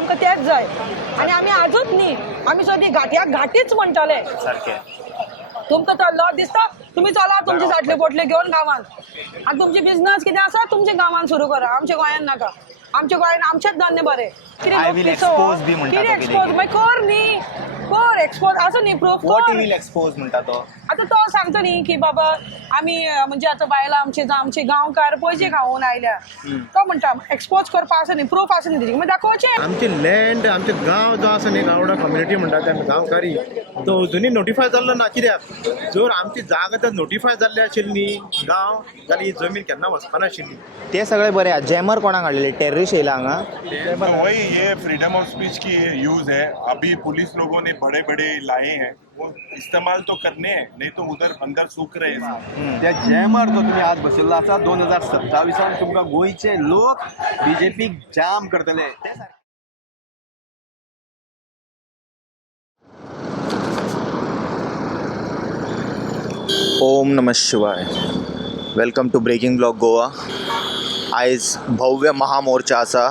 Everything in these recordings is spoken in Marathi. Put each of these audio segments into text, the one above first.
आमकां तेच जाय आनी आमी आजूच न्ही आमी सदी घाटयाक घाटीच म्हणटाले सारकें. तुमकां तो लॉ दिसता तुमी चला तुमचे साटले पोटले घेवन गांवांत आनी तुमचे बिझनस कितें आसा तुमच्या गांवांत सुरू करा आमच्या गोंयांत नाका आमच्या गोंयांत आमचेच धंदे बरे I will expose बी म्हणटा तो कितें कितें एक्सपोज मागीर कर न्ही कर एक्सपोज आसा न्ही प्रूफ वॉट कर यू विल एक्सपोज म्हणटा तो. आता तो सांगतो न्ही की बाबा आमी म्हणजे आतां बायलां आमचे गांवकार पयशे खावून आयल्या तो म्हणटा एक्सपोज करपा आसा न्ही प्रूफ आसा न्ही तेजी मागीर दाखोवचें आमचे लँड आमचे गांव जो आसा न्ही गावडा कम्युनिटी म्हणटा ते आमी गांवकारी तो अजुनूय नोटिफाय जाल्लो ना कित्याक जर आमची जागा तर नोटिफाय जाल्ली आशिल्ली न्ही गांव जाल्यार ही जमीन केन्ना वचपा नाशिल्ली. ते सगळे बरे आहा. जॅमर कोणाक हाडलेले टेररिस्ट येयला हांगा. तो वही ये फ्रीडम ऑफ स्पीच की यूज है. अभी पुलिस लोगों ने बड़े बड़े लाए हैं वो इस्तेमाल तो करने हैं नहीं तो उधर अंदर सूख रहे हैं. त्या जॅमार जो तुमी आज बसयल्लो आसा 2027 तुमकां गोंयचे लोक बीजेपीक जाम करतले. ओम नमः शिवाय. Welcome to breaking blog Goa. आयज भव्य महामोर्चा आसा.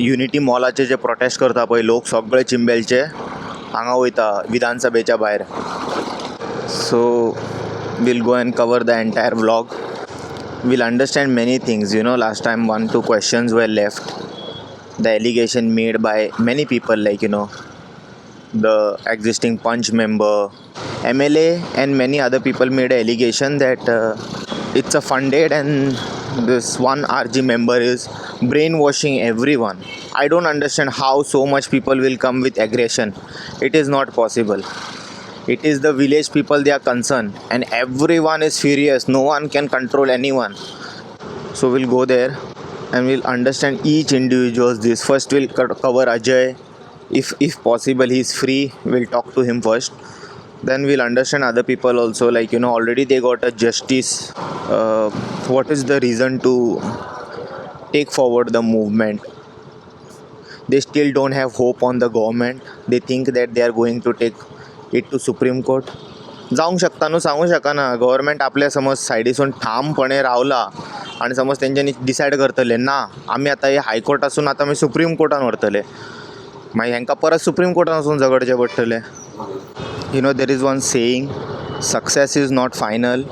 युनिटी मॉलाचे जे प्रोटेस्ट करता पळय लोक सगळे चिंबेलचे हांगा वयता विधानसभेच्या भायर. So we'll go and cover the entire vlog. We'll understand many things. You know last time 1-2 questions वर left. The allegation made by many people like the existing Punch member, MLA and many other people made an allegation that it's a funded and this one RG member is brainwashing everyone. I don't understand how so much people will come with aggression. It is not possible. It is the village people, they are concerned and everyone is furious. No one can control anyone. So we'll go there and we'll understand each individual. This first we'll cover Ajay. If possible, he's free, we'll talk to him first. Then we'll understand other people also, like already they got a justice. What is the reason to take forward the movement? They still don't have hope on the government. They think that they are going to take it to Supreme Court. जावंक शकता न्हू, सांगू शकना. गव्हर्मेंट आपल्या समज सायडीसून ठामपणे रावला आणि समज तेंच्यांनी डिसायड करतले ना आमी आतां हे हायकोर्टासून आतां आमी सुप्रीम कोर्टान व्हरतले मागीर हांकां परत सुप्रीम कोर्टान वचून झगडचें पडटलें. There is one saying, success is not final,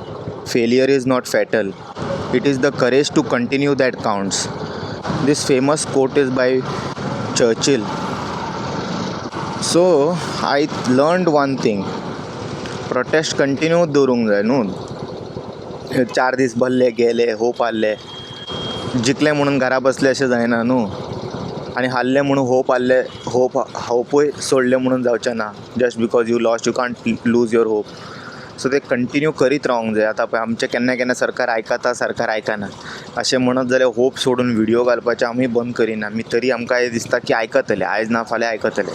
failure is not fatal. It is the courage to continue that counts. This famous quote is by Churchill. So I learned one thing, protest continue दवरूंक जाय न्हू. 4 दीस भरले गेले, होप हारले, जिखले म्हणून घरा बसले अशें जायना न्हू. आणि हारले म्हणून होपूय सोडले म्हणून जावचें ना. Just because you lost you can't lose your hope. So ते कंटिन्यू करीत रावंक जाय. आतां पळय आमचें केन्ना केन्ना सरकार आयकता, सरकार आयकना अशें म्हणत जाल्यार होप सोडून व्हिडिओ घालपाचें आमी बंद करिना. आमी तरी आमकां दिसता की आयकतले, आयज ना फाल्यां आयकतले.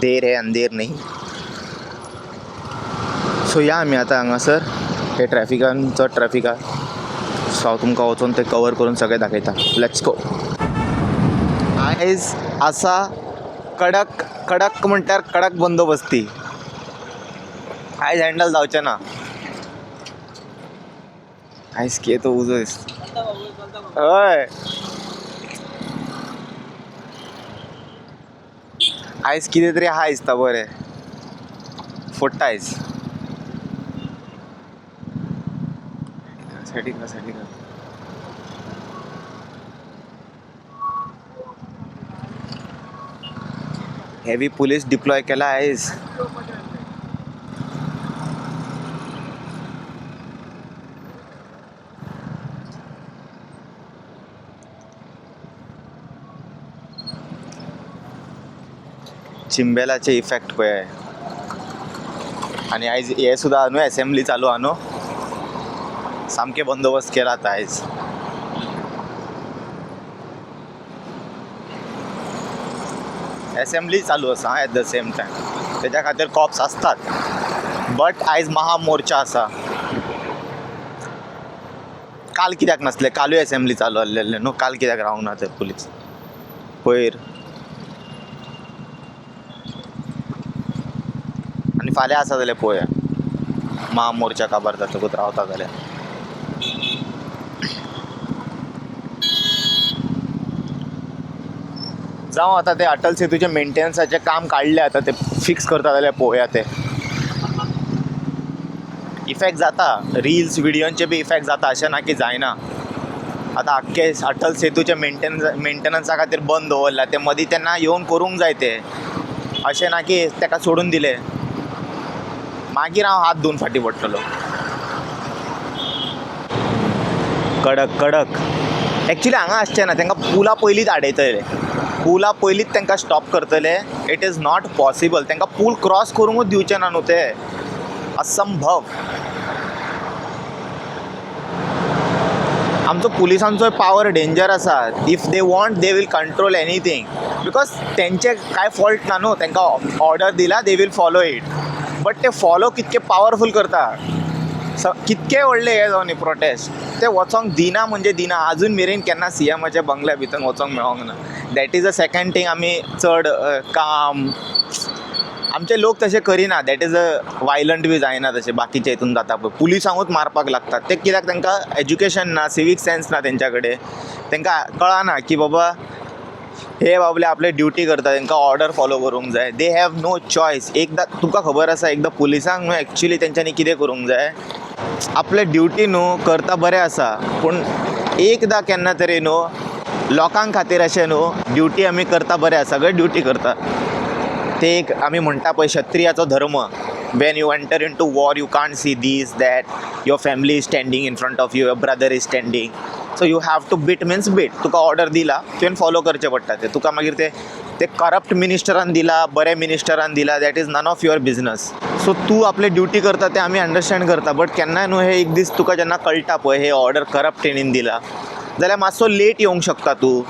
देर है अंधेर नाही. सो या आमी आतां हांगासर हे ट्रॅफिकान चड ट्रॅफिक आहा. सो हांव तुमकां वचून ते कवर करून सगळें दाखयता. Let's go. आयज आसा कडक म्हणल्यार कडक बंदोबस्ती. आयज हँडल जावचें ना. आयज कितें तो उजो दिसता. हय आयज कितें तरी आहा दिसता. बरें फोडटा आयज. सायडीक हेवी पुलीस डिप्लॉय केला आयज. चिंबेलाचे इफेक्ट पळय. आणि आयज हे सुद्दां न्हू असेंब्ली चालू आहा न्हू. सामके बंदोबस्त केला आतां आयज. असेंब्ली चालू आसा एट द सेम टायम. तेच्या खातीर कॉप्स असतात. बट आयज महामोर्चा आसा. काल कित्याक नासले? कालूय असेंब्ली चालू आसलेले न्हू. काल कित्याक रावंक ना ते पुलीस पयर? आनी फाल्यां आसा जाल्यार पळोवया महामोर्चा काबार जातकूच रावता जाल्यार. जावं आता ते अटल सेतूचे मेंटेनन्साचे काम काडले आता ते फिक्स करता जाल्यार पळोवया ते इफेक्ट जाता रिल्स व्हिडिओंचे बी इफेक्ट जाता अशें ना की जायना आतां आख्खे अटल सेतूचे मेंटेनन्सा खातीर बंद दवरला ते मदीं तेन्ना येवन करूंक जाय ते अशें ना की ताका सोडून दिले मागीर हांव हात धुवन फाटीं पडटलो कडक कडक एक्चुली हांगा आसचें ना तांकां पुला पयलींच आडयतले पुला पयलींच तांकां स्टॉप करतले इट इज नॉट पॉसिबल तांकां पूल क्रॉस करूंकूच दिवचे ना न्हू ते असंभव आमचो पुलिसांचो पावर डेंजर आसा if they want they will control anything because तेंचे कांय फॉल्ट ना न्हू तांकां ऑर्डर दिला they will follow it but ते फॉलो कितके पावरफूल करता कितके व्हडले हे जावन प्रोटेस्ट ते वचोंक दिना म्हणजे दिना आजून मेरेन केन्ना सीएमाच्या बंगल्या भितर वचोंक मेळोंक ना that is a second thing आमी चड काम आमचे लोक तशें करिना दॅट इज अ वायलंट बी जायना तशें बाकीचे हितून जाता पळय पुलिसांकूच मारपाक लागतात ते कित्याक तांकां एज्युकेशन ना सिवीक सेन्स ना तेंच्या कडेन तांकां कळना की बाबा हे बाबले आपले ड्युटी करता तांकां ऑर्डर फॉलो करूंक जाय दे हॅव नो चॉयस एकदां तुका खबर आसा एकदां पुलिसांक न्हू एक्चुली तेंच्यांनी कितें करूंक जाय आपले ड्युटी न्हू करता बरें आसा पूण एकदां केन्ना तरी न्हू लोकांक खातीर अशें न्हू ड्युटी आमी करता बरें आसा सगळे ड्युटी करता ते एक आमी म्हणटा पळय क्षत्रियाचो धर्म when you enter in to war you can't see this that your family is standing in front of your brother is standing so you have to beat means beat तुका ऑर्डर दिला तुवें फॉलो करचें पडटा तें तुका मागीर ते करप्ट मिनिस्टरान दिला बरे मिनिस्टरान दिला that is none of your business so तूं आपली ड्युटी करता तें आमी अंडरस्टँड करता बट केन्नाय न्हू हे एक दीस तुका जेन्ना कळटा पळय हे ऑर्डर करप्ट तेणीन दिला जाल्यार मातसो लेट येवंक शकता तूं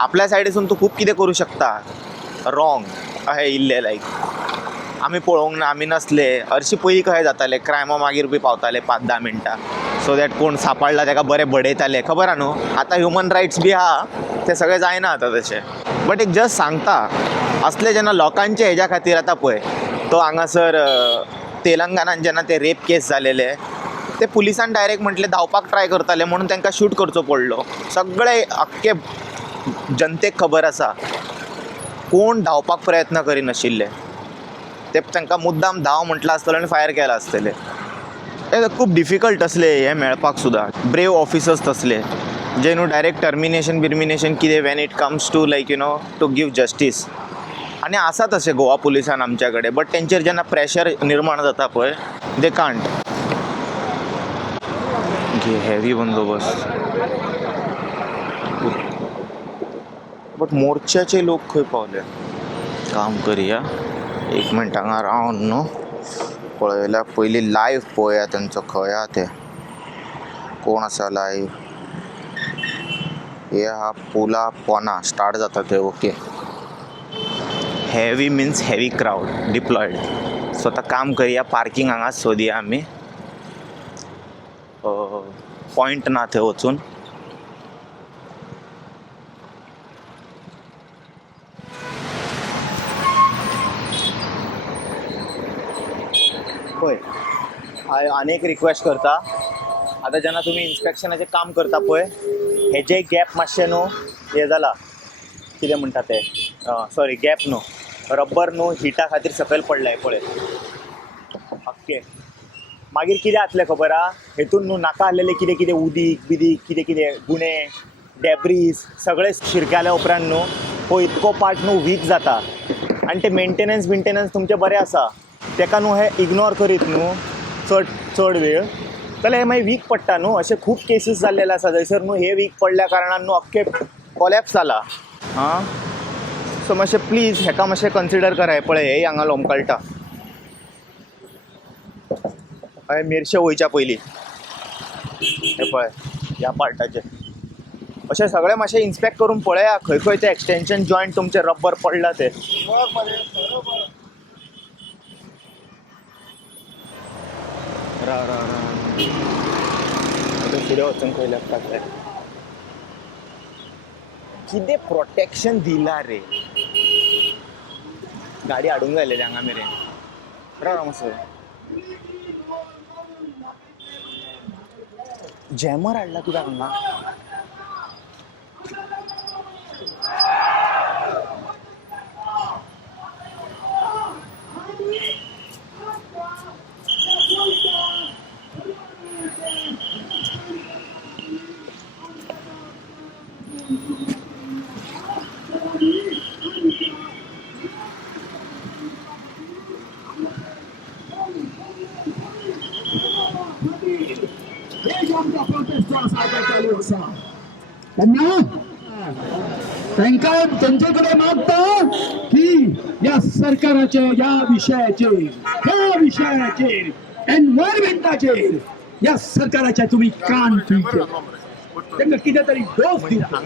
आपल्या सायडीसून तूं खूब कितें करूं शकता रॉंग अशें इल्लें लायक आमी पळोवंक ना आमी नसले हरशीं पयलीं कशें जातालें क्रायमा मागीर बी पावताले 5-10 मिनटां सो दॅट कोण सांपडला ताका बरें बडयताले खबर आहा न्हू आतां ह्युमन रायट्स बी आहा ते सगळें जायना आतां तशें बट एक जस्ट सांगता असले जेन्ना लोकांचे हेज्या खातीर आतां पळय तो हांगासर तेलंगणान जेन्ना ते रेप केस जालेले ते पुलिसान डायरेक्ट म्हटले धांवपाक ट्राय करताले म्हणून तांकां शूट करचो पडलो सगळे आख्खे जनतेक खबर आसा कोण धांवपाक प्रयत्न करिनाशिल्ले ते तांकां मुद्दाम धांव म्हटलं आसतलें आनी फायर केला आसतलें हे खूब डिफिकल्ट असले हे मेळपाक सुद्दां ब्रेव ऑफिसर्स तसले जे न्हू डायरेक्ट टर्मिनेशन कितें when it comes to like you know to give justice आनी आसा तशें गोवा पुलिसान आमच्या कडेन बट तेंचेर जेन्ना प्रेशर निर्माण जाता पळय दे कांट हेवी बंदोबस्त बट मोर्चाचे लोक खंय पावले काम करया एक मिनट हांगा रावन न्हू पळयल्यार पयलीं लायव्ह पळोवया तेंचो खंय आहा ते कोण आसा लायव्ह हे आहा पुला पोना स्टार्ट जाता ते okay heavy means heavy crowd deployed so आतां काम करया पार्किंग हांगाच सोदया आमी पॉयंट ना थंय वचून पळय हांव आनीक रिक्वेस्ट करता आतां जेन्ना तुमी इन्स्पेक्शनाचें काम करता पळय हेजे गॅप मातशें न्हू हें जाला कितें म्हणटा ते सॉरी गॅप न्हू रब्बर न्हू हिटा खातीर सकयल पडलाय पळय ओके मागीर कितें जातलें खबर आहा हेतून न्हू नाका आसलेलें कितें कितें उदीक बिदीक कितें कितें गुणे डॅब्रीज सगळे शिरक्याल्या उपरांत न्हू हो इतको पार्ट न्हू वीक जाता आनी ते मेंटेनन्स तुमचें बरें आसा तेका न्हू हे इग्नोर करीत न्हू चड वेळ जाल्यार हे मागीर वीक पडटा न्हू अशे खूब केसीस जाल्लेले आसा थंयसर न्हू हे वीक पडल्या कारणान न्हू अख्खे कॉलॅप्स जाला हां सो मातशें प्लीज हेका मातशें कन्सिडर कराय पळय हेय हांगा लोंबकळटा हय मेरशे वयच्या पयलीं हे पळय ह्या पार्टाचेर अशें सगळें मातशें इन्स्पेक्ट करून पळया खंय खंय ते एक्सटेंशन जॉयंट तुमचे रब्बर पडला ते फुडें वचून खंय लागता ते कितें प्रोटेक्शन दिला रे गाडी हाडूंक जाय हांगा मेरेन राव मातसो जॅमर हाडला कित्याक हांगा त्यांना त्यांच्याकडे मागता की या सरकाराचे या विषयाचे एन्व्हायरमेंटाचे या सरकाराच्या तुम्ही कान पिळचे त्यांना कितीतरी डोस दिला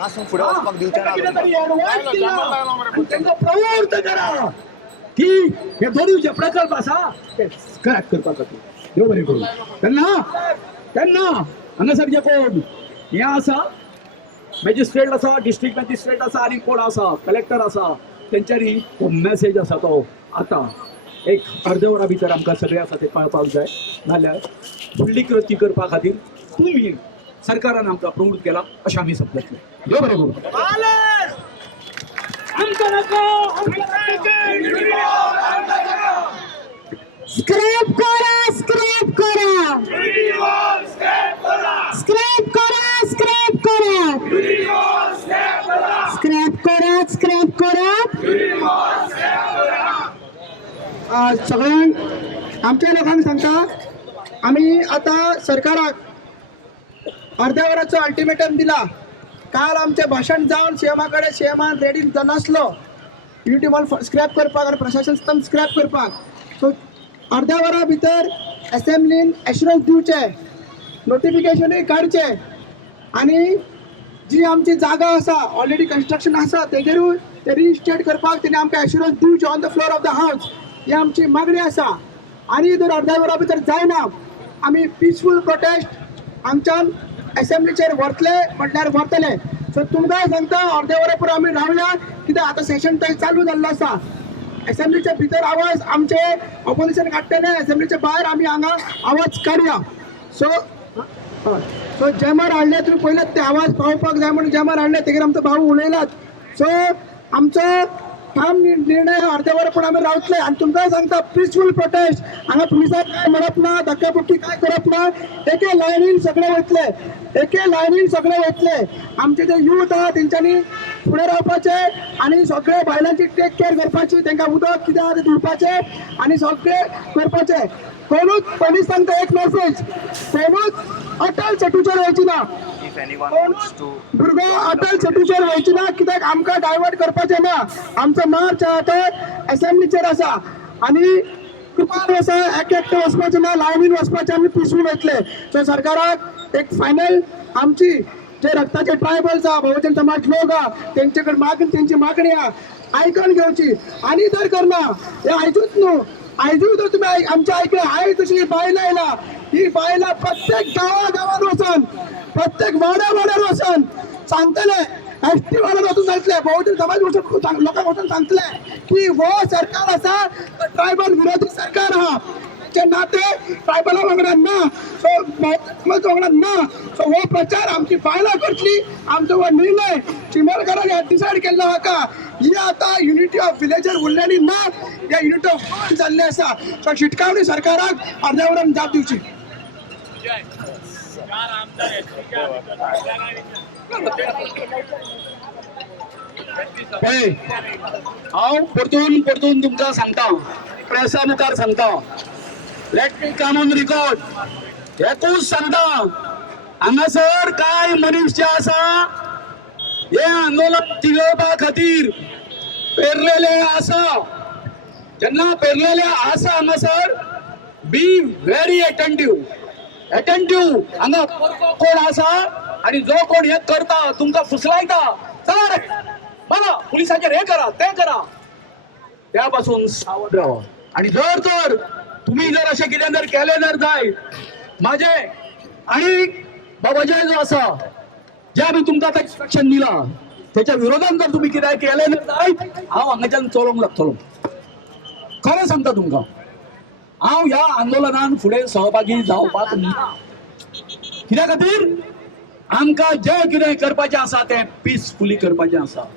कितीतरी ऍडव्हान्स दिला आणि त्यांना प्रवृत्त करा की हे दोन्हीचे प्रकल्प असा ते करेक्ट करपाक बरोबर करून त्यांना हांगासर जे कोण हे आसा मॅजिस्ट्रेट आसा डिस्ट्रिक्ट मॅजिस्ट्रेट आसा आनी कोण आसा कलेक्टर आसा तेंच्यांनी तो मॅसेज आसा तो आतां एक अर्दे वरा भितर आमकां सगळे आसा ते कळपाक जाय नाल्यार फुडली कृती करपा खातीर तुम्ही सरकारान आमकां प्रवृत्त केला अशें आमी समजतले बरोबर स्क्रॅप करा स्क्रॅप करा स्क्रॅप करा स्क्रॅप करा स्क्रॅप करा स्क्रॅप करा सगळ्यांक आमच्या लोकांक सांगता आम्ही आता सरकाराक अर्ध्या वराचो अल्टिमेटम दिला काल आमचें भाशण जावन सीएमान रेडी नासलो युनिटी मॉल स्क्रॅप करपाक आनी प्रशासन स्क्रॅप करपाक सो अर्ध्या वरा भितर असेंब्लीन एश्युरन्स दिवचे नोटिफिकेशनूय काडचे आनी जी आमची जागा आसा ऑलरेडी कन्स्ट्रक्शन आसा तेजेरूय ते रिस्टेट करपाक तेणी आमकां एश्युरन्स दिवचे on the floor of the हावस ही आमची मागणी आसा आनी जर अर्ध्या वरा भितर जायना आमी पिसफूल प्रोटेस्ट आमच्यान असेंब्लीचेर व्हरतले म्हटल्यार व्हरतले सो तुमकां सांगता अर्द्या वरा पुरो आमी रावया कित्याक आतां सेशन चालू जाल्लो आसा असेंब्लीच्या भितर आवाज आमचे ऑपोजिशन काडटले असेंब्लीच्या भायर आमी हांगा आवाज काडया सो जेमार हाडले तुमी पयलेच ते आवाज पावपाक जाय म्हणून जेमार हाडले तेगेर आमचो भाऊ उलयलात सो आमचो ठाम निर्णय अर्ध्या वरा पूण आमी रावतले आनी तुमकां सांगता पिसफूल प्रोटेस्ट हांगा पुलिसांक काय म्हणप ना धक्काबुक्की काय करप ना एके लायनीन सगळे वयतले आमचे जे यूथ आहा तेंच्यांनी फुडें रावपाचे आनी सगळे बायलांची टेक केअर करपाची तांकां उदक कितें आहा तें दिवपाचें आनी सगळे करपाचे कोणूच पयलींच सांगता एक मॅसेज कोणूच अटल सेटूचेर वयची ना भुरगो अटल सेटूचेर वयची ना कित्याक आमकां डायवर्ट करपाचें ना आमचो मार्च आहा तो असेंब्लीचेर आसा आनी कृपान आसा एकटे वचपाचें ना लायनीन वचपाचें आमी पिसवून वयतले सो सरकाराक एक फायनल आमची जे रक्ताचे ट्रायबल्स आहा बहुजन समाज लोक आहा तेंचे कडेन तेंची मागणी आहा आयकून घेवची आनी जर करना हे आयजूच न्हू आयजूय जर तुमी आमचे आयकले आयज तशी बायलां येयला ही बायलां प्रत्येक गांवान वचून प्रत्येक वाड्यार वचून सांगतले एसटी वाड्यार वचून सांगतले बहुजन समाज लोकांक वचून सांगतले की हो सरकार आसा ट्रायबल विरोधी सरकार आहा तेचे नाते ट्रायबला वांगडा ना सो समाज वांगडा ना सो हो प्रचार आमची बायलां करतली आमचो हो निर्णय चिमलकारान डिसायड केल्लो आहा ही आता युनिटी ऑफ विलेजर उरलेली ना या युनिटी ऑफ जाल्ले आसा सो शिटकावणी सरकाराक अर्ध्या वरान जाप दिवची हांव परतून तुमकां सांगता प्रेसा मुखार सांगता let me come on record एकूच सांगता हांगासर कांय मनीस जे आसा हे आंदोलन तिगोवपा खातीर पेरलेले आसा जेन्ना पेरलेले आसा हांगासर बी व्हेरी अटेंटिव्ह हांगा कोण आसा आनी जो कोण हे करता तुमकां फुसलायता चला रे बघा पुलिसांचेर हे करा ते करा त्या पासून सावध राहा आणि जर तुम्ही जर असे कितें जर केले जर जाय माझे आणि बाबाजय जो आसा जे आमी तुमकां आतां इन्स्ट्रक्शन दिला त्याच्या विरोधात जर तुम्ही कितें केले जर जाय हांव हांगाच्यान चलोवंक लागतलो खरें सांगता तुमकां हांव ह्या आंदोलनान फुडें सहभागी जावपाक ना कित्या खातीर आमकां जे कितें करपाचें आसा तें पीसफुली करपाचें आसा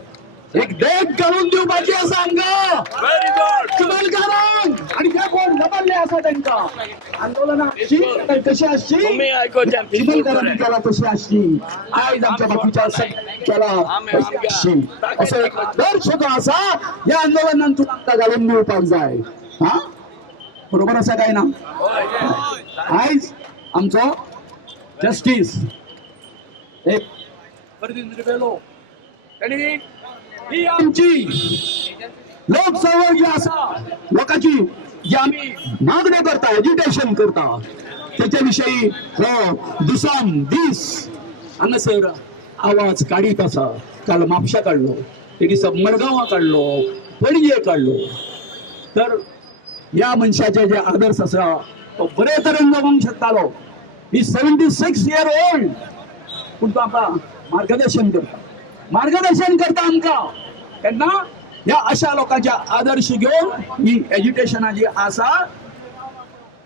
एक देख घालून दिवपाची आसा आमकां चिमलकारांक आनी जे कोण जमल्ले आसा तांकां आंदोलनां कशी आसची चिमलकारांनी केला तशी आसची आयज आमच्या बाकीच्या केला तशी आसची असो एक दर्श जो आसा ह्या आंदोलनान तुमकां घालून दिवपाक जाय हा बरोबर आसा काय ना आयज आमचो जस्टीस एक गर्दी निर्वेलो त्यांनी ही आमची लोकसहभाग जी आसा लोकांची जी आम्ही मागणी करता एज्युकेशन करता त्याच्याविषयी हो दिसान दीस हांगासर आवाज काढीत आसा. काल म्हापशा काढलो ते दिसा मडगांवां काढलो पणजे काढलो. तर ह्या मनशाचे जे आदर्श आसा तो बरे तरेन जगोंक शकतालो. ही 76 year old पूण तो आमकां मार्गदर्शन करता आमकां. तेन्ना ह्या अशा लोकांचे आदर्श घेवन ही एज्युकेशना जी आसा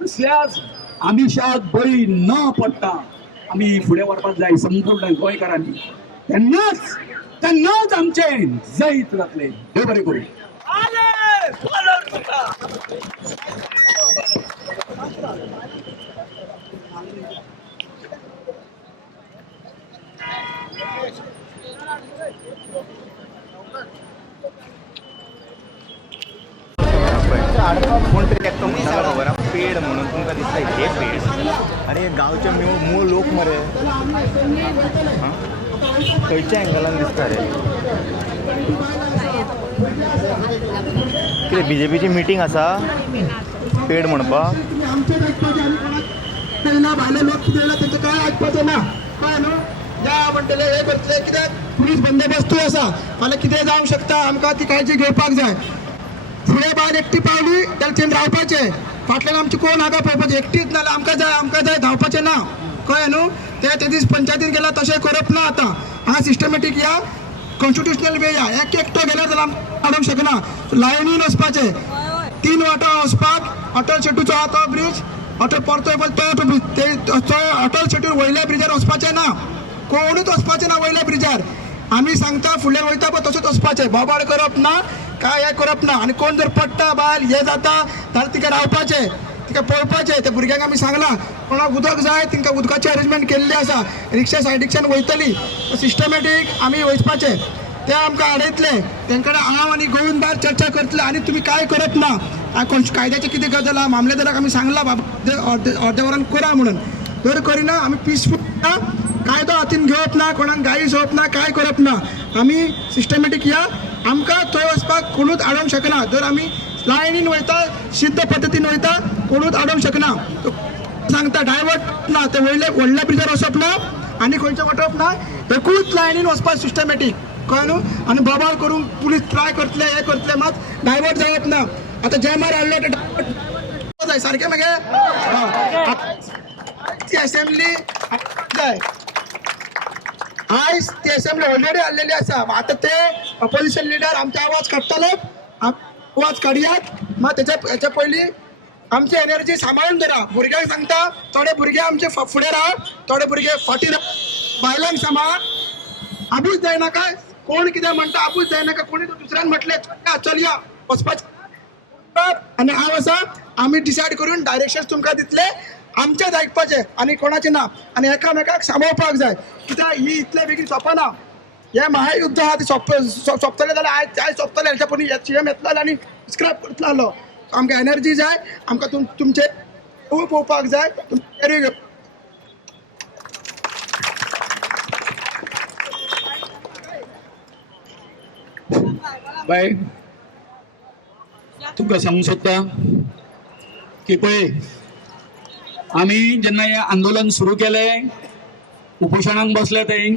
असल्याच आमिशाक बळी न पडटा आमी फुडें वरपाक जाय संपूर्ण गोंयकारांनी. तेन्नाच आमचें जैत जातलें. देव बरें करूं. कोण तरी एकटो म्हणटा खबर आहा पेड म्हणून तुमकां दिसता हे पेड आनी गांवचे मूळ लोक मरे खंयच्या एंगलान दिसता रे. कितें BJPची मिटींग आसा पेड म्हणपाक. भायले लोक कितें येयला तेंचे काय आयकपाचें ना कळ्ळें न्हू. या म्हणटले हे करतले कित्याक पुलीस बंदोबस्तूय आसा. फाल्यां कितें जावंक शकता आमकां ती काळजी घेवपाक जाय. फुडें बायल एकटी पावली जाल्यार थंय रावपाचें. फाटल्यान आमची कोण आगा पळोवपाचें. एकटीच नाल्यार आमकां जाय धांवपाचें ना कळ्ळें न्हू. ते दीस पंचायतीन गेला तशें करप ना. आतां हांगा सिस्टमॅटीक या कॉन्स्टिट्युशनल वे या. एकटो गेल्यार जाल्यार हाडूंक शकना. लायनीन वचपाचें. 3 वाटो वचपाक अटल शेटूचो आहा तो ब्रीज अटल परतो तो ब्रीज अटल शेटूर वयल्या ब्रिजार वचपाचें ना. कोणूच वचपाचें ना वयल्या ब्रिजार. आमी सांगता फुडें वयता पळय तशेंच वचपाचें. बोबाड करप ना काय हें करप ना. आनी कोण जर पडटा बायल हें जाता जाल्यार तिका रावपाचें तिका पळोवपाचें. त्या भुरग्यांक आमी सांगलां कोणाक उदक जाय तिंका उदकाची अरेंजमेंट केल्ली आसा. रिक्षा सायडीच्यान वयतली सिस्टमॅटीक आमी वचपाचें. ते आमकां आडयतले तेंकडे हांव आनी गोविंद भायर चर्चा करतले आनी तुमी काय करप ना. कायद्याचें कितें गजाल आहा मामलेदाराक आमी सांगलां बाबा अर्दे वरान करा म्हणून. जर करिना आमी पिसफूल कायदो हातीन घेवप ना कोणाक गायी सोवप ना काय करप ना. आमी सिस्टमॅटीक या. आमकां थंय वचपाक कोणूच आडोवंक शकना. जर आमी लायनीन वयता सिद्ध पद्दतीन वयता कोणूच आडोवंक शकना. सांगता डायवर्ट ना ते व्हडल्या ब्रिजार वचप ना आनी खंयचे वचप ना. एकूच लायनीन वचपाक सिस्टमॅटीक कळ्ळें न्हू. आनी बोबाड करून पुलीस ट्राय करतले हे करतले मात डायवर्ट जावप ना. आतां जेमार हाडले ते डायवर्ट जाय सारकें मगे. ती असेंब्ली जाय आयज ती असेंब्ली ऑलरेडी हाडलेली आसा. आतां ते अपोजिशन लिडर आमचे आवाज काडटले आवाज काडयात मात हेच्या पयलीं आमची एनर्जी सांबाळून धरा. भुरग्यांक सांगता थोडे भुरगे आमचे फुडें राहा थोडे भुरगे फाटीं राहा. बायलांक सांबाळ. आबूच जायनाका कोण कितें म्हणटा आबूच जायनाका. कोणी दुसऱ्यान म्हटलें चल या वचपाचें आनी हांव आसा आमी डिसायड करून डायरेक्शन्स तुमकां दितले आमचेच आयकपाचें आनी कोणाचें ना. आनी एकामेकाक सांबाळपाक जाय कित्याक ही इतले बेगीन सोंपना. हे महायुद्ध आहा ते सोंपतलें जाल्यार आयज सोंपतलें. हेच्या पयलीं CM येतलो आनी स्क्रॅप करतलो आसलो. आमकां एनर्जी जाय. आमकां तुमचे पळोवपाक जाय. बाय तुमकां सांगूंक सोदता की पळय आमी जेन्ना हें आंदोलन सुरू केलें उपोशणाक बसले थंय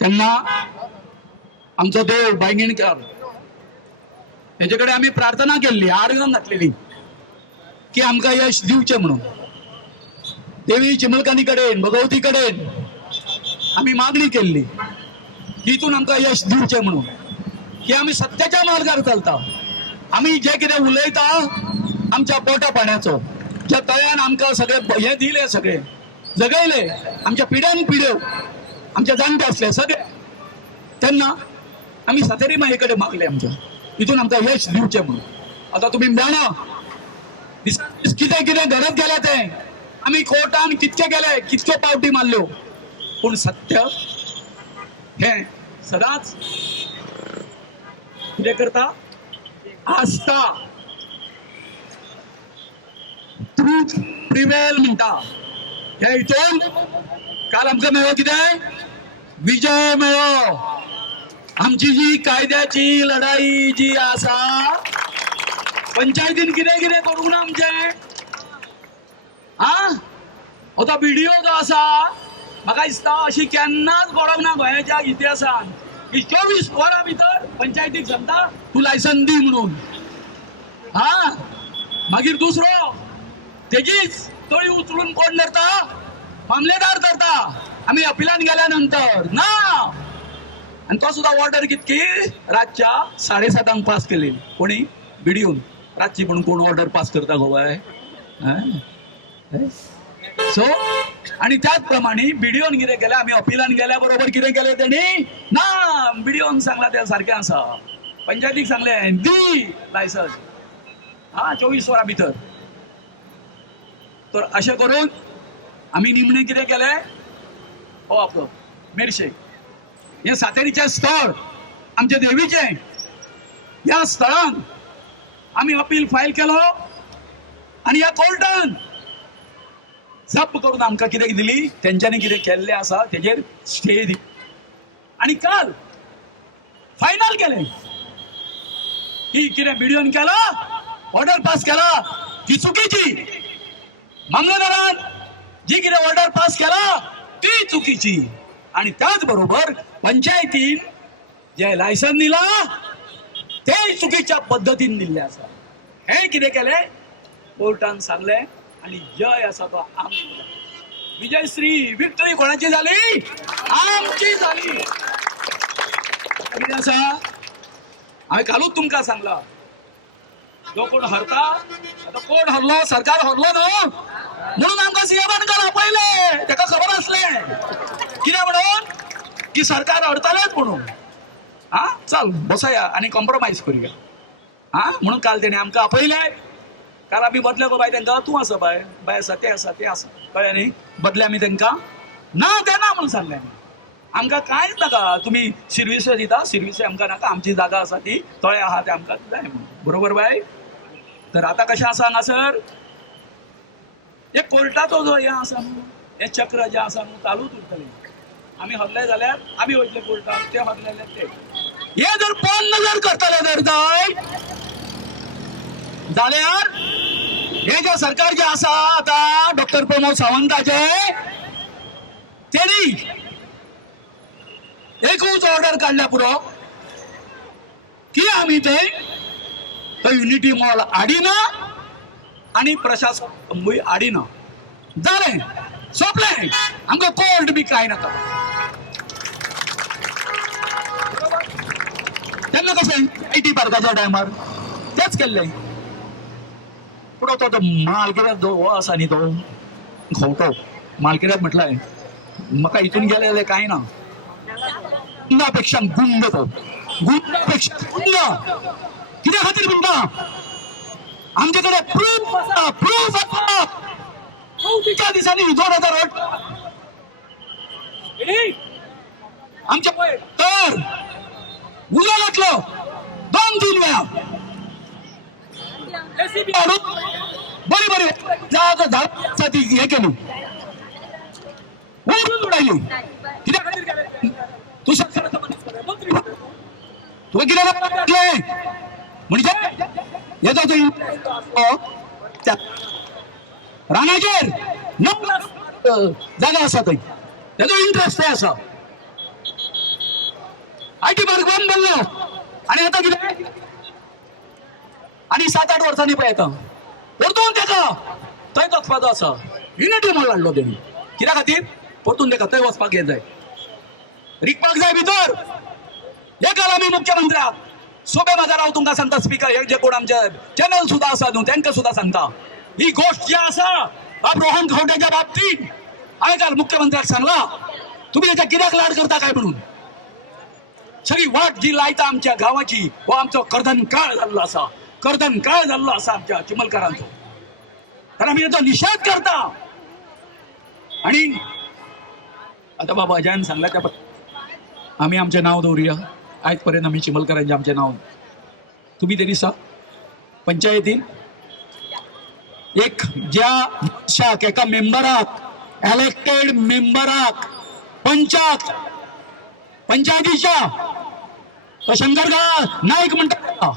तेन्ना आमचो देव बायगिणकार हेजे कडेन आमी प्रार्थना केल्ली आर्गां घातलेली की आमकां यश दिवचें म्हणून. देवी चिमलकानी कडेन भगवती कडेन आमी मागणी केल्ली हितून आमकां यश दिवचें म्हणून की आमी सत्याच्या मार्गार चलता. आमी जे कितें उलयता आमच्या पोटा पाण्याचो ज्या तळ्यान आमकां सगळें हें दिलें सगळें जगयलें आमच्या पिढ्यान पिढ्यो आमचे जाणटे आसले सगळे तेन्ना आमी सातेरी माये कडेन मागले आमच्या हितून आमकां यश दिवचें म्हणून. आतां तुमी जाणा कितें कितें घडत गेलें तें आमी कोर्टान कितके गेले कितक्यो पावटी मारल्यो पूण सत्य हें सदांच कितें करता आसता. ट्रूथ प्रिवेल म्हणटा. हे हितून काल आमकां मेळ्ळो कितें विजय मेळ्ळो. आमची जी कायद्याची लढाई जी आसा पंचायतीन कितें कितें करूंक ना आमचें आता व्हिडिओ जो आसा म्हाका दिसता अशी केन्नाच घडोवंक ना गोंयाच्या इतिहासान की 24 वरां भितर पंचायतीक सांगता तूं लायसन दी म्हणून. मागीर दुसरो तेजीच तळी उचलून कोण धरता मामलेदार धरता आमी अपिलान गेल्या नंतर ना. आणि तो सुद्धा ऑर्डर कितकी रातच्या 7:30 पास केली कोणी व्हिडिओन रातची म्हणून कोण ऑर्डर पास करता गोवाय. सो आणि त्याच प्रमाणे व्हिडिओन कितें केलें आमी अपिलान गेल्या बरोबर कितें केलें तेणी ना व्हिडिओन सांगला तें सारकें आसा. पंचायतीक सांगलें दी लायसन 24 वरां भितर. तर अशें करून आमी निमणें कितें केलें हो आपलो मेरशे हे सातेरीचें स्थळ आमचे देवीचें ह्या स्थळान आमी अपील फायल केलो आनी ह्या कोर्टान जप्त करून आमकां कितें दिली तेंच्यांनी कितें केल्लें आसा तेजेर स्टे दिली. आनी काल फायनल केलें की कितें व्हिडिओन केला ऑर्डर पास केला ती चुकीची. मामलेदारान जी कितें ऑर्डर पास केला ती चुकीची. आणि त्याच बरोबर पंचायतीन जे लायसन दिला ते चुकीच्या पद्धतीन दिल्ले आसा. हे कितें केलें कोर्टान सांगलें आणि जय आसा तो आमचो. विजयश्री विक्टरी कोणाची जाली आमची जाली. कितें आसा हांवें कालूच तुमकां सांगला जो कोण हरता आता कोण हरलो सरकार हरलो न्हू म्हणून आमकां सीएमान काल आपयले ताका खबर आसलें कितें म्हणून की सरकार हरतलेच म्हणून. चल बसया आनी कॉम्प्रोमायज करुया म्हणून काल तेणे आमकां आपयले. काल आमी बदले गो बाय तांकां तूं आसा बाय बाय आसा ते आसा कळ्ळें न्ही. बदले आमी तांकां ना ते ना म्हणून सांगलें. आमकां कांयच नाका तुम्ही सर्विस दिता सर्विस आमकां नाका आमची जागा आसा ती तळे आहा ते आमकां जाय म्हणून. बरोबर बाय. तर आता कशें आसा हांगासर एक कोर्टाचो जो हें आसा न्हू हें चक्र जें आसा न्हू चालूच उरतलें. आमी हरले जाल्यार आमी वयतले कोर्टाक ते हरलेले ते. हे जर पोन्न जर करतले जर जाल्यार हे जे सरकार जे आसा आतां डॉक्टर प्रमोद सावंताचे तेणी एकूच ऑर्डर काढल्या पुरो की आमी ते युनिटी मॉल आडिना आणि प्रशासन मुंबई आडिना जालें सोंपलें. आमकां कोर्ट बी कांय नाका. तेन्ना कशें IT पार्काच्या टायमार तेच केल्लें. पूण तो मालकिरात जो हो आसा न्ही तो खंवटो मालकिरात म्हटलें म्हाका हितून गेलें कांय ना. गुंडापेक्षा गुंड तो गुंडापेक्षा गुंड कित्या खातीर म्हणटा आमचे कडेन प्रूफ आसा. त्या दिसांनी 2008 आमच्या तर उलो घातलो 2-3 वेळा बरी बरी जागा झाड ती हे केली उडून उडायली. कित्या खातीर केलें तूं सरकाराचो मंत्री तुका कितें म्हणजे येतो रानाचेर 9 लाख जागा आसा थंय तेजो इंट्रस्ट थंय आसा. IT पार्क बंद जाल्लो आनी आतां कितें आनी 7-8 वर्सांनी पळय येता परतून तेका थंय वचपाचो आसा. युनिटी मॉल हाडलो तेणी कित्या खातीर परतून तेका थंय वचपाक हे जाय रिकपाक जाय भितर. हे काल आमी मुख्यमंत्र्याक सोबे बाजार हांव तुमकां सांगता स्पिकर हे जे कोण आमचे चॅनल सुद्दां आसा न्हू तांकां सुद्दां सांगता ही गोष्ट जी आसा रोहन खंवटेच्या बाबतीत हांवें काल मुख्यमंत्र्याक सांगला तुम्ही त्याच्या कित्याक लाड करता काय म्हणून. सगळी वाट जी लायता आमच्या गावाची हो आमचो कर्दन काळ जाल्लो आसा. कर्दन काळ जाल्लो आसा आमच्या चिमलकारांचो. कारण आमी हेचो निशेध करता. आणि आता बाबा अजयान सांगला त्या आमी आमचें नांव दवरुया. आयज पर्यंत आमी चिमलकारांचें आमचें नांव तुम्ही ते दिसा पंचायतीन एक ज्या शाक एका मेंबराक इलेक्टेड मेंबराक पंचायतीच्या तो शंकर नाईक म्हणटा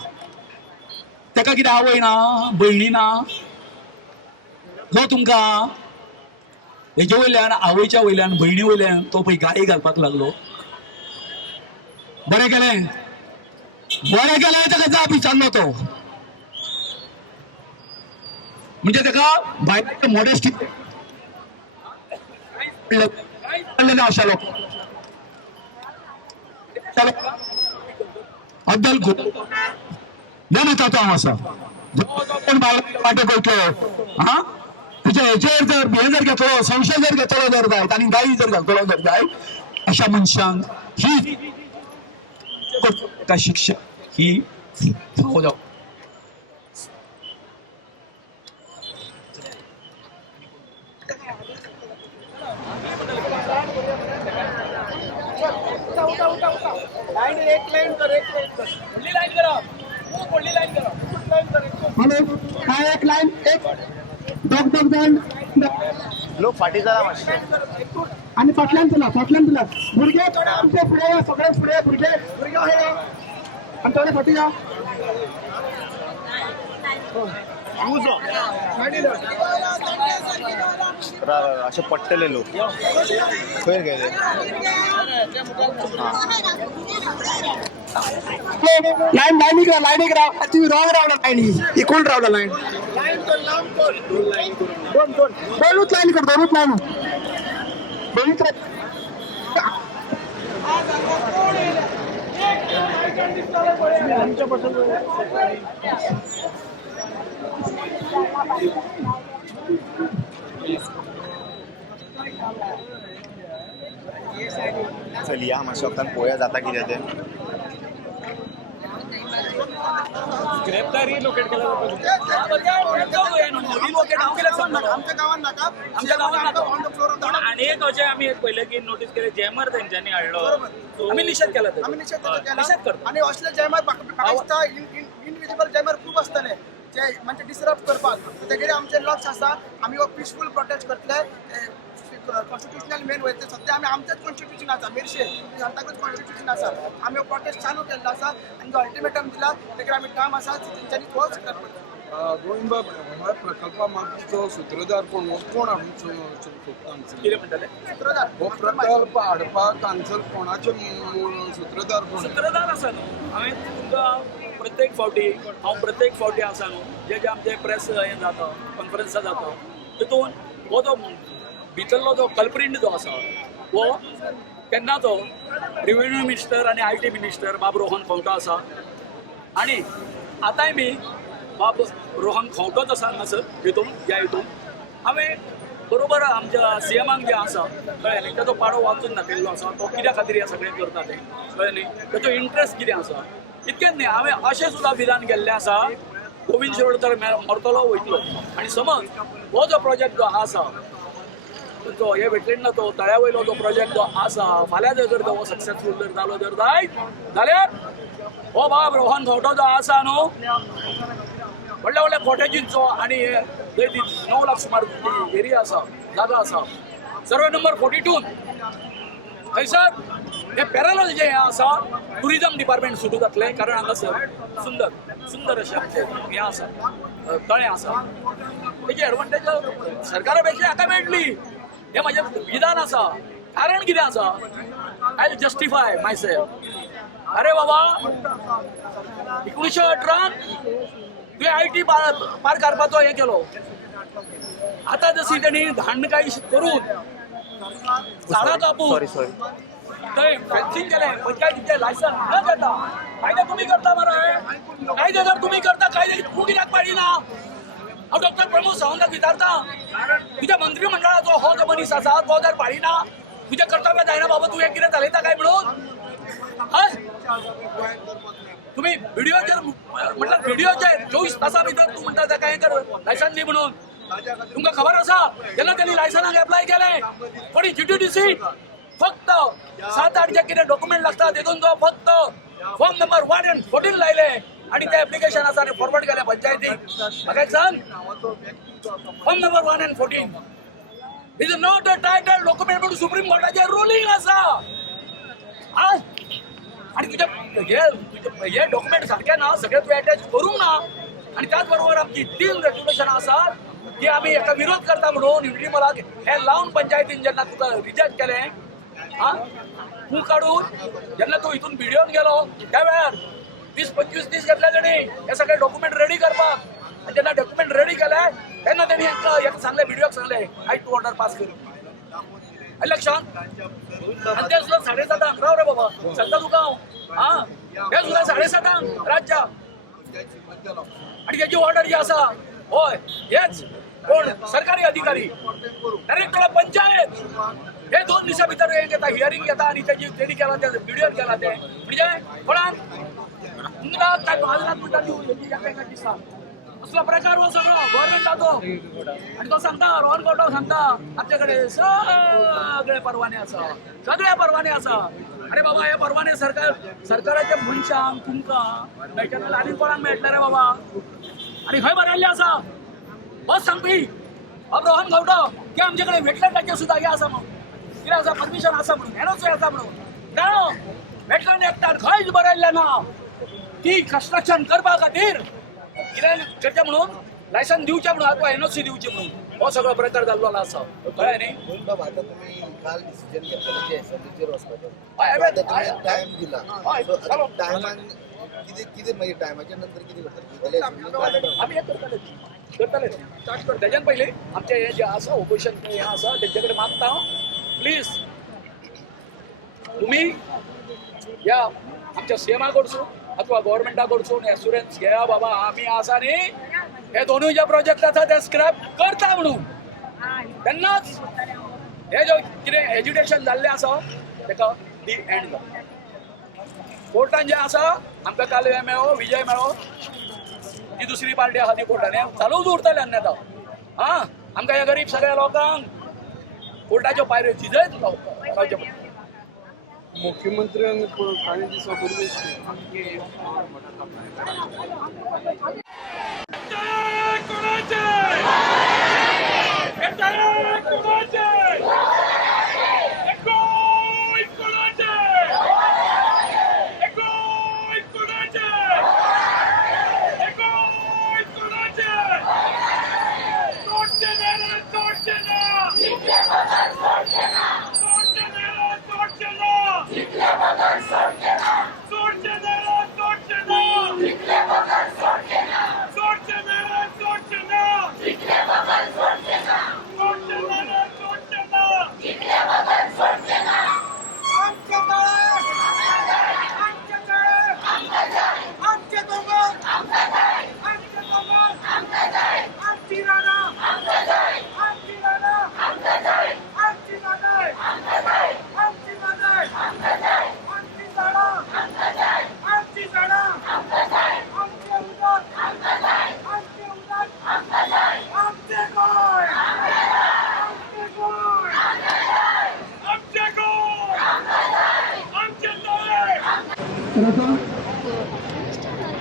ताका कितें आवय ना भयणी ना जो तुमका हेजे वयल्यान आवयच्या वयल्यान भयणी वयल्यान तो पळय गाळी घालपाक लागलो बरें केलें ताका जाप विचारलो तो म्हणजे ताका भायल्याचें मॉडेस्टी आशालो अद्दल देन येता तो हांव आसा वाटेक वयतलो हा तुज्या हेचेर जर हे जर घेतलो संशय जर घेतलो जर जायत आनी गाळी जर घालतलो जर जायत अशा मनशांक ही शिक्षा ही फावो जावं म्हणून काय एक लाईन एक दोग जाण लोक फाटी जाला मातशे आणि फाटल्यान तुला भुरगे थोडे आमचे फुडें या सगळे फुडें भुरगे हे या आनी थोडे फाटी या असे पडटले लोक खंय गेले लाईनीक राव तुम्ही रॉंग रावला लाईनी इक्वल रावला लाईन दोनूच लाईन कर दोनूच लाईन चल या मातशें वखदान पळोवया जाता कितें तें गिरफ्तारी लोकेट केला आमच्या गावात आणि एक अशें आमी पयलें की नोटीस केलें जॅमर तेंच्यांनी हाडलो आमी निशेध केला निशेध करता आणि असले जॅमर म्हाका दिसता इनविजिबल जॅमर खूप असतले जे म्हणजे डिसरप्ट करपाक तेगेर आमचें लक्ष आसा आमी हो पिसफूल प्रोटेस्ट करतले कॉन्स्टिट्युशनल मेन वयतले सद्या आमी आमचेच कॉन्स्टिट्युशन आसा मेरशे सांताकूच कॉन्स्टिट्युशन आसा आमी हो प्रोटेस्ट चालू केल्लो आसा आनी जो अल्टिमेटम दिला तेगेर आमी काम आसा तेंच्यांनी तो स्वीकार करता गोविंदबाब ह्या प्रकल्पा मागचो सूत्रधार कोण आमचो कितें म्हणटाले हो प्रकल्प हाडपाक हांगसर कोणाचे सूत्रधार कोण सूत्रधार आसा न्हू हांवें तुमकां प्रत्येक फावटी आसा न्हू जे आमचे प्रेस हें जाता कॉन्फरन्सां जाता तितून हो जो भितरलो जो कल्प्रिंट जो आसा हो केन्नाचो रेव्हेन्यू मिनिस्टर आनी IT मिनिस्टर बाब रोहन खंवटो आसा आनी आतांय बी बाब रोहन खंवटोच आसा हांगासर हितून हांवें बरोबर आमच्या CMाक जे आसा कळ्ळें न्ही ताचो पाडो वाचून दाखयल्लो आसा तो कित्या खातीर हें सगळें करता तें कळ्ळें न्ही ताचो इंट्रस्ट कितें आसा इतकेंच न्ही हांवें अशें सुद्दां विधान केल्लें आसा गोविंद शिरोडकर मरतलो वयतलो आनी समज हो जो प्रोजेक्ट जो आसा जो हे भेटले ना तो तळ्या वयलो जो प्रोजेक्ट जो आसा फाल्यां जर हो सक्सेसफूल जर जालो जर जाल्यार हो बाब रोहन खंवटो जो आसा न्हू व्हडल्या कॉटेजींचो आनी थंय ती 9 लाख सुमार एरिया आसा जागा आसा सर्वे नंबर 42 थंयसर हे पॅरलल जे आसा टुरिजम डिपार्टमेंट सुरू जातलें कारण हांगासर सुंदर अशें आमचें हें आसा तळें आसा तेजी एडवांटेज सरकारा पेक्षा हाका मेळटली हे म्हजें विधान आसा कारण कितें आसा I will justify my self अरे बाबा 1918 तुवें IT पार करपाचो हें केलो आतां जशी तेणी धांडकाई करून झाडां कापून थंय फेन्सिंग केलें पंचायतीचें लायसन न घेता कायदे तुमी करता मरे कायदे जर तुमी करता कायदे तूं कित्याक पाडिना हांव डॉक्टर प्रमोद सावंताक विचारता तुज्या मंत्रिमंडळाचो हो जो मनीस आसा तो जर पाडिना तुजें कर्तव्य जायना बाबा तूं हें कितें चलयता काय म्हणून हय तुम्ही व्हिडिओचेर म्हटल्यार व्हिडिओचेर 24 तासां भितर तूं म्हणटा ताका हें कर लायसन दी म्हणून तुमकां खबर आसा जेन्ना तेणी लायसनाक एप्लाय केलें कोणी GTDC फक्त 7-8 जे कितें डॉक्युमेंट लागता तेतून तो फक्त फॉर्म नंबर 1 and 14 लायले आनी तें एप्लिकेशन आसा आनी फॉरवर्ड केलें पंचायतीक म्हाका एक सांग form number 1 and 14 is not a title document म्हणून सुप्रीम कोर्टाचे रुलींग आसा आणि हे डॉक्युमेंट सारखे ना सगळे तू अटॅच करूंक ना आणि त्याच बरोबर आमची 3 रेग्युलेशन आसात की आम्ही एका विरोध करता म्हणून युनिटी मॉलाक हे लावून पंचायतीन जेन्ना तुका रिजेक्ट केलें तू काढून जेन्ना तू इथून व्हिडिओन गेलो त्या वेळार 20-25 दीस घेतले तेणी हे सगळे डॉक्युमेंट रेडी करपाक आणि जेन्ना डॉक्युमेंट रेडी केले तेन्ना तेणी एक सांगले व्हिडिओक सांगले आय टू ऑर्डर पास करू लक्षात आणि ते सुद्धा 7:30 राव रे बाबा सांगता तुका हांव हे सुद्धा 7:30 राज्य आणि त्याची ऑर्डर जी आसा होय हेच कोण सरकारी अधिकारी डायरेक्टर ऑफ पंचायत हे 2 दिसा भितर हे घेता हियरिंग घेता आणि त्याची तेणी केला ते व्हिडिओ केला ते म्हणजे कोणाक तुमकां काय 5,00,000 रुपया दिसा असला प्रकार हो सगळो गव्हर्नमेंटाचो आणि तो सांगता रोहन कोर्टाक सांगता आमच्याकडे सगळे परवाने आसा सगळे परवाने आसा अरे बाबा हे परवाने सरकाराच्या मनशांक तुमकां मेळटले आनी कोणाक मेळटले रे बाबा आणि खंय बरयल्ले आसा बस सांगपी अब रोहन गावडो की आमच्याकडे वेटलँडाचे सुद्धा हे आसा म्हणून कितें आसा परमिशन आसा म्हणून एनओसी आसा म्हणून ना वेटलँड एक्टार खंयच बरयल्लें ना ती कन्स्ट्रक्शन करपा खातीर कितें करचें म्हणून लायसन दिवचें म्हणून अथवा एनओसी दिवची म्हणून हो सगळो प्रकार जाल्लो आसा कळ्ळें न्ही काल डिसिजन घेतलेलं जे एसएमसीचेर वचपाचें हय टायम दिला हय चलो टायमान कितें मागीर टायमाच्या नंतर कितें करतले आम्ही हे करतले स्टार्ट कर त्याच्यान पहिले आमचे हे जे आसा ओपोजिशन हे आसा त्यांच्याकडे मागता प्लीज तुम्ही या आमच्या सीएमा कडसून अथवा गव्हर्नमेंटा कडसून एश्युरन्स घ्या बाबा आम्ही आसा न्ही हे दोनूय जे प्रोजेक्ट आसा ते स्क्रॅप करता म्हणून तेन्नाच हे जो कितें एज्युकेशन जाल्लें आसा तेका दी एंड जाता कोर्टान जे आसा आमकां काल हे मेळ्ळो विजय मेळ्ळो ती दुसरी पार्टी आहा ती कोर्टाने चालूच उरतले अन्यथा आमकां हे गरीब सगळ्या लोकांक कोर्टाच्यो पायऱ्यो झिजयत रावचे पडटा मुख्यमंत्र्यांनी काही दिवसापूर्वी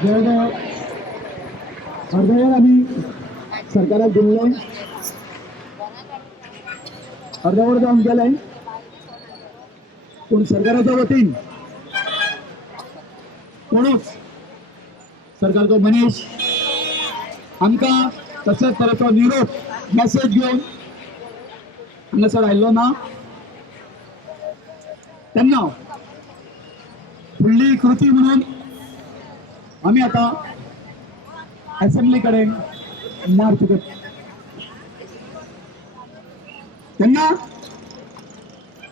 जवळजवळ अर्धवेळ आम्ही सरकाराक दिल्लें अर्धवट जावन गेलें पूण सरकाराच्या वतीन कोणूच सरकारचो मनीस आमकां तसलेच तरेचो निरोप मॅसेज घेवन हांगासर आयिल्लो ना तेन्ना फुडली कृती म्हणून आम्ही आता असेंब्ली कडेन मार्च करता तेन्ना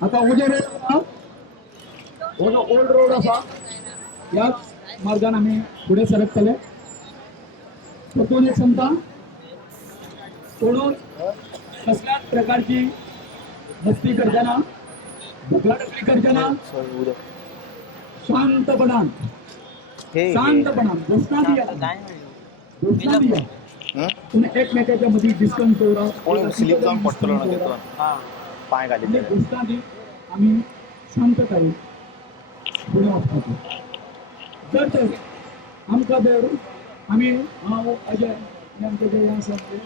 आता ओजे रोड हो जो ओल्ड रोड आसा ह्याच मार्गान आमी फुडें सरकतले परतून एक सांगता कोणूच कसल्याच प्रकारची मस्ती करतना ढकलाढकली करतना शांतपणान घोषणा दिया पूण एकमेकाच्या मदीं डिस्कस दवरप स्लीप जावन पडटलो ना तितून पांय घालीत घोषणा दी आमी शांततायेन फुडें वचपाचें जर तर आमकां जर आमी हांव अजय आनी आमचे जे आसा ते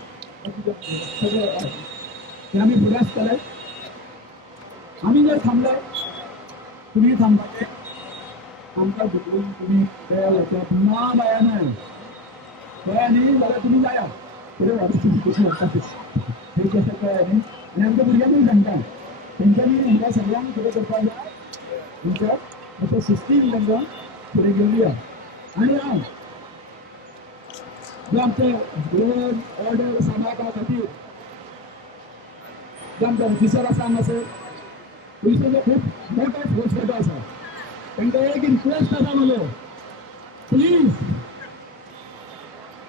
सगळे ते आम्ही फुडेच केलंय. आम्ही जर थांबलोय तुम्ही थांबताय आमकां भुकून तुम्ही तयार जाता पुन्हा बाया नाही कळ्या न्ही जाल्यार तुम्ही जाया फुडें व्हरता कशी व्हरता हे कशें कळ्या न्ही आनी आमच्या भुरग्यांकूय सांगता तेंच्यांनी आमकां सगळ्यांक कितें करपाक जाय तुमच्या अशें सिस्टीम तांकां फुडें घेवन या. आनी हांव जे आमचे रोड ऑर्डर सांबाळपा खातीर जे आमचे ऑफिसर आसा हांगासर पुलिसाचो खूब मोठो फोर्स येतो आसा तांकां एक रिक्वेस्ट आसा म्हजो प्लीज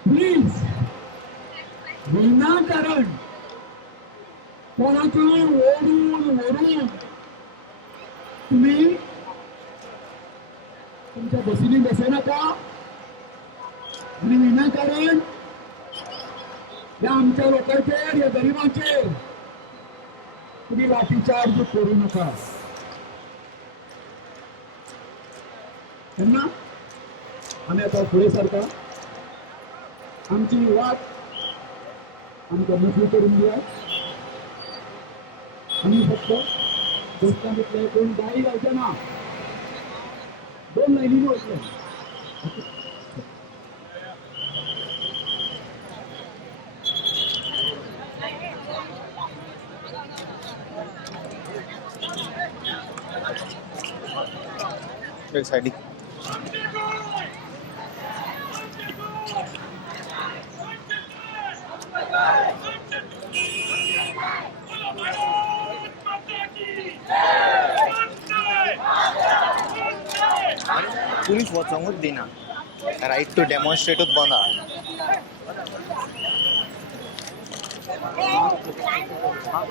प्लीज विनाकारण कोणाचोय ओडून व्हरून तुम्ही तुमच्या बसींनी बसनाका आणि विनाकारण या आमच्या लोकांचेर या गरिबांचेर तुम्ही लाठीचार्ज करू नका. तेन्ना आम्ही आता फुडें सरता आमची वाट आमकां मोकळी करून दिया. आम्ही फक्त दोस्तांतले कोण गाई घालचे ना 2 लायनींनी वतले. साइड पुलिस वचोंकूच दिना राइट टू डेमॉन्स्ट्रेटूच बंद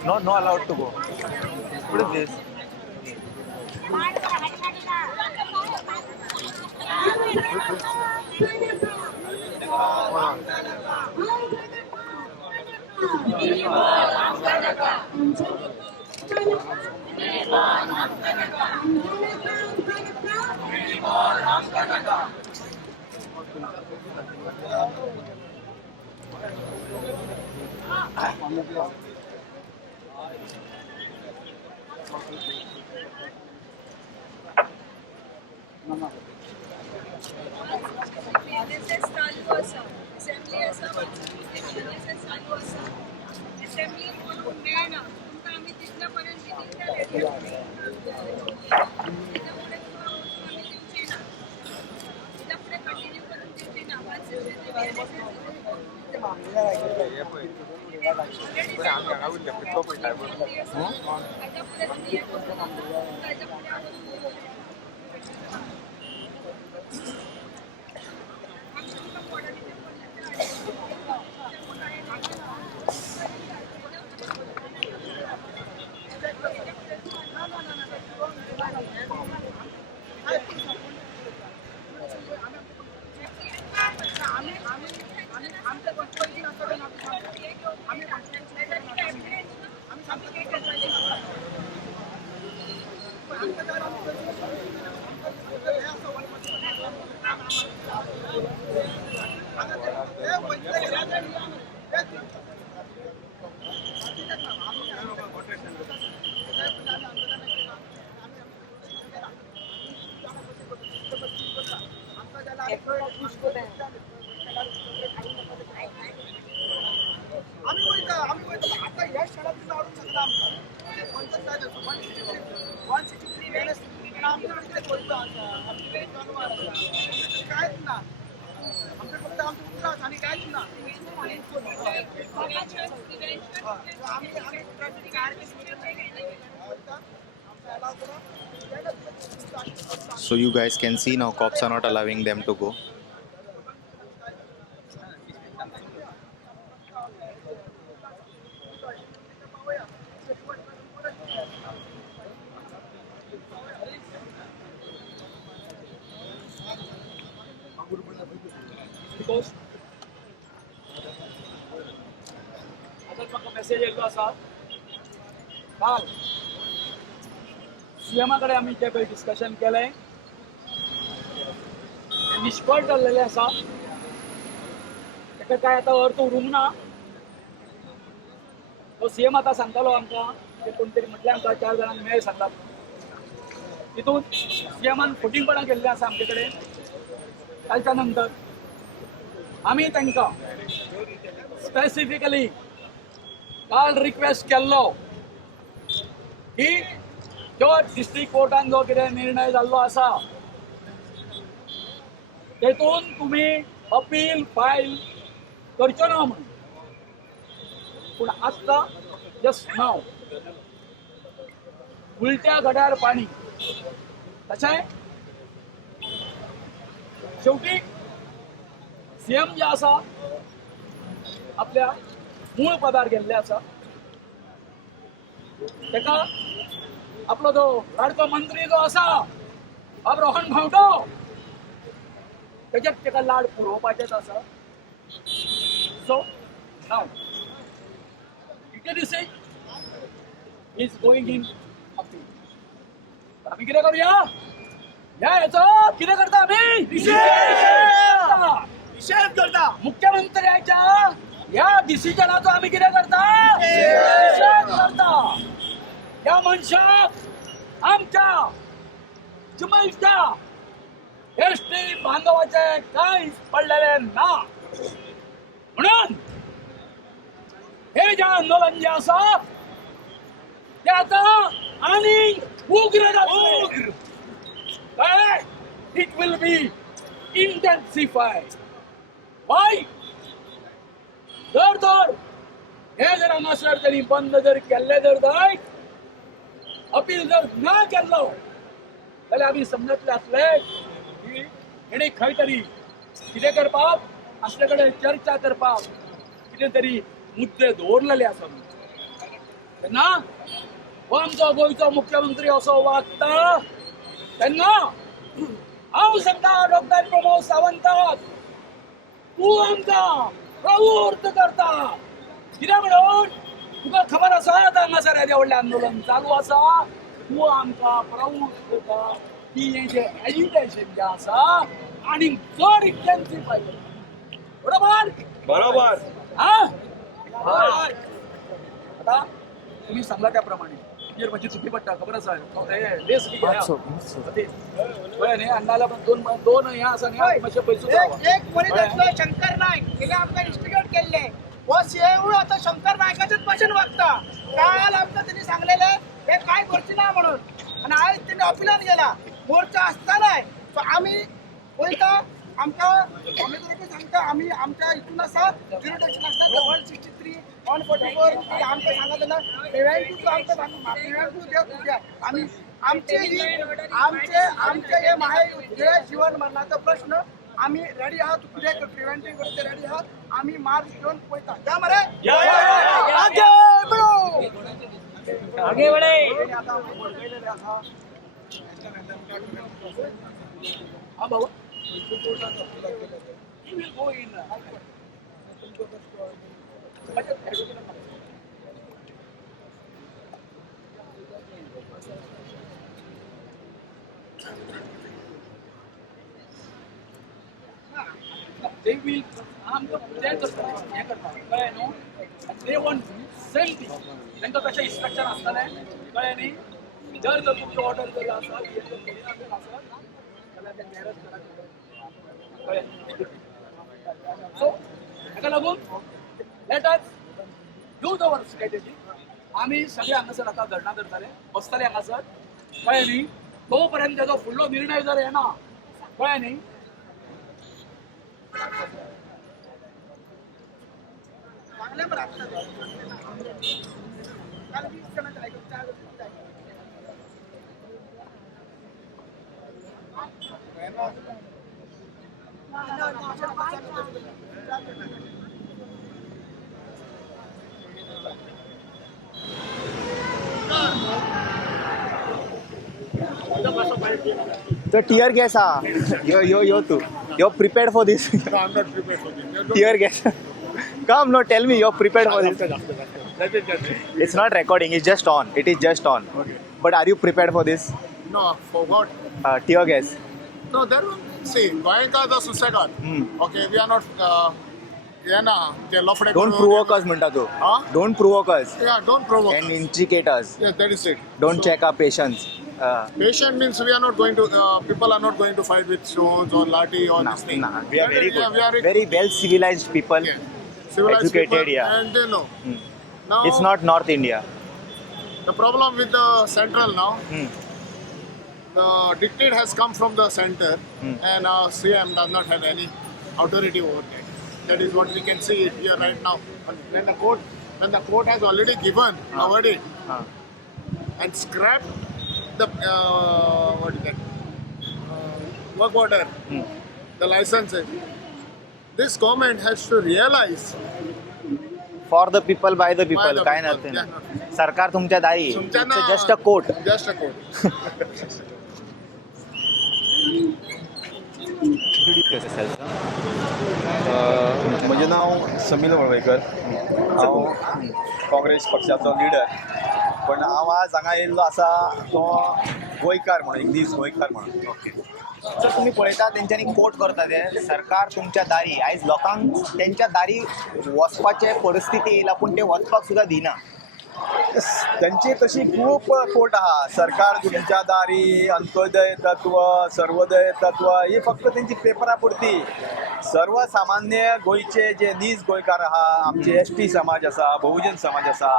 no allowed to go. What is this? So you guys can see now cops are not allowing them to go. Because आता म्हाका मेसेज येयल्लो आसा काल सीएमा कडेन आमी जे पळय डिस्कशन केलें तें निश्फळ जाल्लेलें आसा. ताका काय आतां अर्थ उरूंक ना. तो सीएम आता सांगतालो आमकां ते कोण तरी म्हटलें आमकां 4 जाणांक मेळ सांगतात तितून सीएमान फुटींगपणां केल्लें आसा आमचे कडेन ताच्या नंतर आमी तांकां स्पेसिफिकली काल रिक्वेस्ट केल्लो की जो डिस्ट्रिक्ट कोर्टान जो कितें निर्णय जाल्लो आसा तेतून तुम्ही अपील फायल करचो ना म्हणून पूण आत्तां जस्ट नाव उलट्या गड्यार पाणी तशें शेवटी सीएम जे आसा आपल्या मूळ पदार गेल्ले आसा तेका आपलो जो लाडको मंत्री जो आसा बाब रोहन भावटो तेच्यात तेका लाड पुरोवपाचेच आसा so now is going in appeal आम्ही कितें करूया ह्या हेचो कितें करता आमी निषेध करता मुख्यमंत्र्याच्या ह्या डिसिजनाचो आमी कितें करता निषेध करता ह्या मनशाक आमच्या चिमलच्या एसटी बांधवाचे कांयच पडलेले ना म्हणून हे जे आंदोलन जे आसा ते आता आणि उग्र जातले it will be intensified Y जर हे जर हांगासर तरी बंद जर केल्ले जर थंय अपील जर ना केल्लो जाल्यार आमी समजतले आसले की हेणे खंय तरी कितें करपाक असले कडेन चर्चा करपाक कितें तरी मुद्दे दवरलेले आसा तेन्ना हो आमचो गोंयचो मुख्यमंत्री असो वागता तेन्ना हांव सांगता डॉक्टर प्रमोद सावंताक तूं आमकां प्रवृत्त करता कितें म्हणून तुका खबर आसा आतां हांगासर येदें व्हडलें आंदोलन चालू आसा तूं आमकां प्रवृत्त करता की हें जें एज्युकेशन जें आसा आनीक चड इंटेन्सिफाय बरोबर बरोबर हा आता तुम्ही सांगला त्या प्रमाणे जर माझी चुकी पडटा खबर आसा लेस न्ही अन्नाला पण दोन हे आसा न्ही मातशे पयसो एक मनीस आसलो शंकर नायक तिने आमकां इन्स्टिट्यूट केल्ले हो सीएम आता शंकर नायकाच्याच भाशेन वागता काल आमकां त्यांनी सांगलेले हे काय करचे ना म्हणून आणि आज त्यांनी अपिलान गेला मोर्चा असताना सो आम्ही वयता आमकां आमी तरी सांगता आमी आमच्या हितून आसा झिरो टॅक्शन आसता 163 144 आमकां सांगत ना प्रिव्हेंटिव्ह आमकां सांग प्रिव्हेंटिव्ह द्या आमी आमचे हे हे जीवन मरणाचा प्रश्न आम्ही रेडी आहात कितें प्रिव्हेंटिव्ह करचे रेडी आहात आम्ही मार्च घेऊन पळयता या मरे आगे बढे हा बाबा they will they want same thing त्यांका तशें इन्स्ट्रक्शन आसतले कळ्ळें न्ही जर तुमची ऑर्डर जर आसा सो हेका लागून let us use our strategy आमी सगळे हांगासर आतां धरणां धरतले बसतले हांगासर कळ्ळें न्ही तो पर्यंत तेजो फुडलो निर्णय जर येना कळ्ळें न्ही The tear gas, yo too. You're prepared for this. No, I'm not prepared for this. Tear gas. Come, no, tell me you're prepared for this. It's not recording. It's just on. It is just on. Okay. But are you prepared for this? No, for what? Tear gas. No, there will see. Goenka the Susagat. Okay, we are not हे ना ते लफडे डोंट प्रोवोक अस म्हणटा तू. Huh? Don't provoke us don't provoke and intricate us. yes that is it don't check our patience. patient means we are not going to people are not going to fight with stones or lathi or this thing. We are very Yeah, we are good, very well civilized people. yeah, civilized educated, people, yeah. and they know now It's not North India. the problem with the central now Hmm. the dictate has come from the center and our CM does not have any authority over that. That is what we can see it here right now. But when the court has already given a verdict and scrapped the what is that work order, the licenses. This government has to realize For the people, by the people. the काय people, नसते ना. yeah. सरकार तुमच्या दारी. तुमच्यांना- It's just a court. just a court. म्हजें नांव समील वळवयकर. हांव काँग्रेस पक्षाचो लिडर. पण हांव आज हांगा येयल्लो आसा तो गोंयकार म्हणून, एक दीस गोंयकार म्हणून. ओके. सो तुम्ही पळयता तेंच्यांनी कोट करता ते सरकार तुमच्या दारी. आयज लोकांक तेंच्या दारी वचपाचे परिस्थिती येयला पूण ते वचपाक सुद्दां दिना. त्यांची तशी खूप कोट आहा. सरकार तुमच्या दारी, अंत्योदय तत्व, सर्वोदय तत्व ही फक्त त्यांची पेपरा पुरती. सर्वसामान्य गोंयचे जे नीज गोंयकार आहा, आमचे ST समाज आसा, बहुजन समाज आसा,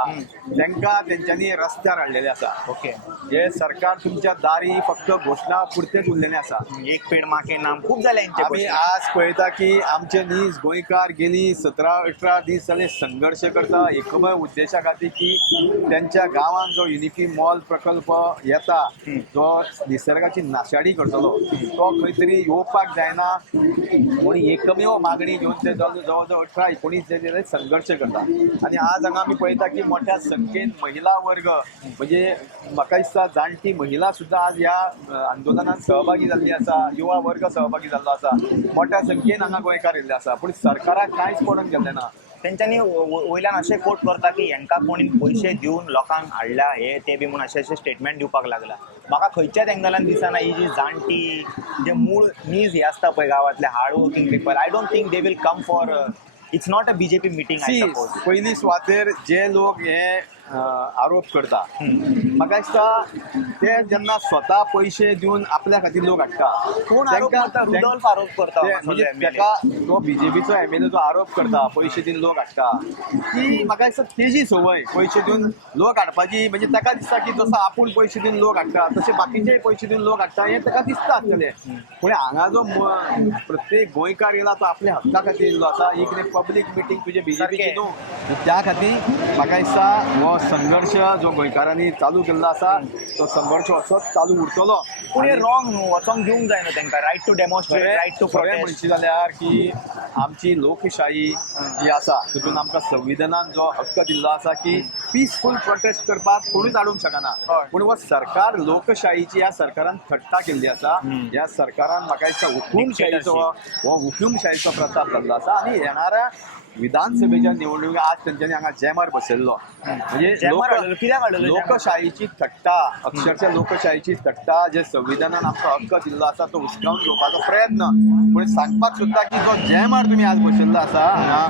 तांकां तेंच्यांनी रस्त्यार हाडलेले आसा. ओके. हे सरकार तुमच्या दारी फक्त घोशणा पुरतेच उरलेले आसा. एक पेड माके नाम खूप जाले आमी यांचे. आज पळयता की आमचे नीज गोंयकार गेली 17-18 दीस जाले संघर्ष करता एकमेव उद्देशा खातीर की त्यांच्या गांवांत जो युनिटी मॉल प्रकल्प येता जो निसर्गाची नाशाडी करतलो तो खंय तरी येवपाक जायना म्हूण एकमेव मागणी घेवन ते जवळ 18-19 दीस संघर्ष करता. आनी आज हांगा आमी पळयता की मोठ्या संख्येन महिला वर्ग म्हणजे म्हाका दिसता जाणटी महिला सुद्दां आज ह्या आंदोलनात सहभागी जाल्ली आसा. युवा वर्ग सहभागी जाल्लो आसा. मोठ्या संख्येन हांगा गोंयकार येयल्ले आसा. पूण सरकाराक कांयच पडून गेल्लें ना. तेंच्यांनी वयल्यान अशें कोट करता की हांकां कोणी पयशे दिवन लोकांक हाडला हे ते बी म्हणून अशें स्टेटमेंट दिवपाक लागला. म्हाका खंयच्याच एंगलान दिसना ही जी जाणटी जे मूळ नीज हे आसता पळय गांवांतले hard working people, I don't think they will come for it's not a BJP meeting. I suppose पयली सुवातेर जे लोक हे आरोप करता म्हाका दिसता ते जेन्ना स्वता पयशे दिवन आपल्या खातीर लोक हाडटा कोण आरोप करता? रुडॉल्फ आरोप करता. म्हणजे ताका तो BJPचो MLA जो आरोप करता पयशे दिवन लोक हाडटा ती म्हाका दिसता तेजी संवय पयशे दिवन लोक हाडपाची. म्हणजे ताका दिसता की जसो आपूण पयशे दिवन लोक हाडटा तशे बाकीचे पयशे दिवन लोक हाडटा हे ताका दिसता आसतलें. पूण हांगा जो प्रत्येक गोंयकार येयला तो आपल्या हक्का खातीर येयल्लो आसा. ही कितें पब्लीक मिटींग तुजे BJPची न्हू. त्या खातीर म्हाका दिसता हो संघर्ष जो गोंयकारांनी चालू केल्लो आसा तो संघर्ष असोच चालू उरतलो. पूण हे रॉंग न्हू. वचोंक दिवंक जाय न्हू तांकां. Right to demonstrate, right to सगळे प्रोटेस्ट. म्हणचे जाल्यार की आमची लोकशाही जी आसा तितून आमकां संविधानान जो हक्क दिल्लो आसा की पीसफूल प्रोटेस्ट करपाक कोणूच हाडूंक शकना. पूण हो सरकार लोकशाहीची ह्या सरकारान थट्टा केल्ली आसा. ह्या सरकारान म्हाका दिसता हुकुमशाहीचो प्रस्ताव जाल्लो आसा. आनी येणाऱ्या विधानसभेच्या निवडणुका आज तेंच्यांनी हांगा जॅमर बसयल्लो. म्हणजे लोकशाहीची थट्टा, अक्षरशः लोकशाहीची थट्टा जे संविधानान आमचो हक्क दिल्लो आसा तो हुसकावून घेवपाचो प्रयत्न. पूण सांगपाक सोदता की जो जॅमर तुमी आज बसयल्लो आसा हांगा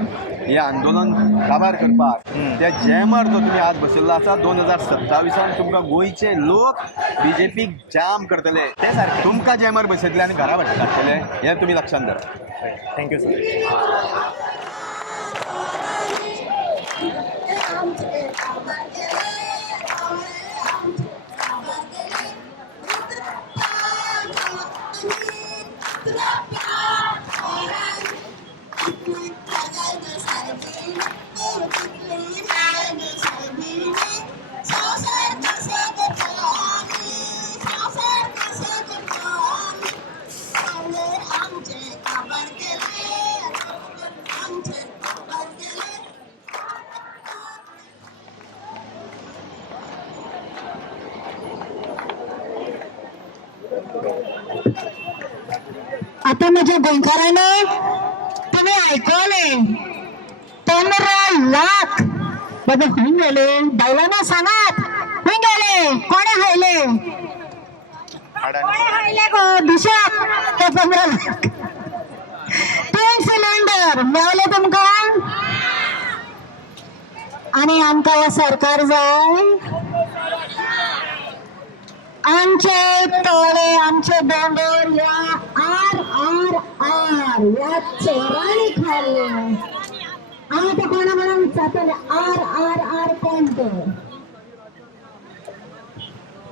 हे आंदोलन काबार करपाक त्या जॅमर जो तुमी आज बसयल्लो आसा 2027 तुमकां गोंयचे लोक BJPक जाम करतले. ते सारकें तुमकां जॅमर बसयतले आनी घरा धाडटले हें तुमी लक्षांत धरा. Thank you sir. आता माझ्या गोंयकारांनो तुम्ही ऐकवले 15 लाख बाबा खंय गेले बायलांना सांगात खंय गेले कोणे हायले कोणे हायले गो दिशाक ते 15 लाख 3 सिलेंडर घर मेवले तुमकां आणि आमकां हे सरकार जाय आमचे तळे आमचे दोंगर या आर या चोरांनी खाल्ले आता कोणा विचारतले आर कोण तो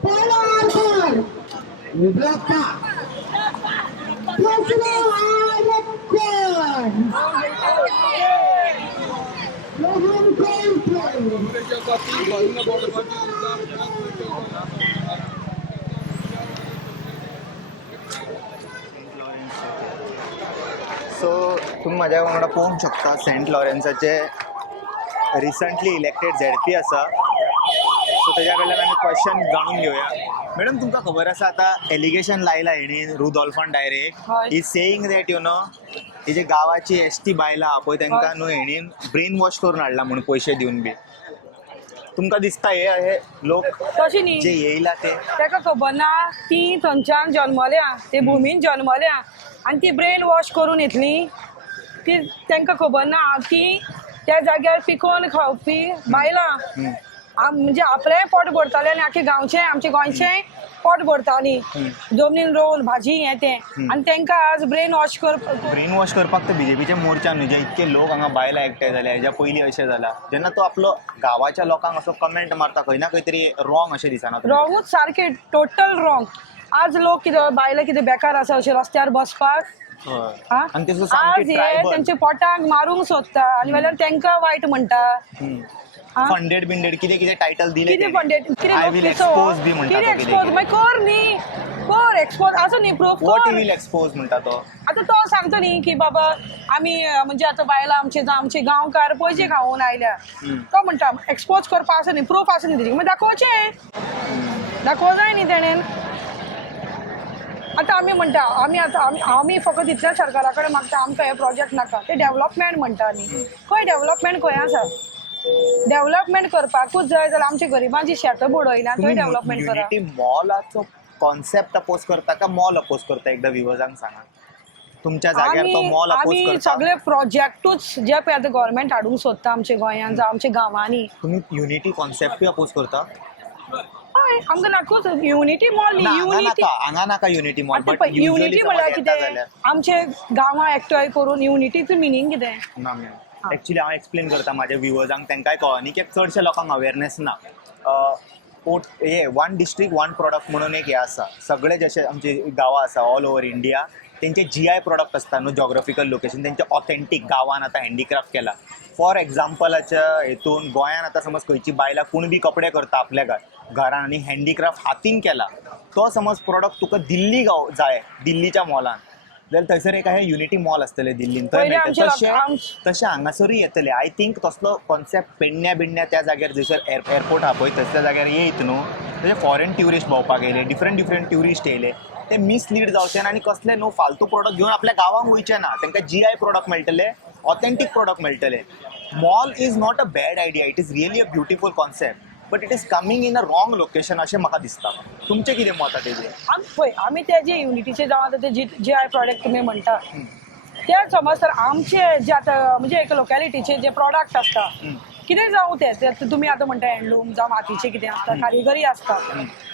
कोण विद्यार्था कसले आर कोण लहान सो तुम्ही माझ्या वांगडा पळोवंक शकता सेंट लॉरेन्साचे रिसंटली इलेक्टेड झेडपी आसा सो तेज्या कडल्यान आमी क्वेश्चन जाणून घेवया. मॅडम तुमकां खबर आसा आतां एलिगेशन लायला हेणी रुडॉल्फान direct is saying that you know he जे गांवाची एसटी बायलां आहा पळय तांकां न्हू हेणी ब्रेन वॉश करून हाडला म्हणून पयशे दिवन बी. तुमकां दिसता हे लोक तशी न्ही जे येयला ते ताका खबर ना ती थंयच्यान जल्मल्या ते भुमीन जल्मल्या आनी ती ब्रेन वॉश करून येतली ती तांकां खबर ना ती त्या जाग्यार पिकोवन खावपी बायलां म्हणजे आपलें पोट भरतालें आनी आख्खे गांवचें आमचे गोंयचें पोट भरतालीं जमनीन रोवन भाजी हें तें आनी तांकां आज ब्रेन वॉश करपाक तर बीजेपीच्या मोर्चान न्हू जे इतके लोक हांगा बायलां एकठांय जाले हेज्या पयलीं अशें जालां जेन्ना तो आपलो गांवाच्या लोकांक असो कमेंट मारता खंय ना खंय तरी रॉंग अशें दिसना रॉंगूच सारकें टोटल रॉंग. आज लोक कितें बायलां कितें बेकार आसा अशें रस्त्यार बसपाक आज हे तेंचे पोटाक मारूंक सोदता आनी वेल्यार तांकां वायट म्हणटा फंडेड बिंडेड कितें टायटल दिले कितें फंडेड I will expose बी म्हणटा कितें एक्सपोज मागीर कर न्ही कर एक्सपोज आसा न्ही प्रूफ व्हॉट कर ही विल एक्सपोज म्हणटा तो आतां तो सांगता न्ही की बाबा आमी म्हणजे आतां बायलां आमचे गांवकार पयशे खावून आयल्या तो म्हणटा एक्सपोज करपा आसा न्ही प्रूफ आसा न्ही तेजे मागीर दाखोवचें दाखोवं जाय न्ही तेणेन. आतां आमी म्हणटा आमी फकत इतल्या सरकारा कडेन मागता आमकां हे प्रोजेक्ट नाका ते डेव्हलपमेंट म्हणटा न्ही खंय डेव्हलपमेंट खंय आसा डेव्हलपमेंट करपाकूच जाय जाल्यार आमच्या गरिबांची शेतां बुडयल्या थंय डेव्हलपमेंट करा. युनिटी मॉलाचो कॉन्सेप्ट अपोज करता का मॉल अपोज करता एकदा व्ह्युअर्सांक सांगा तुमच्या जाग्यार तो मॉल अपोज आमी करता सगळे प्रोजेक्टूच जे पळय आतां गव्हर्मेंट हाडूंक सोदता आमच्या गोंयांत जावं आमच्या गांवांनी तुम्ही युनिटी कॉन्सेप्टूय अपोज करता हय आमकां नाकूच युनिटी मॉल हांगा नाका युनिटी मॉल बट युनिटी म्हळ्यार कितें आमचे गांवां एकठांय करून युनिटीचो मिनींग कितें ना एक्चुअली हांव एक्सप्लेन करता म्हाज्या व्ह्युअर्सांक तांकांय कळना न्ही की चडशे लोकांक अवेरनेस ना. हे वन डिस्ट्रिक्ट वन प्रोडक्ट म्हणून एक हे आसा सगळे जशे आमचे गांवां आसा ऑल ओवर इंडिया तेंचे GI प्रोडक्ट आसता न्हू जॉग्राफिकल लोकेशन तेंचे ऑथेंटीक गांवान आतां हँडीक्राफ्ट केला. फॉर एक्झाम्पलाच्या हेतून गोंयान आतां समज खंयची बायलां कुणबी कपडे करता आपल्या घरान आनी हँडीक्राफ्ट हातीन केला तो समज प्रोडक्ट तुका दिल्ली जाय दिल्लीच्या मॉलान जाल्यार थंयसर एक हे युनिटी मॉल आसतले दिल्लीन थंय तशें हांगासरूय येतले. आय थिंक तसलो कॉन्सेप्ट पेडण्या बिडण्या त्या जाग्यार जयसर एअरपोर्ट आहा पळय तसल्या जाग्यार येयत न्हू तशे फॉरेन ट्युरिस्ट भोंवपाक येयले डिफरंट ट्युरिस्ट येयले ते मिसलीड जावचे ना आनी कसले न्हू फालतू प्रोडक्ट घेवन आपल्या गांवांक वयचे ना तांकां GI प्रोडक्ट मेळटले ऑथेंटीक प्रोडक्ट मेळटले. Mall is not a bad idea it is really a beautiful concept but it is coming in a wrong location अशें म्हाका दिसता. तुमचें कितें मत तेजेर पळय आमी ते जे युनिटीचे जावं आतां ते GI प्रोडक्ट तुमी म्हणटा ते समज तर आमचे जे आतां म्हणजे एक लोकॅलिटीचे जे प्रोडक्ट आसता कितें जावं ते तुमी आतां म्हणटा हँडलूम जावं मातयेचें कितें आसता कारिगरी आसता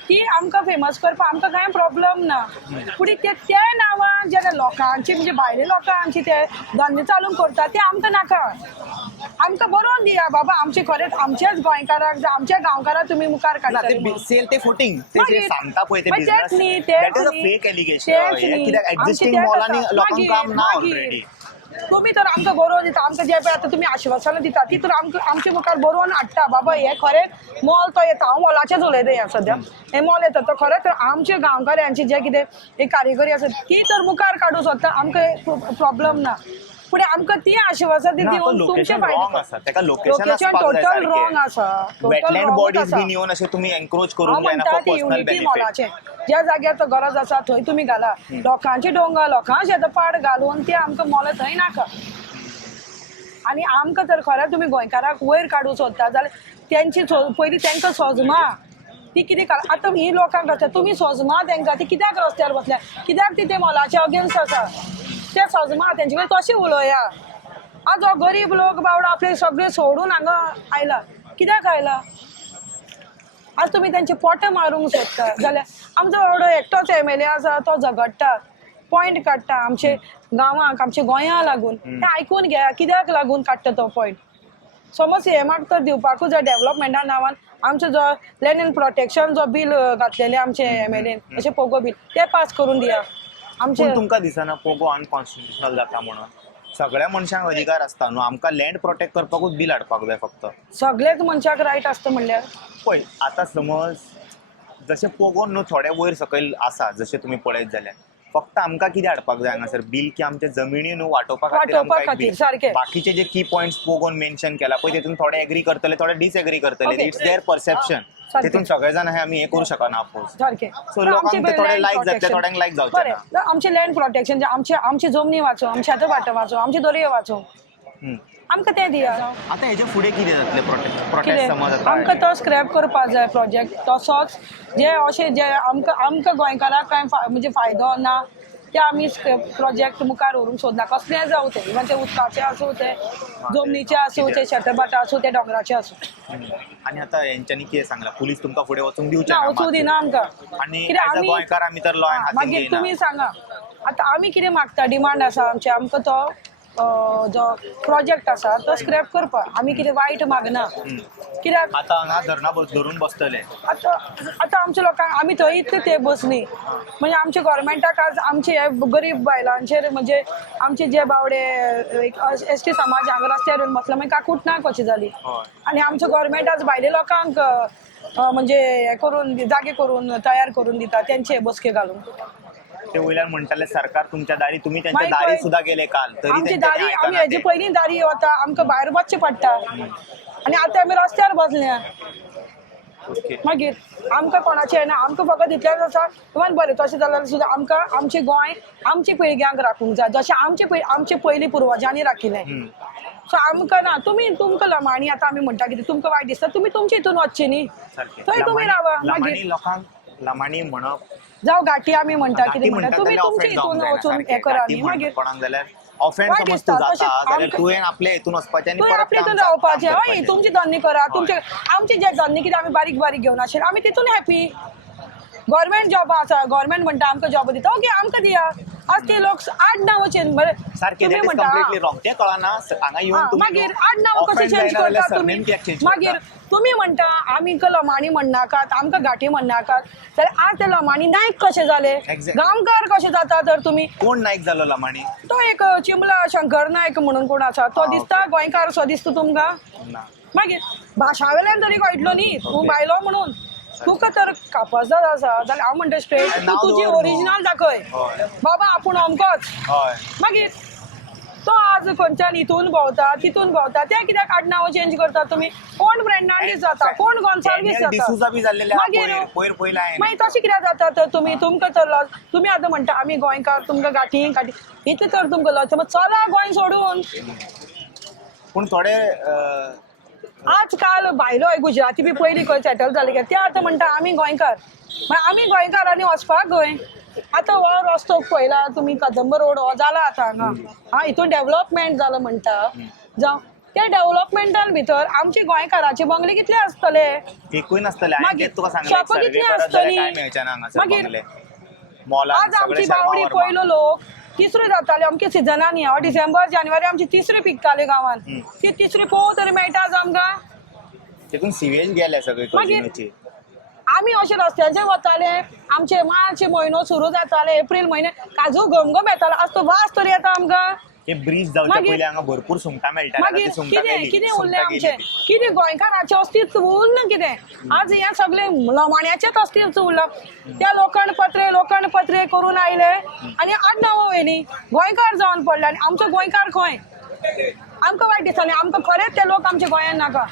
ती आमकां फेमस करपाक आमकां कांय प्रॉब्लम ना पूण त्या नांवान जेन्ना लोकांची म्हणजे भायले लोकांची ते धंदे चालू करता ते आमकां नाका. आमकां बरोवन दिया बाबा आमचे खरेंच आमच्याच गोंयकाराक आमच्या गांवकाराक तुमी मुखार काडटा सेल ते फुटींग ते जे सांगता पळय ते तेच न्ही that is a fake allegation कित्याक एक्झिस्टिंग मॉलांनी लोकांक काम ना ऑलरेडी. तुमी तर आमकां बरोवन दिता आमकां जे पळय आतां तुमी आश्वासनां दिता ती तर आमचे मुखार बरोवन हाडटा बाबा हे खरें मॉल तो येता हांव मॉलाचेच उलयता ह्या सद्या हे मॉल येता तो खरेंच आमच्या गांवकाऱ्यांची जे कितें एक कारिगरी आसा ती तर मुखार काडूं सोदता आमकां प्रॉब्लम ना पूण आमकां ती आश्वासन दिवन तुमचे लोकेशन टोटल रॉंग आसा वेटलँड बॉडीज बीन येवन अशें तुमी एन्क्रोच करून जायना फॉर पर्सनल बेनिफिट मॉलाचें ज्या जाग्यार तो गरज आसा थंय तुमी घाला लोकांचे डोंगर लोकांचे शेतां पाड घालून ते आमकां मॉल थंय नाका. आनी आमकां तर खरेंच तुमी गोंयकाराक वयर काडूं सोदता जाल्यार तेंची पयलीं तांकां सोजमा ती कितें आतां ही लोकांक आसा तुमी सोजमा तांकां ती कित्याक रस्त्यार बसल्या कित्याक ती ते मॉलाचे अगेन्स्ट आसा ते सोजमा तेंचे कडेन तशें उलोवया आज हो गरीब लोक बावडो आपले सगळे सोडून हांगा आयला. कित्याक आयला? आज तुम्ही त्यांचे पोटे मारूंक सोदता जाल्यार आमचो बावडो एकटोच MLA आसा, तो झगडटा, पॉयंट काडटा आमचे गांवांक, आमच्या गोंया लागून. तें आयकून घ्या कित्याक लागून काडटा तो पॉयंट. समज CMाक तर दिवपाकूच जाय डेव्हलपमेंटा नांवान. आमचो जो लँड एंड प्रोटेक्शन जो बील घातलेले आमचे MLA अशें पोगो बील ते पास करून दिया. आमचे पूण तुमकां दिसना पोगो अनकॉन्स्टिट्युशनल जाता म्हणून? सगळ्या मनशांक अधिकार आसता न्हू. आमकां लँड प्रोटेक्ट करपाकूच बील हाडपाक जाय फक्त. सगळेच मनशाक रायट आसता म्हणल्यार पळय आतां समज जशें पोगोन न्हू थोडे वयर सकयल आसा जशें तुमी पळयत जाल्यार फक्त आमकां कितें हाडपाक जाय हांगासर बील की आमचे जमिनी न्हू वांटोवपा खातीर आमकां एक खातीर bill. सारकें. बाकीचे जे की पॉयंट्स पोगोन मेन्शन केला पळय तितून थोडे एग्री करतले थोडे डिसएग्री करतले. Okay. It's their perception. सारकें. तितून सगळे जाण आमी हे करूं शकना अपोज. सारकें. सो लोकांक ते थोडे लायक जातले थोड्यांक लायक जावचे ना. बरें आमचे लँड प्रोटेक्शन जे आमची जमनी वाचो, आमचे शेतां वाटो वाचो, आमचे दर्या वाचो, आमकां तें दिया. आतां हेजे फुडें कितें जातलें प्रोटेस्ट कितें समज आतां आमकां तो स्क्रॅप करपाक जाय प्रोजेक्ट तसोच जे अशें जे आमकां गोंयकाराक कांय म्हणजे फायदो ना ते आमी प्रोजेक्ट मुखार व्हरूंक सोदना. कसलेंय जावं ते इवन ते उदकाचे आसूं ते जमनीचे आसूं ते शेतभाटा आसूं ते दोंगराचे आसूं. आनी आतां हेंच्यांनी कितें सांगलां पुलीस तुमकां फुडें वचूंक दिवचे ना ना वचूं दिना आमकां. आनी कित्याक एज अ आमी गोंयकार आमी तर लॉ एंड हातीन मागीर घेयना. तुमी सांगा आतां आमी कितें मागता डिमांड आसा आमचे आमकां तो जो प्रोजेक्ट आसा तो स्क्रॅप करपाक. आमी कितें वायट मागना. कित्याक आतां हांगा धरणा धरून बसतले आतां आमच्या लोकांक आमी थंयच ते बसली म्हणजे आमच्या गोवोरमेंटाक आज आमचे हे गरीब बायलांचेर म्हणजे आमचे जे बावडे ST समाज हांगा रस्त्यार येवन बसला मागीर काकूट ना कशी जाली. आनी आमचो गोवोरमेंट आज भायले लोकांक म्हणजे हे करून जागे करून तयार करून दिता तेंचे बसके घालून. ते वयल्यान म्हणटाले सरकार तुमच्या दारी तुम्ही त्यांच्या मागीर दारी पळय, सुद्धा गेले काल तरी आमची तेंच्यांनी दारी आयकना आमी हेजे ते. पयलीं दारी वता आमकां भायर वचचें पडटा आनी आतां आमी रस्त्यार बसल्या. ओके. मागीर आमकां कोणाचें येना आमकां फकत इतलेंच आसा इवन बरें तशें जाल्यार सुद्दां आमकां आमचें गोंय आमच्या पिळग्यांक राखूंक जाय जशें आमचे पयलीं पुर्वजांनी राखिल्लें. सो आमकां ना तुमकां लमाणी आतां आमी म्हणटा कितें तुमकां वायट दिसता तुमी तुमच्या हितून वचची न्ही सारकें. थंय तुमी रावा. मागीर लमाणी लोकांक लमाणी म्हणप जावं घाटी आमी म्हणटा कितें म्हणटा म्हणटात तुमी जाल्यार तुमच्या offend जावंक हितून जायना वचून सारकें. हें करा घाटी न्ही. म्हणटा मागीर कोणाक जाल्यार ऑफेंड वायट समज दिसता. तूं जाता तशें जाल्यार आमकां- तुवें आपल्या हितून वचपाचें आनी तुवें परत आपल्या काम हितून रावपाचें. काम हय करपाचें. तुमची धन्नी करा तुमचे आमचे जे धन्नी कितें आमी बारीक बारीक घेवन आशिल्ले आमी तितून हॅपी. गव्हर्मेंट जॉब आसा गव्हर्मेंट म्हणटा आमकां जॉब दिता ओके आमकां दिया. आज ते लोक 8-9 वचेन बरें सारकें तुमी that is म्हणटा completely wrong. तें कळना हांगा येवन तुमी मागीर 8-9 कशें चेंज करता तुमी. मागीर तुमी म्हणटा आमी लमाणी म्हणनाकात आमकां घाटी म्हणनाकात जाल्यार आज ते लमाणी नायक कशे जाले Exactly. गांवकार कशे जाता तर तुमी. कोण नायक जालो लमाणी? तो एक चिंबला शंकर नायक म्हणून कोण आसा तो दिसता गोंयकार सो दिसता तुमकां. ना. मागीर भाशा वेल्यान तरी कळटलो न्ही तूं बायलो म्हणून तुका तर कापासदार आसा जाल्यार हांव म्हणटा स्ट्रेट तूं नांव तुजी दवर न्हू. ओरिजिनल दाखय हय. बाबा आपूण अमकोच. हय. मागीर तो आज खंयच्यान हितून भोंवता तितून भोंवता ते कित्याक 8-9 चेंज करता तुमी. कोण ब्रेंडांडीस जाता कोण गोन्साल्वीस डॅनियल डिसूजा बी जाल्लेले जाता. आहा मागीर पयर पयलीं हांवें. मागीर तशें कित्याक जाता तर तुमकां तर तुमी आतां म्हणटा आमी गोंयकार तुमकां घाटी इतलें तर तुमकां लज मग चला गोंय सोडून. पूण थोडे आजकाल भायलो गुजराती बी पयलीं खंय सेटल जाले ते आतां म्हणटा आमी गोंयकार मागीर आमी गोंयकारांनी वचपाक गोंय. आतां हो रस्तो पळयला तुमी कदंब रोड हो जाला आतां हांगा हितून डेव्हलपमेंट जालो म्हणटा जावं त्या डेव्हलपमेंटान भितर आमचे गोंयकाराचे बंगले कितले आसतले. एकूय नासतले हांवें मागीर तेच तुका सांगलें शॉपां सर्वे कितलीं करत जाल्यार आसतलीं. कांय मेळचें ना हांगासर मागीर बंगले. मॉलान आज सगळे आमची शर्मा बावडी वर्मा. पयलो लोक तिसऱ्यो जाताले अमके सिजनांनी हांव डिसेंबर जानेवारी आमची तिसऱ्यो पिकताले गांवांत ती तिसरी पोव तरी मेळटा आज आमकां. तितून सिवेज गेले सगळे मागीर कजिनोची. आमी अशे रस्त्याचेर वताले आमचे मार्च म्हयनो सुरू जाताले एप्रील म्हयने काजू घमघम येतालो आज तो वास तरी येता आमकां. हे ब्रीज जावचे मागीर- पयलीं हांगा भरपूर सुंगटां मेळटालीं. मागीर कितें कितें उरलें आमचें कितें गोंयकाराचें अस्तित्व उरलें कितें आज हें सगळें लमाण्याचेंच अस्तित्व उरलां. त्या लोखंड पत्रे करून आयले आनी 8-9 वयली गोंयकार जावन पडले आनी आमचो गोंयकार खंय. आमकां वायट दिसतालें आमकां खरेंच ते लोक आमच्या गोंयांत नाका.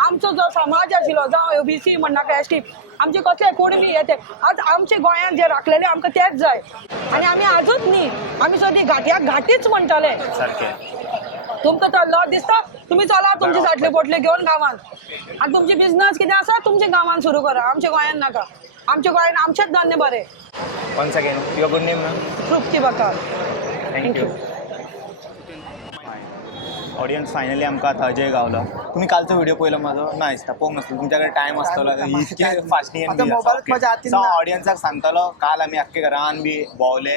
आमचो जो समाज आशिल्लो जावं OBC म्हणनाका ST आमचे कसले कुणबी येते आज आमचे गोंयांत जे राखलेले आमकां तेच जाय आनी आमी आजूच न्ही आमी सद्या घाट्याक घाटीच म्हणटाले. सारकें. तुमकां तर लज दिसता तुमी चला तुमचे साटले पोटले घेवन गांवांत आनी तुमचे बिझनस कितें आसा तुमच्या गांवांत सुरू करा आमच्या गोंयांत नाका. आमच्या गोंयांत आमचेच धान्य बरें. Once again your good name ना? तृप्ती बकार. थँक्यू. ऑडियन्स फायनली आमकां आतां अजय गावलो. तुम्ही कालचो व्हिडिओ पळयलो म्हाजो? ना दिसता पळोवंक नासलो. तुमच्याकडे टायम आसतलो इतके फास्टली मोबाईलच माझ्या हातीन सो ना. ऑडियन्साक सांगतलो काल आमी आख्खे घरान बी भोंवले,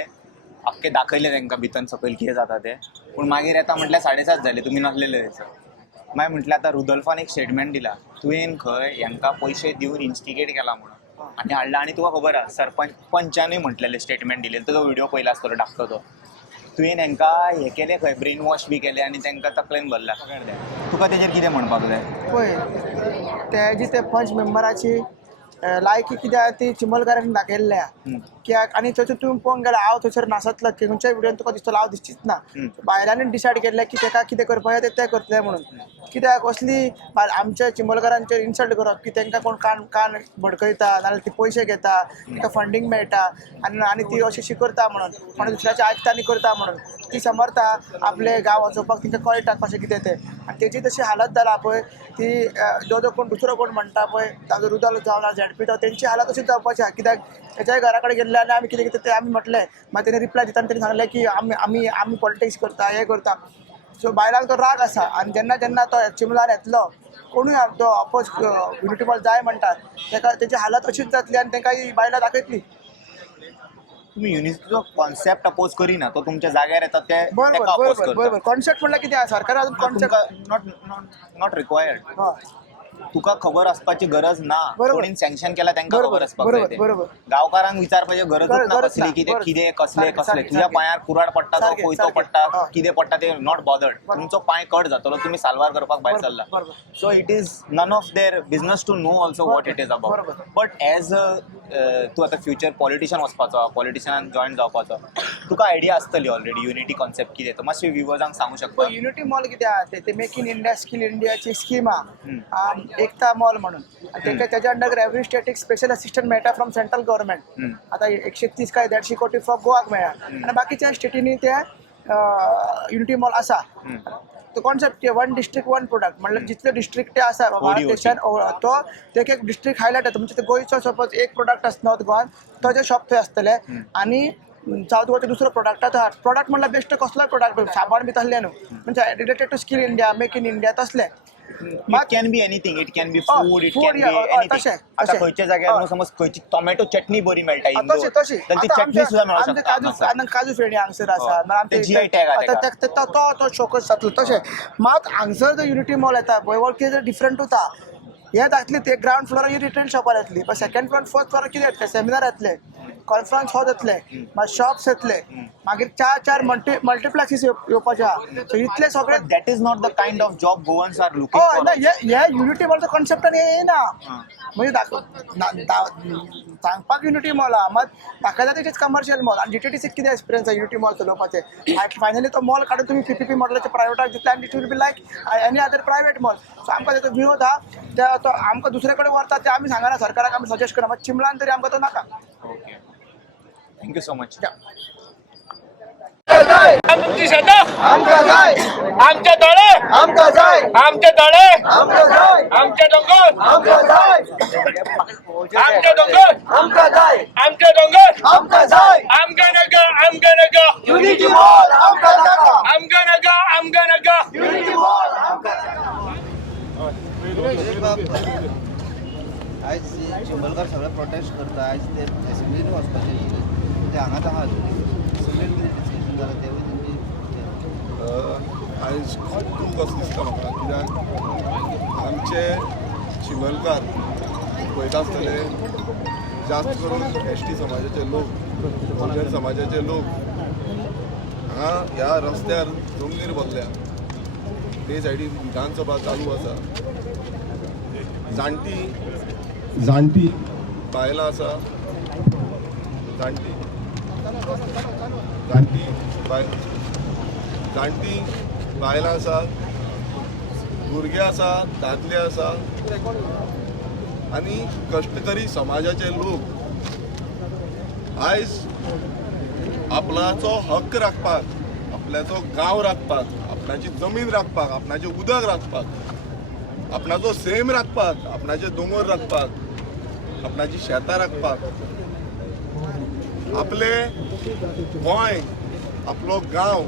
आख्खे दाखयले तांकां भितर सकयल कितें जाता तें. पूण मागीर येता म्हटल्यार 7:30 जाले, तुमी नासलेले थंयसर. मागीर म्हटल्यार आतां रुदोल्फान एक स्टेटमेंट दिला, तुवें खंय हांकां पयशे दिवन इन्स्टिगेट केला म्हणून आनी हाडला. आनी तुका खबर आसा सरपंच पंचानूय म्हटलेलें स्टेटमेंट दिलें, तो व्हिडिओ पयला आसतलो धाकटो तो. तुवें हांकां हें केलें खंय ब्रेन वॉश बी केलें आनी तांकां तकलेन भरला. तुका तेजेर कितें म्हणपाक जाय? पळय ते ते पंच मेंबराची लायकी कित्याक ती चिंबलकारांनी दाखयल्ल्या कित्याक. आनी थंयसर तुमी पळोवंक गेल्यार हांव थंयसर नासतलो, खंयच्याय व्हिडिओन तुका दिसतलो हांव दिसचीच ना. बायलांनी डिसायड केल्लें की ताका कितें करपाक जाय तें करतलें म्हणून. कित्याक असली आमच्या चिंबलकारांचेर इन्सल्ट करप की तांकां कोण कान भडकयता नाजाल्यार ती पयशे घेता, ताका फंडींग मेळटा आनी ती अशी शिकयता म्हणून, कोणी दुसऱ्याच्या आयकता आनी करता म्हणून ती समर्था आपले गांव वाचोवपाक तांकां कळटा कशें कितें तें. आनी तेजी तशी हालत जाला पळय ती जो कोण दुसरो कोण म्हणटा पळय ताजो रुदल जावं ना झेडपी जावं तेंची हालत तशीच जावपाची आहा. कित्याक तेच्याय घरा कडेन गेल्ले आनी आमी कितें कितें तें आमी म्हटलें, मागीर तेणी रिप्लाय दिताना तेणी सांगलें की आमी पॉलिटिक्स करता हें करता. सो बायलांक तो राग आसा आनी जेन्ना जेन्ना तो चिमलान येतलो कोणूय तो अपोज युनिटी मॉल जाय म्हणटात ताका तेची हालत अशीच जातली आनी तांकां ही बायलां दाखयतली. तुम्ही युनिटीचो कॉन्सेप्ट अपोज करिना, तो तुमच्या जाग्यार येता ते बरोबर अपोज बरोबर करता. बरोबर. कॉन्सेप्ट म्हणल्यार कितें आसा, सरकार अजून कॉन्सेप्ट नॉट रिक्वायर्ड. तुका खबर आसपाची गरज ना, बरोबर. कोणी सँक्शन केला तांकां बरोबर, खबर आसपाक बरोबर, जाय ते. बरोबर. गांवकारांक विचारपाची गरजच ना गरज कसली ना, कितें बरोबर. कितें कसले सारकें, कसले. सारकें, तुज्या सारकें. पांयार कुराड पडटा तो सारकें, कोयतो सारकें. पडटा हय. कितें पडटा ते नॉट बॉदर्ड. तुमचो पांय कट जातलो, तुम्ही साल्वार करपाक भायर बरोबर, सरला. बरोबर. So it is none of their business to know also what it is about. बरोबर. बट एज तूं आतां फ्युचर पॉलिटिशियन वचपाचो, पॉलिटिशियनान जॉयन जावपाचो, तुका आयडिया आसतली ऑलरेडी युनिटी कॉन्सेप्ट कितें तो. मातशें व्ह्युअर्सांक सांगूं शकता? युनिटी मॉल कितें आहा ते मेक इन इंडिया स्कील इंडियाची स्कीम आहा एकता मॉल म्हणून. तांकां तेच्या अंडर एवरी स्टेट एक स्पेशल असिस्टंट मेळटा फ्रॉम सेंट्रल गव्हर्मेंट. आतां 130 काय 150 कोटी फ्रॉम गोवाक मेळ्ळा आनी बाकीच्या स्टेटींनी ते युनिटी मॉल आसा. तो concept one district one product म्हणल्यार जितले डिस्ट्रिक्ट आसा भारत देशान तो एक एक डिस्ट्रिक्ट हायलायट येता. म्हणजे गोंयचो सपोज एक प्रोडक्ट आसा नॉर्थ गोवान तो जे शॉप थंय आसतले आनी साऊथ गोवाचे दुसरो प्रोडक्ट आसा. प्रोडक्ट म्हणल्यार बेस्ट कसलोय प्रोडक्ट साबण बी तसले न्हू, म्हणजे related to skill India make in India तसले. It can be anything. It can be food. It can be anything. आता खंयच्या जाग्यार समज खंयची टोमॅटो चटणी बरी मेळटा इंदोर, तशी तर ती चटणी सुद्धा मेळू शकता. काजू फेणी हांगसर आसा ते GI tag आहा तो शोकस जातलो तशें. मात हांगसर जो युनिटी मॉल येता पळय वळखी डिफरंट उरता. हे जातली ते ग्राउंड फ्लोरार रिटेल शॉपार येतली, पण सेकंड फ्लोर फर्स्ट फ्लोरार कितें येतले सेमिनार येतले, कॉन्फरन्स हॉल येतले, मागीर शॉप्स येतले, मागीर चार मल्टीप्लेक्सीस येवपाचे आहा. सो इतले सगळे that is not the kind of job Goans are looking हय ना फॉर. हे युनिटी मॉलचो कॉन्सेप्टान येना. म्हणजे सांगपाक युनिटी मॉल आहा मात दाखयता तेच कमर्शियल मॉल. आनी जीटीडीसीक कितें एक्सपिरियन्स आहा युनिटी मॉल चलोवपाचे. फायनली तो मॉल काडून तुमी पीपीपी मॉडलाचे प्रायवेटाक दितले आनी it will be like any other private mall. So आमकां तेचो विरोध आहा. तो आमकां दुसरे कडेन व्हरता ते आमी सांगना, सरकाराक आमी सजेस्ट करना, मात चिमलान तरी आमकां तो नाका. Okay, thank you so much. आमची शेतां आमकां जाय, आमचे तळे आमकां जाय, आमचे तळे आमकां जाय, आमचे डोंगर आमकां जाय, आमचे डोंगर आमकां जाय, आमचे डोंगर आमकां जाय. आमका नका युनिटी मॉल आमकां नाका, आमका नका युनिटी मॉल आमकां नाका. आयज चिंबलकार सगळे प्रोटेस्ट करता. आयज ते एसेंब्लीन वचपाचे ते हांगाच आहा. एसेंब्लीन कितें डिस्कशन जालां तेवूय तुमी आयज खूब दूख कसो दिसता म्हाका, कित्याक आमचे चिंबलकार पळयता आसतले जास्त करून एसटी समाजाचे लोक, बहुजन समाजाचे लोक हांगा ह्या रस्त्यार जमनीर बसल्या. ते सायडीन विधानसभा चालू आसा. जाणटी बायलां आसा, जाणटी बायलां आसा, भुरगे आसा, दादले आसा आनी कश्टकरी समाजाचे लोक आयज आपणाचो हक्क राखपाक, आपल्याचो गांव राखपाक, आपणाची जमीन राखपाक, आपणाचें उदक राखपाक, आपणाचो सैम राखपाक, आपणाचे दोंगर राखपाक, आपणाची शेतां राखपाक, आपले गोंय, आपलो गांव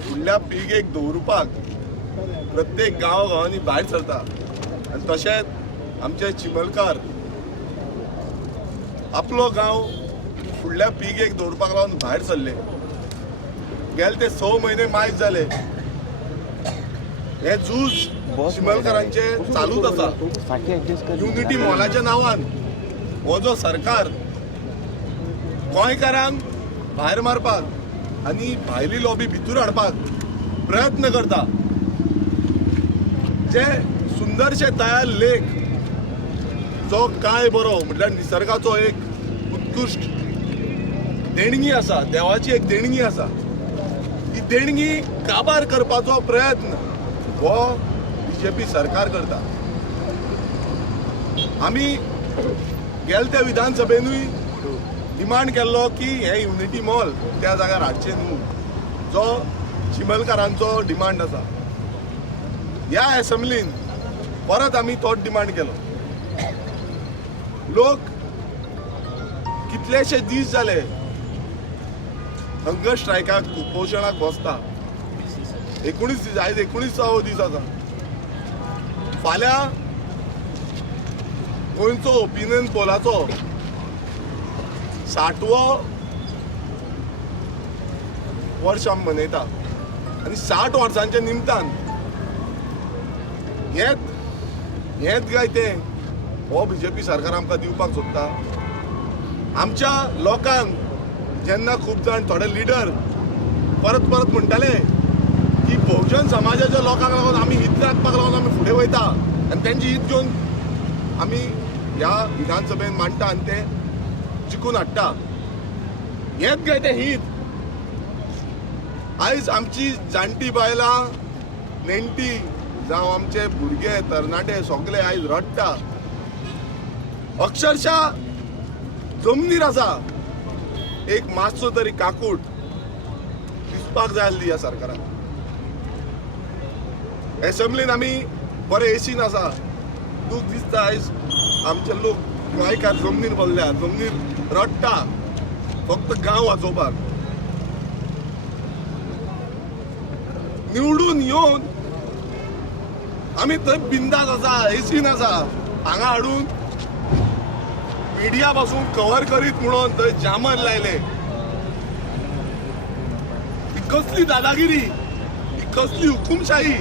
फुडल्या पिळगेक दवरपाक प्रत्येक गांवांनी भायर सरता आनी तशेंच आमचे चिमलकार आपलो गांव फुडल्या पिळगेक दवरपाक लागून भायर सरले. गेले ते 6 म्हयने मायज जाले. हे झूज चिमलकारांचे चालूच आसा. युनिटी मॉलाच्या नांवान हो जो सरकार गोंयकारांक भायर मारपाक आनी भायली लॉबी भितूर हाडपाक प्रयत्न करता. जे सुंदरशे तयार लेक जो काय बरो म्हटल्यार निसर्गाचो एक उत्कृश्ट देणगी आसा, देवाची एक देणगी आसा. ही देणगी काबार करपाचो प्रयत्न हो बीजेपी सरकार करता. आमी गेले त्या विधानसभेनूय डिमांड केल्लो की हे युनिटी मॉल त्या जाग्यार हाडचे न्हू, जो चिमलकारांचो डिमांड आसा. ह्या असेंब्लीन परत आमी तोच डिमांड केलो. लोक कितलेशे दीस जाले हंगर स्ट्रायकाक उपोशणाक बसता. 19 दीस, आयज 19 दीस आसा. फाल्यां गोंयचो ओपिनियन पोलाचो 60वो वर्ष आमी मनयता आनी 60 वर्सांच्या निमतान हेच काय ते हो बीजेपी सरकार आमकां दिवपाक सोदता. आमच्या लोकांक जेन्ना खूब जाण थोडे लिडर परत परत म्हणटाले की बहुजन समाजाच्या लोकांक लागून आमी हित राखपाक लागून आमी फुडें वयता आनी तेंची हित घेवन आमी ह्या विधानसभेन मांडटा आनी ते जिखून हाडटा. हेच काय ते हित. आयज आमची जाणटी बायलां, नेणटी जावं आमचे भुरगे तरणाटे सगळे आयज रडटा. अक्षरशः जमनीर आसा. एक मातसो तरी काकूट दिसपाक जाय आसली ह्या सरकाराक. असेंब्लीन आमी बरे एसीन आसा. दूख दिसता आयज आमचे लोक गोंयकार जमनीर बसल्या, जमनीर रडटा फक्त गांव वाचोवपाक. निवडून येवन आमी थंय बिंदास आसा, एसीन आसा. हांगा हाडून मिडिया पासून कव्हर करीत म्हणून थंय जामर लायले. ही कसली दादागिरी, ही कसली हुकुमशाही.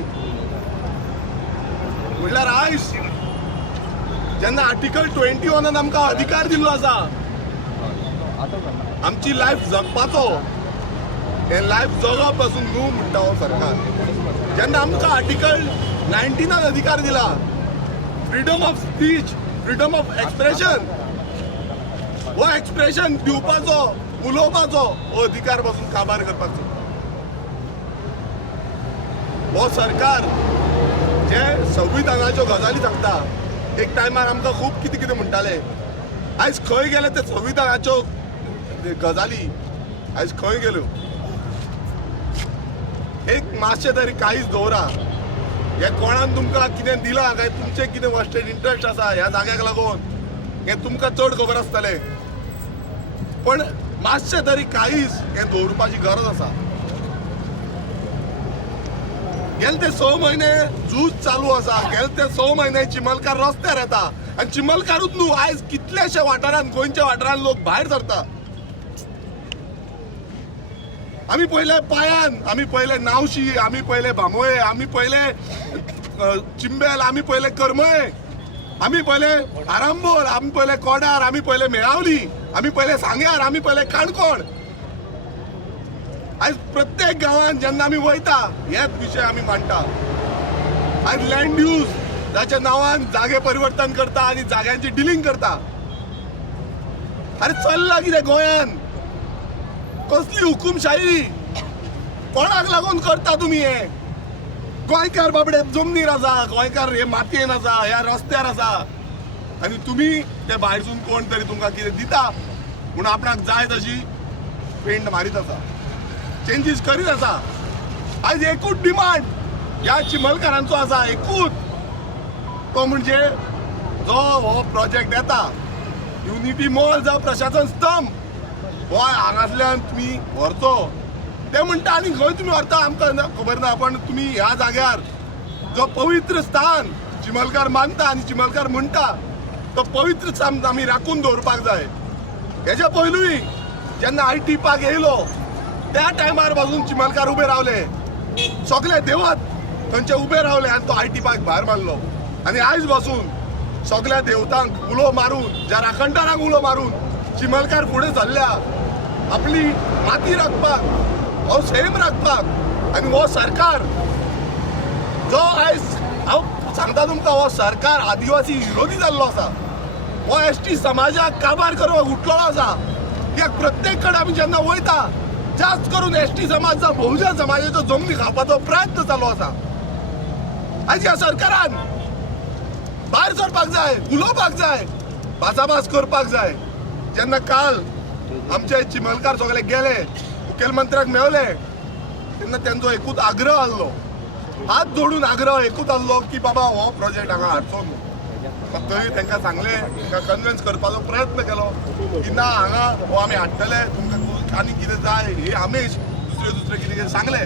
म्हटल्यार आयज जेन्ना आर्टिकल 21 आमकां अधिकार दिल्लो आसा आमची लायफ जगपाचो, हे लायफ जगप पासून न्हू म्हणटा हो सरकार. जेन्ना आमकां आर्टिकल 19 अधिकार दिला, freedom of speech, freedom of expression, हो एक्सप्रेशन दिवपाचो, उलोवपाचो हो अधिकार पासून काबार करपाचो. हो सरकार जे संविधानाच्यो गजाली सांगता, एक टायमार आमकां खूब कितें कितें म्हणटाले. आयज खंय गेले ते संविधानाच्यो गजाली आयज खंय गेल्यो. एक मातशें तरी काळीज दवरा. हे कोणान तुमकां कितें दिलां काय तुमचें कितें वेस्टेड इंट्रस्ट आसा ह्या जाग्याक लागून हें तुमकां चड खबर आसतलें. पण मातशें तरी काळीज हें दवरपाची गरज आसा. गेले ते 6 म्हयने झूज चालू आसा. गेले ते 6 म्हयने चिमलकार रस्त्यार येता आनी चिमलकारूच न्हू, आयज कितलेशे वाठारांत, गोंयच्या वाठारांत लोक भायर सरता. आमी पयले पायान, आमी पयले नावशी, आमी पयले भामोये, आमी पयले चिंबेल, आमी पयले करमळे, आमी पयले आरांबोल, आमी पयले कोडार, आमी पयले मेळावली, आमी पयले सांग्यार, आमी पयले काणकोण. आयज प्रत्येक गांवांत जेन्ना आमी वयता हेच विशय आमी मांडटा. आयज लँड यूज जाच्या नांवान जागे परिवर्तन करता आनी जाग्यांची डिलिंग करता. अरे चल्ला कितें गोंयान? कसली हुकुमशाही? कोणाक लागून करता तुमी हे? गोंयकार बाबडे जमनीर आसा, गोंयकार हे मातयेन आसा, ह्या रस्त्यार आसा आनी तुमी ते भायरसून कोण तरी तुमकां कितें दिता म्हूण आपणाक जाय तशी पेंट मारीत आसा, चेंजीस करीत आसा. आयज एकूच डिमांड ह्या चिमलकारांचो आसा, एकूच. तो म्हणजे जो हो प्रोजेक्ट येता युनिटी मॉल जावं प्रशासन स्तंभ हो हांगासल्यान तुमी व्हरचो. ते म्हणटा आनी खंय तुमी व्हरता आमकां खबर ना, पण तुमी ह्या जाग्यार जो पवित्र स्थान चिमलकार मानता आणि चिमलकार म्हणटा तो पवित्र स्थान आमी राखून दवरपाक जाय. हेच्या पयलूय जेन्ना IT पाक येयलो त्या टायमार पासून चिमलकार उबे रावले, सगळे देवत थंयचे उबे रावले आनी तो IT पाक भायर मारलो. आनी आयज पासून सगळ्या देवतांक उलो मारून, ज्या राखणदारांक उलो मारून चिमलकार फुडें सरल्या आपली माती राखपाक, हो सैम राखपाक. आनी हो सरकार जो आयज हांव सांगता तुमकां, हो सरकार आदिवासी विरोधी जाल्लो आसा. हो ST समाजाक काबार करपाक उठलेलो आसा. कित्याक प्रत्येक कडेन आमी जेन्ना वयता जास्त करून ST समाज जावं बहुजन समाजाच्यो जमनी खावपाचो प्रयत्न चालू आसा. आयज ह्या सरकारान भायर सरपाक जाय, उलोवपाक जाय, भासाभास करपाक जाय. जेन्ना काल आमचे चिमलकार सगळे गेले, मुखेलमंत्र्याक मेळले, तेन्ना तांचो एकूच आग्रह आसलो, हात जोडून आग्रह एकूच आसलो की बाबा हो प्रोजेक्ट हांगा हाडचो न्हू. थंय तांकां सांगलें, तांकां कन्विन्स करपाचो प्रयत्न केलो की ना हांगा हो आमी हाडटले, तुमकां आनी कितें जाय हे आमीच दुसरें कितें सांगलें.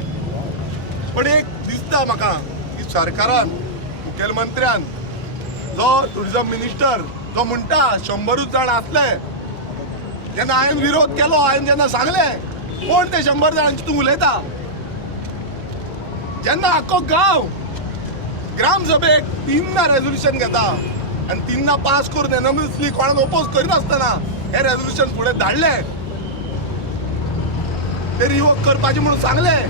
पण एक दिसता म्हाका की सरकारान, मुखेलमंत्र्यान, जो टुरिझम मिनिस्टर जो म्हणटा 100 जाण आसले, जेन्ना हांवें विरोध केलो, हांवें जेन्ना सांगलें कोण ते 100 जाणांची तूं उलयता, जेन्ना आख्खो गांव ग्रामसभेक 3 रेझोल्युशन घेता आनी 3 पास करून एनॉमसली कोणाक ओपोज करिनासतना हे रेझोल्युशन फुडें धाडलें, ते रिवोक करपाचें म्हणून सांगलें,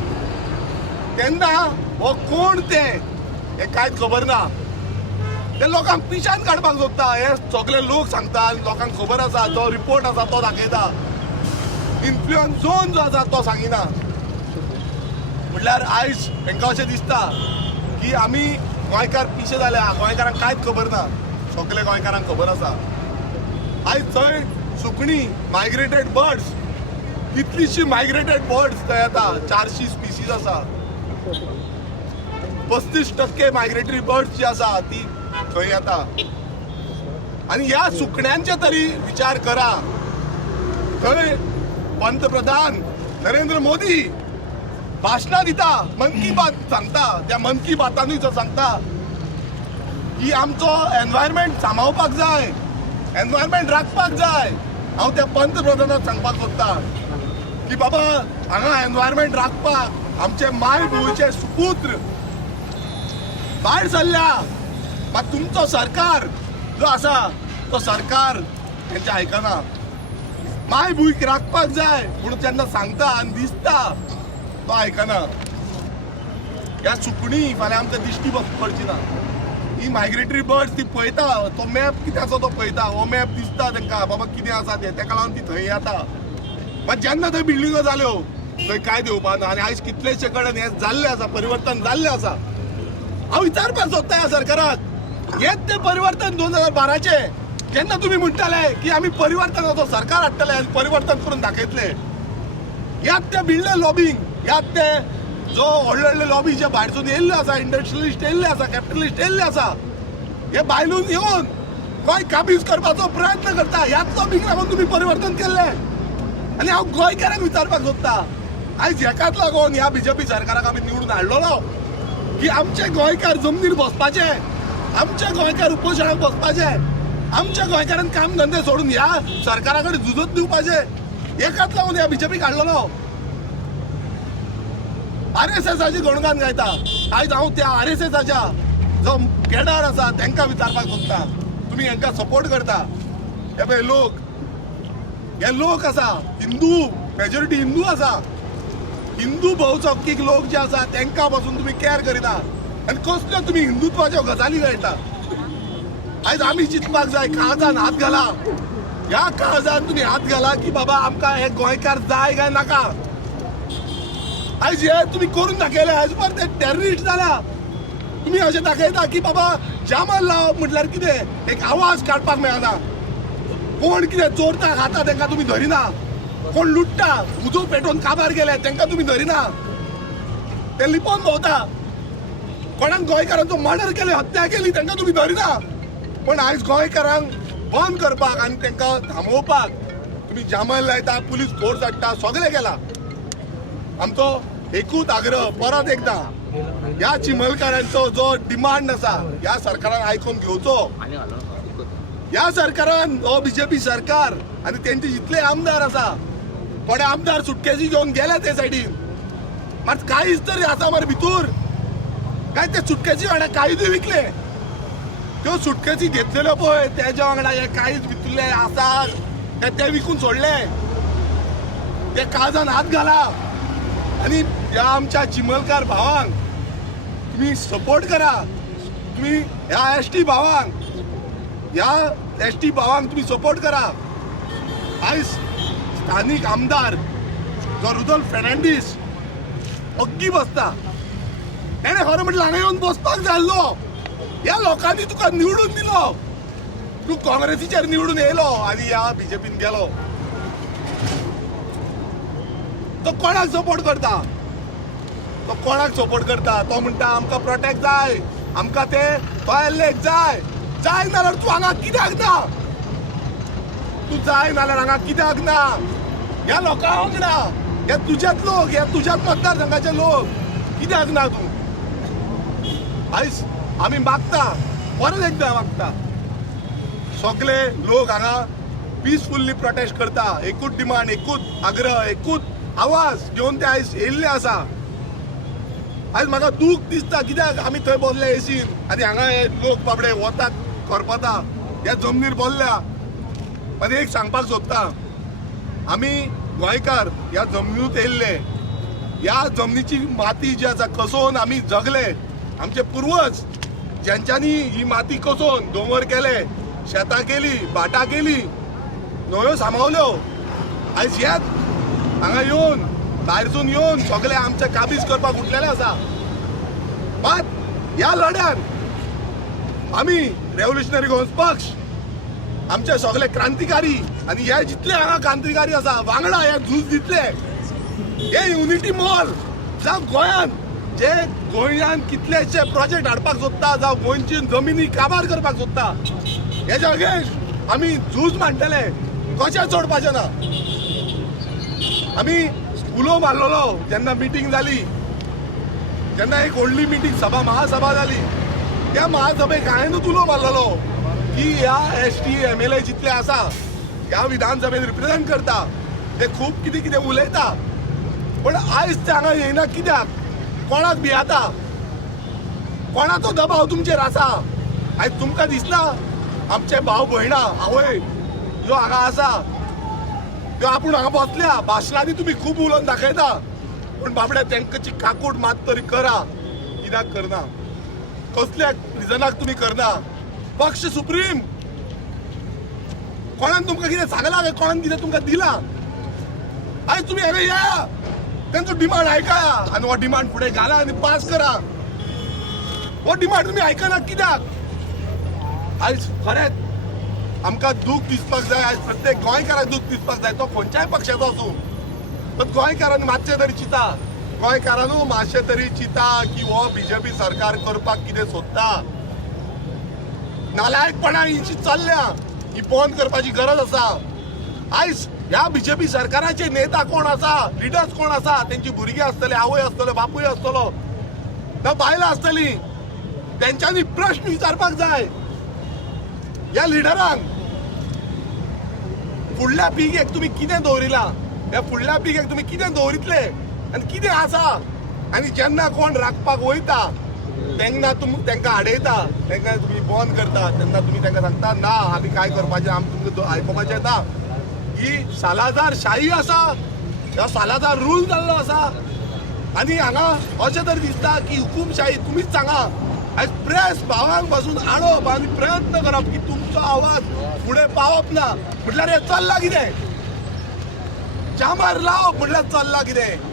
तेन्ना हो कोण ते हे कांयच खबर ना. ते लोकांक पिशान काडपाक सोदता. हे सगळे लोक सांगता आनी लोकांक खबर आसा, जो रिपोर्ट आसा तो दाखयता. इन्फ्लुएन्स झोन जो आसा तो सांगिना. म्हणल्यार आयज तांकां अशें दिसता की आमी गोंयकार पिशे जाल्या, गोंयकारांक कांयच खबर ना. सगळे गोंयकारांक खबर आसा. आयज थंय सुकणीं, मायग्रेटेड बर्ड्स, कितलींशीं मायग्रेटेड बर्ड्स थंय येता. 400 स्पिसीज आसा. 35% मायग्रेटरी बर्ड्स जी आसा ती थंय येता. आनी ह्या सुकण्यांचे तरी विचार करा. थंय पंतप्रधान नरेंद्र मोदी भाशणां दिता, मन की बात सांगता. त्या मन की बातानूय तो सांगता की आमचो एनवायरमेंट सांबाळपाक जाय, एनवायरमेंट राखपाक जाय. हांव त्या पंतप्रधानाक सांगपाक सोदता की बाबा हांगा एनवायरमेंट राखपाक आमचे माय भूंयचे सुपुत्र भायर सरल्या. मात तुमचो सरकार जो आसा तो सरकार तेंचे आयकना. माय भूंयक राखपाक जाय म्हणून जेन्ना सांगता आनी दिसता तो आयकना. ह्या सुकणीं फाल्यां आमकां दिश्टी पडची ना. ही मायग्रेटरी बर्ड्स ती पळयता, तो मॅप कितें आसा तो पळयता, हो मॅप दिसता तांकां बाबा कितें आसा तें, ताका लागून ती थंय येता. मात जेन्ना थंय बिल्डिंगो जाल्यो थंय कांय दिवपा ना. आनी आयज कितलेशे कडेन हें जाल्लें आसा, परिवर्तन जाल्लें आसा. हांव विचारपाक सोदता ह्या सरकाराक, हेच ते परिवर्तन 2012चे जेन्ना तुमी म्हणटाले की आमी परिवर्तनाचो सरकार हाडटले आनी परिवर्तन करून दाखयतले. ह्यात ते बिल्डर लॉबिंग, ह्यात ते जो व्हडले व्हडले लॉबी जे भायरसून येयल्ले आसा, इंडस्ट्रियलिस्ट येयल्ले आसा, कॅपिटलिस्ट येयल्ले आसा, हे भायलून येवन गोंय काबीज करपाचो प्रयत्न करता. ह्याच लॉबिंग लागून तुमी परिवर्तन केल्ले. आनी हांव गोंयकारांक विचारपाक सोदता, आयज हेकाच लागून ह्या BJP सरकाराक आमी निवडून हाडलेलो की आमचे गोंयकार जमनीर बसपाचे, आमचे गोंयकार उपोशणाक बसपाचे, आमच्या गोंयकारांनी काम धंदे सोडून ह्या सरकारा कडेन झुजत दिवपाचे. एकाच लागून ह्या BJPक हाडलेलो. RSSची गणगान गायता. आयज हांव त्या RSSच्या जो कॅडर आसा तांकां विचारपाक सोदता, तुमी हांकां सपोर्ट करता. हे पळय लोक, हे लोक आसा हिंदू, मेजॉरिटी हिंदू आसा. हिंदू भौसक्कीक लोक जे आसा तांकां पासून तुमी केअर करिना आनी कसल्यो तुमी हिंदुत्वाच्यो गजाली घडटा. आयज आमी चिंतपाक जाय, काळजान हात घाला. ह्या काळजान तुमी हात घाला की बाबा आमकां हे गोंयकार जाय काय नाका. आयज हे तुमी करून दाखयले, आयज पर ते टेररिस्ट जाल्या. तुमी अशें दाखयता की बाबा जामान लावप म्हटल्यार कितें, एक आवाज काडपाक मेळना. कोण कितें चोरता खाता तांकां तुमी धरिना. कोण लुट्टा, उजो पेटोवन काबार गेले तांकां तुमी धरिना. ते लिपोवन भोंवता. कोणाक गोंयकारांचो मर्डर केले, हत्या केली तांकां तुमी धरिना. पण आयज गोंयकारांक बंद करपाक आनी तांकां थांबोवपाक तुमी जामान लायता, पुलीस फोर्स हाडटा, सगळें केला. आमचो एकूच आग्रह परत एकदा ह्या चिमलकारांचो जो डिमांड आसा ह्या सरकारान आयकून घेवचो. ह्या सरकारान हो बीजेपी सरकार आनी तेंचे जितले आमदार आसा थोडे आमदार सुटकेसी घेवन गेले ते सायडीन, मात कांयच तरी आसा मरे भितूर काय ते सुटकेसी वांगडा कांयच विकले. त्यो सुटकेसी घेतलेल्यो पळय तेज्या वांगडा हे कांयच भितरले आसा ते विकून सोडले. ते काळजान हात घाला आणि ह्या आमच्या चिमलकार भावांक तुम्ही सपोर्ट करा. तुम्ही ह्या एसटी भावांक तुम्ही सपोर्ट करा. आयज स्थानिक आमदार जो रुदोल्फ फर्नांडीस अग्गी बसता, तेणे खरें म्हटलं हांगा येवन बसपाक जाय आसलो. ह्या लोकांनी तुका निवडून दिलो, तू काँग्रेसीचेर निवडून येयलो आनी ह्या बीजेपीन गेलो. तो कोणाक सपोर्ट करता? तो कोणाक सपोर्ट करता? तो म्हणटा आमकां प्रोटेक्ट जाय, आमकां ते टॉयल लेक जाय नाल्यार तूं हांगा कित्याक ना? तू जाय नाल्यार हांगा कित्याक ना? ह्या लोकां वांगडा हे तुजेच लोक, हे तुज्याच मतदारसंघाचे लोक कित्याक ना तूं? आयज आमी मागता, परत एकदां मागता, सगळे लोक हांगा पिसफुल्ली प्रोटेस्ट करता. एकूच डिमांड, एकूच आग्रह, एकूच आवाज घेवन ते आयज येयल्ले आसा. आयज म्हाका दूख दिसता कित्याक आमी थंय बसले एसीन आनी हांगा हे लोक बाबडे वतात करपता ह्या जमनीर बोल्ल्या. पण एक सांगपाक सोदता, आमी गोंयकार ह्या जमनीत येयल्ले, ह्या जमनीची माती जी आसा कसून आमी जगले. आमचे पुर्वज ज्यांच्यांनी ही माती कसून दोंगर केले, शेतां केली, भाटां केली, न्हंयो सांबाळल्यो, आयज ह्याच हांगा येवन भायरसून येवन सगळे आमचे काबीज करपाक उठलेले आसा. मात ह्या लढ्यान आमी रेव्होल्युशनरी गोंस पक्ष, आमचे सगळे क्रांतिकारी आनी हे जितले हांगा क्रांतिकारी आसा वांगडा हे झूज दितले. हे युनिटी मॉल जावं गोंयान जे गोंयान कितलेशे प्रोजेक्ट हाडपाक सोदता, जावं गोंयची जमिनी काबार करपाक सोदता, हेजे अगेन्स्ट आमी झूज मांडटले, कशें सोडपाचें ना. आमी उलो मारलेलो जेन्ना मिटींग जाली, जेन्ना एक व्हडली मिटींग सभा महासभा जाली, त्या महासभेक हांवेनूच उलो मारलेलो की ह्या एसटी MLA जितले आसा ह्या विधानसभेत रिप्रेझेंट करता ते खूब कितें कितें उलयता, पण आयज ते हांगा येयना कित्याक? कोणाक भियाता? कोणाचो दबाव तुमचेर आसा? आयज तुमकां दिसना आमचे भाव भयणां आवय ह्यो हांगा आसा, त्यो आपूण हांगा बसल्या, भाशणांनी तुमी खूब उलोवन दाखयता, पण बाबड्या तेंकाची काकूट मात तरी करा. कित्याक करना? कसल्या रिजनाक तुमी करना? पक्ष सुप्रीम कोणान तुमकां कितें सांगलां काय कोणान कितें तुमकां दिलां? आयज तुमी हांगा या, तेंचो डिमांड आयकाया आनी हो डिमांड फुडें घाला आनी पास करा. हो डिमांड तुमी आयकना कित्याक? आयज खरेंच आमकां दूख दिसपाक जाय, आयज प्रत्येक गोंयकाराक दूख दिसपाक जाय, तो खंयच्याय पक्षाचो आसूं, पण गोंयकारांनी मातशें तरी चिंता, गोंयकारांनू मातशें तरी चिंता की हो बीजेपी सरकार करपाक कितें सोदता. नालायकपणां ही चल्ल्या, ही बंद करपाची गरज आसा. आयज ह्या बीजेपी सरकाराचे नेता कोण आसा, लिडर्स कोण आसा, तेंची भुरगीं आसतले, आवय आसतलो, बापूय आसतलो, ना बायलां आसतलीं, तेंच्यांनी प्रश्न विचारपाक जाय ह्या लिडरांक. फुडल्या पिळगेक तुमी कितें दवरिलां? ह्या फुडल्या पिळगेक तुमी कितें दवरितले आनी कितें आसा? आनी जेन्ना कोण राखपाक वयता तेन्ना तुमी तेंकां आडयता, तेंकां तुमी बंद करता, तेन्ना तुमी तेंकां सांगता ना आमी काय करपाचें, आमी तुमकां आयकुपाचें ना. ही सालाजार शाही आसा, ह्यो सालाजार रूल जाल्लो आसा. आनी हांगा अशें तरी दिसता की हुकूमशाही तुमीच सांगा. आयज प्रेस भावांक पासून हाडप आनी प्रयत्न करप की तुमचो आवाज फुडें पावप ना, म्हटल्यार हें चल्लां कितें? जांबार लावप म्हटल्यार चल्लां कितें?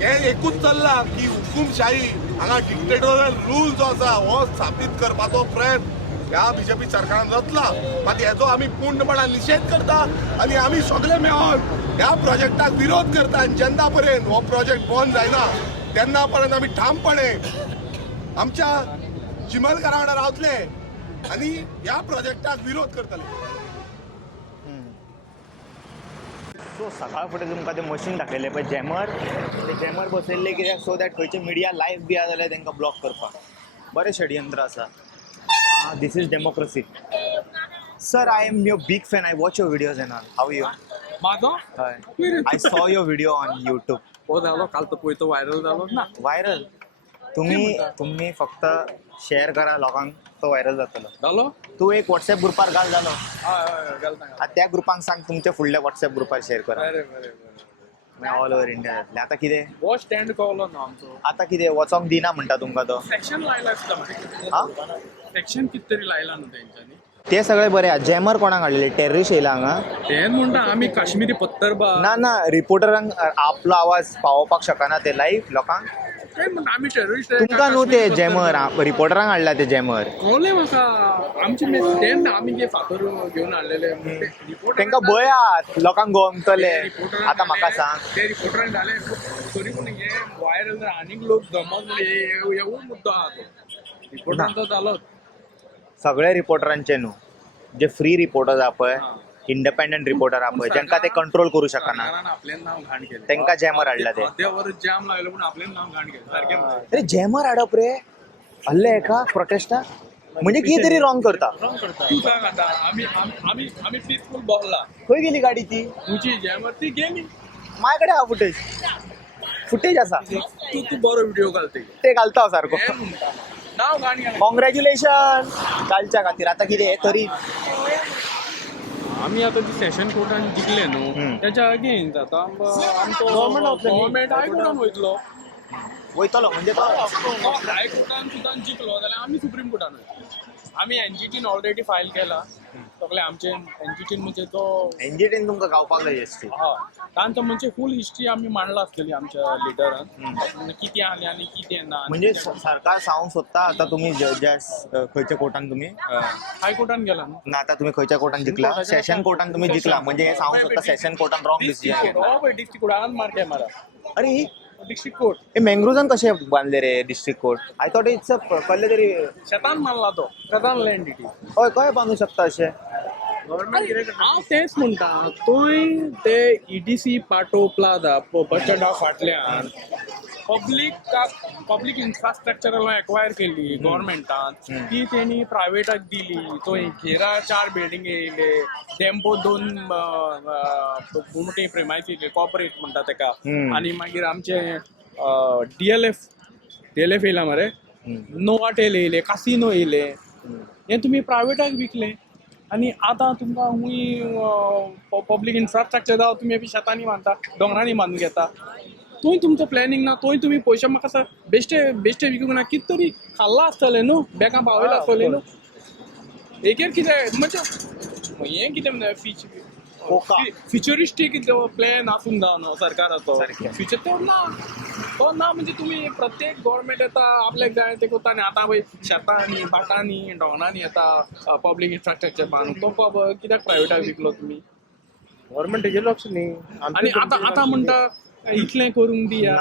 हें एकूच चल्लां की हुकूमशाही, हांगा डिक्टेटोरियल रूल जो आसा हो स्थापीत करपाचो प्रयत्न ह्या बीजेपी सरकारान जातला. मात हेचो आमी पूर्णपणान निशेध करता आनी आमी सगळे मेळोन ह्या प्रोजेक्टाक विरोध करता. आनी जेन्ना पर्यंत हो प्रोजेक्ट बंद जायना तेन्ना पर्यंत आमी ठामपणे आमच्या चिमलकारा वांगडा रावतले आनी ह्या प्रोजेक्टाक विरोध करतले. सो सकाळ फुडें तुमकां तें मशीन दाखयलें पळय जॅमर, ते जॅमर बसयल्ले कित्याक सो दॅट खंयचे मिडिया लायव्ह बी आसा जाल्यार तांकां ब्लॉक करपाक. बरें षडयंत्र आसा. This is democracy. Sir, I am your big fan. I watch your videos and all. How you? माझो हय. I saw your video on YouTube. हो जालो काल तो पळय तो व्हायरल जालो ना. व्हायरल? तुम्ही फक्त शेअर करा लोकांक, तो व्हायरल जातलो. जालो तू एक व्हॉट्सॲप ग्रुपार घाल जालो. हय घालता आतां त्या ग्रुपांक सांग तुमच्या फुडल्या व्हॉट्सॲप ग्रुपार शेअर करा. बरें बरें बरें. ऑल ओव्हर इंडिया जातले. आतां कितें? हो स्टँड कवलो ना आमचो. आतां कितें वचोंक दिना म्हणटा तुमकां तो? सेक्शन लायला आसता हा? सेक्शन कित तरी लायला न्हू तेंच्यांनी. ते सगळे बरे आहा. जॅमर कोणाक हाडलेले? टेररिस्ट येयला हांगा? तें म्हणटा आमी काश्मीरी पत्तरबाज. ना रिपोर्टरांक आपलो आवाज पावोवपाक शकना ते लाईव्ह लोकांक? तें म्हणटा आमी टेररिस्ट. तुमकां न्हू ते जॅमर, रिपोर्टरांक हाडला ते जॅमर. कळ्ळें म्हाका. आमचे तेन्ना आमी जे फातर घेवन हाडलेले तांकां भंय आहा लोकांक गोमतले. आतां म्हाका सांग, ते रिपोर्टरांक घाले तरी पूण हे व्हायरल आनीक लोक जमले येवूच मुद्दो आहा तो. रिपोर्टरांचो जालोच. सगळे रिपोर्टरांचे न्हू, जे फ्री रिपोर्टर आहा पळय, इंडिपेंडंट रिपोर्टर आहा पळय, जांकां ते कंट्रोल करू शकना, आपल्यान नांव घाण केलें. तांकां जॅमर हाडला ते. देवर जाम लायलो पूण आपल्यान नांव घाण केलें. सारकें. अरे जॅमर हाडप रे हल्ले एका प्रोटेस्टाक म्हणजे कितें तरी रॉंग करता. तूं सांग आतां आमी आमी आमी पीसफूल भोंवला. खंय गेली गाडी ती? तुजी जॅमर ती गेली. माझ्या कडेन आहा फुटेज आसा. तूं बरो व्हिडिओ घालता. ते घालता हांव सारको. नांव घाण केलें. कॉंग्रॅच्युलेशन कालच्या खातीर. आतां कितें तरी आमी आतां ती सेशन कोर्टान जिखले न्हू, त्याच्या अगेन्स्ट आतां आमचो गव्हर्मेंट हायकोर्टान वयतलो. वयतलो म्हणजे तो हायकोर्टान सुद्दां जिखलो जाल्यार आमी सुप्रीम कोर्टान वयतलो. आमी एनजीटीन ऑलरेडी फायल केला. सगळे आमचे एनजीटीन म्हणजे तो एनजीटीन तुमकां गावपाक जाय एसटी. हय तांचो म्हणजे फूल हिस्ट्री आमी मांडला आसतली आमच्या लिडरान कितें आनी आनी कितें ना. म्हणजे सरकार सांगूंक सोदता आतां तुमी जज खंयच्या कोर्टान तुमी? हायकोर्टान गेला न्हू. ना आतां तुमी खंयच्या कोर्टान जिखला? सेशन कोर्टान तुमी जिखला म्हणजे हे सांगूंक सोदता सेशन कोर्टान रॉंग डिसिजन घेतला. डिस्ट्रिक्ट कोर्टान मारके मारा. अरे ही डिस्ट्रिक्ट कोर्ट हे मँग्रुजान कशे बांदले रे district court? I thought it's कसले तरी शेतान मारला तो. शेतान लँड डिटी. हय कशें बांदूं शकता अशें? हांव तेंच म्हणटा. थंय ते ईडीसी पाटो प्लाझा बस स्टँडा फाटल्यान पब्लीक इन्फ्रास्ट्रक्चर एक्वायर केली गव्हर्मेंटान. ती तेणी प्रायवेटाक दिली. तो घेरा 4 बिल्डिंग येयले. डेम्पो 2 मोठे प्रेमायस येयले. कॉर्पोरेट म्हणटा तेका. आनी मागीर आमचे डीएलएफ येयला मरे. नोवाटेल येयले. कासिनो येयले. हे तुमी प्रायवेटाक विकले. आनी आतां तुमकां खूंय पब्लीक इन्फ्रास्ट्रक्चर जावं तुमी शेतांनी बांदता, दोंगरांनी बांदून घेता. थंय तुमचो प्लॅनिंग ना. थंय तुमी पयशे म्हाका बेश्टे विकूंक ना. कितें तरी खाल्ला आसतलें न्हू. बॅगां पावयला आसतलें न्हू. एकेर कितें म्हणजे हें कितें म्हणटा फ्युचरिस्टीक प्लॅन आसूंक जाय न्हू सरकाराचो. फ्युचर तो ना म्हणजे तुमी प्रत्येक गव्हर्मेंट येता आपल्याक जाय ते करता. आनी आतां पळय शेतांनी भाटांनी दोंगरांनी येता पब्लीक इन्फ्रास्ट्रक्चर बांदून. तो कित्याक प्रायवेटाक विकलो तुमी? गव्हर्मेंटेचेर लक्ष न्ही. आनी आतां म्हणटा इतलें करूंक दिया.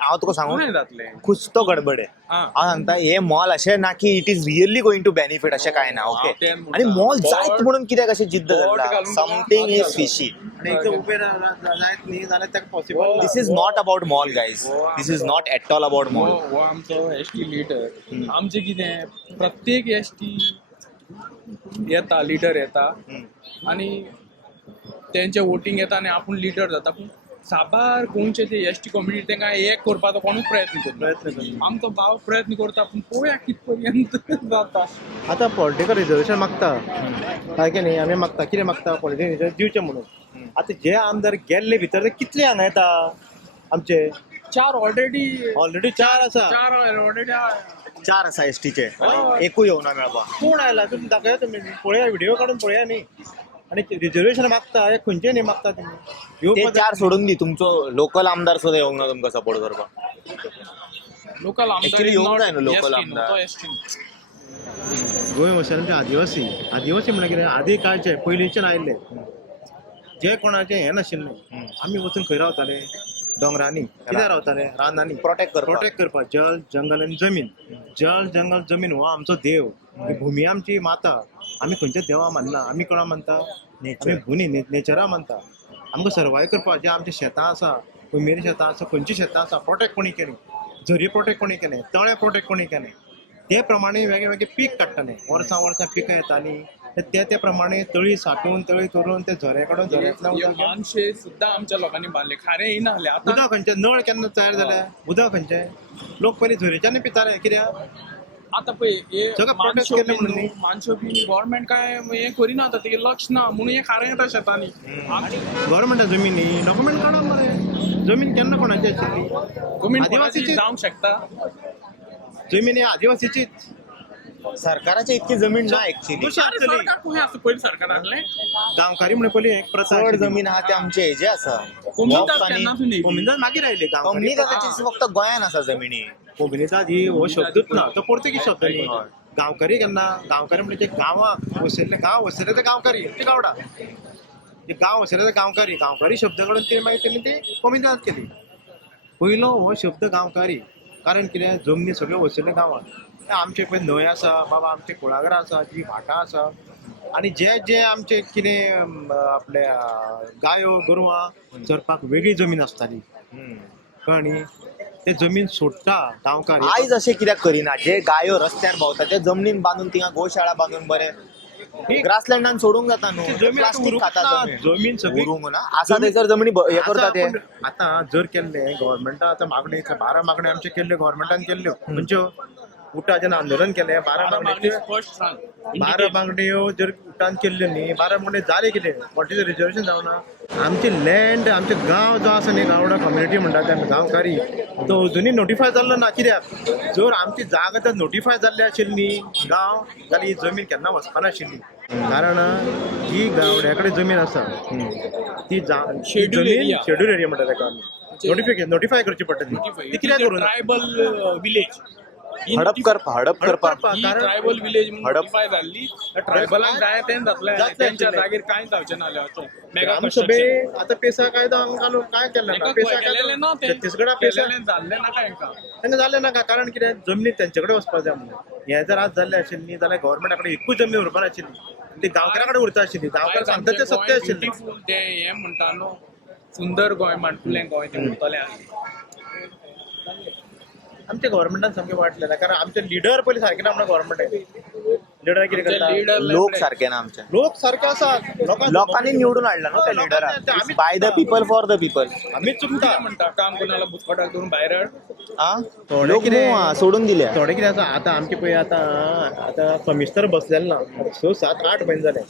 हांव तुका सांगू जातलें कुछ तो गडबड आहे. हांव सांगता हे मॉल अशें ना की it is really going to benefit अशें कांय ना. ओके. आनी मॉल जायत म्हणून कित्याक अशें जिद्द धरता? Something is fishy. उबे जायत न्ही जाल्यार तेका possible. This is not about mall guys. This is not at all about mall. हो आमचो एसटी लिडर. आमचें कितें प्रत्येक एसटी येता लिडर येता आनी तेंचे वोटींग येता आनी आपूण लिडर जाता. पूण साबार गोंयचे जे एसटी कम्युनिटी तांकां एक करपाचो कोणूच प्रयत्न करता. आमचो भाव प्रयत्न करता पूण पळोवया कित पर्यंत जाता. आतां पॉलिटिकल रिजर्वेशन मागता सारकें न्ही. आमी मागता कितें मागता? पॉलिटिकल रिजर्वेशन दिवचें म्हणून. आतां जे आमदार गेल्ले भितर ते कितले हांगा येता आमचे? 4 ऑलरेडी 4 आसा. 4 ऑलरेडी 4 आसा एसटीचे. एकूय येवना मेळपाक. कोण आयला तुमी दाखया. तुमी पळया व्हिडिओ काडून पळया न्ही. आनी रिजर्वेशन मागता हे खंयचे न्ही मागता तुमी? ते 4 सोडून दी. तुमचो लोकल आमदार सुद्दां येवंक ना तुमकां सपोर्ट करपाक. लोकल Actually येवंक जाय न्हू लोकल आमदार. गोंय वशांचे आदिवासी म्हळ्यार कितें आदी काळचे पयलींच्यान आयिल्ले जे कोणाचें हें नाशिल्लें. आमी वचून खंय रावताले? दोंगरांनी. कित्याक रावताले? रानांनी. प्रोटेक्ट करपाक. जल जंगल आनी जमीन. जल जंगल जमीन हो आमचो देव. ही भुमी आमची माता. आमी खंयच्या देवा मानना. आमी कोणा मानता? आमी भुनी नेचरा मानता. आमकां सर्वायव करपाक जे आमचे शेतां आसा उमेरी शेतां आसा खंयची शेतां आसा प्रोटेक्ट कोणी केली, झरी प्रोटेक्ट कोणी केलें, तळे प्रोटेक्ट कोणी केलें, ते प्रमाणे वेगळे वेगळे पीक काडटाले, वर्सां वर्सां पिकां येतालीं, ते प्रमाणे तळी साठोवन तळी करून ते झरे काडून झऱ्यांतल्यान उदक मानशे सुद्दां आमच्या लोकांनी बांदले, खारें येना जालें आतां. उदक खंयचे नळ केन्ना तयार जाले, उदक खंयचे लोक पयलीं झरीच्यान पिताले कित्याक आतां पळय हे सगळं protest मानशो केलें बीन म्हणून न्ही. मानशो बी गव्हर्मेंट काय हें करिना आतां तेगे लक्ष ना म्हणून हें खारें येता शेतांनी. गव्हर्मेंटा जमिनी डॉक्युमेंट काडा मरे, जमीन केन्ना कोणाची आशिल्ली, कमी आदिवासीची जावंक शकता. जमीन ही आदिवासीचीच सरकाराची इतकी जमीन ना ऍक्च्युली. कशी अरे आसतली सरकार खंय आसा पयलीं सरकारांतलें गांवकारी म्हणून पयलीं एक प्रथा चड आशिल्ली. जमीन आहा ते आमचे हेजे आसा. कोमितात केन्ना तूं न्ही. कोमितात मागीर आयले गांवकारी कम्युनिदाची फक्त गोंयान आसा जमिनी. कोमितात ही हो शब्दूच ना, तो पोर्तुगीज शब्द न्ही. गांवकारी केन्ना गांवकारी म्हणजे गांवाक वसयल्ले गांव वसयल्ले ते गांवकारी ते गावडा, ते गांव वसयल्ले ते गांवकारी, गांवकारी शब्द काडून ते मागीर तेणी ते कोमितात केली. पयलो हो शब्द गांवकारी, कारण कितें जमनी सगळ्यो वसयल्ले गांवांत. आमचे पळय न्हंय आसा बाबा, आमचे कुळागरां आसा, जी भाटां आसा, आनी जे जे आमचे कितें आपले गायो गोरवां चरपाक वेगळी जमीन आसताली कळ्ळी, ते जमीन सोडटा गांवकार. आयज अशें कित्याक करिना, जे गायो रस्त्यार भोंवता ते जमनीन बांदून थिंगा गोशाळा बांदून बरें ग्रासलँडान सोडूंक जाता न्हू. जमीन प्लास्टीक खाता जमीन सगळी उरूंक ना आसा थंयसर जमनी हे करता ते. आतां जर केल्ले गव्हर्मेंटा आतां मागणी 12 मागण्यो आमचे केल्ल्यो गव्हर्मेंटान केल्ल्यो खंयच्यो उठाचें आंदोलन केलें 12 मागण्यो. फर्स्ट सांग 12 मागण्यो जर उठान केल्ल्यो न्ही, 12 मागण्यो जाले कितें कॉन्टिचं रिजर्वेशन जावना. आमची लँड आमचे गांव जो आसा न्ही गावडा कम्युनिटी म्हणटा ते आमी गांवकारी, तो अजुनी नोटिफाय जाल्लो ना. कित्याक जर आमची जागा तर नोटिफाय जाल्ली आशिल्ली न्ही गांव जाल्यार ही जमीन केन्ना वचपा नाशिल्ली. कारण ही गावड्या कडेन जमीन आसा ती Schedule जमीन area. शेड्यूल एरिया म्हणटा ताका आमी नोटिफाय करची पडटली. ती कित्याक करूं ना? ट्रायबल विलेज हडप करपाक ट्रायबल विलेज हडप. नोटिफाय जाल्ली ट्रायबलांक जाय तें जातलें जातलें त्यांच्या आशिल्लें. जागेर कांयच जावचें ना जाल्यार मेगा ग्रामसभे आतां पेसा कायदो घालून काय केलें ना. पेसा केलेलें ना कायदो तें छत्तीसगडा पेसा केलेलें जाल्लें नाका हेंकां. तेन्ना जालें नाका. कारण कितें जमनी तेंचे कडेन वचपाक जाय म्हणून. हें जर आज जाल्लें आशिल्ली जाल्यार गव्हर्मेंटा कडेन एकूच जमीन उरपा नाशिल्ली, ती गांवकारा कडेन उरता आशिल्ली. गांवकार सांगता तें सत्य आशिल्लें. ब्युटिफूल ते हें म्हणटा न्हू सुंदर गोंय मांडटलें गोंय तें म्हणटलें आसलें. आमच्या गव्हर्मेंटान सामकें वाटलें कारण आमचे लिडर पयलीं सारके ना म्हणून गव्हर्मेंट लिडर कितें करता. लोक सारखे ना आमचे. लोक सारके आसात. लोकांनी निवडून हाडला न्हू त्या लिडराक. By the people for the people. आमीच चुकता कितें म्हणटा काम कोणाला बुचकोटाक धरून भायर हाड. थोडे कितें सोडून दिले. थोडे कितें आसा आतां आमचे पळय आतां कमिशनर बसलेले ना 6-7-8 म्हयने जाले.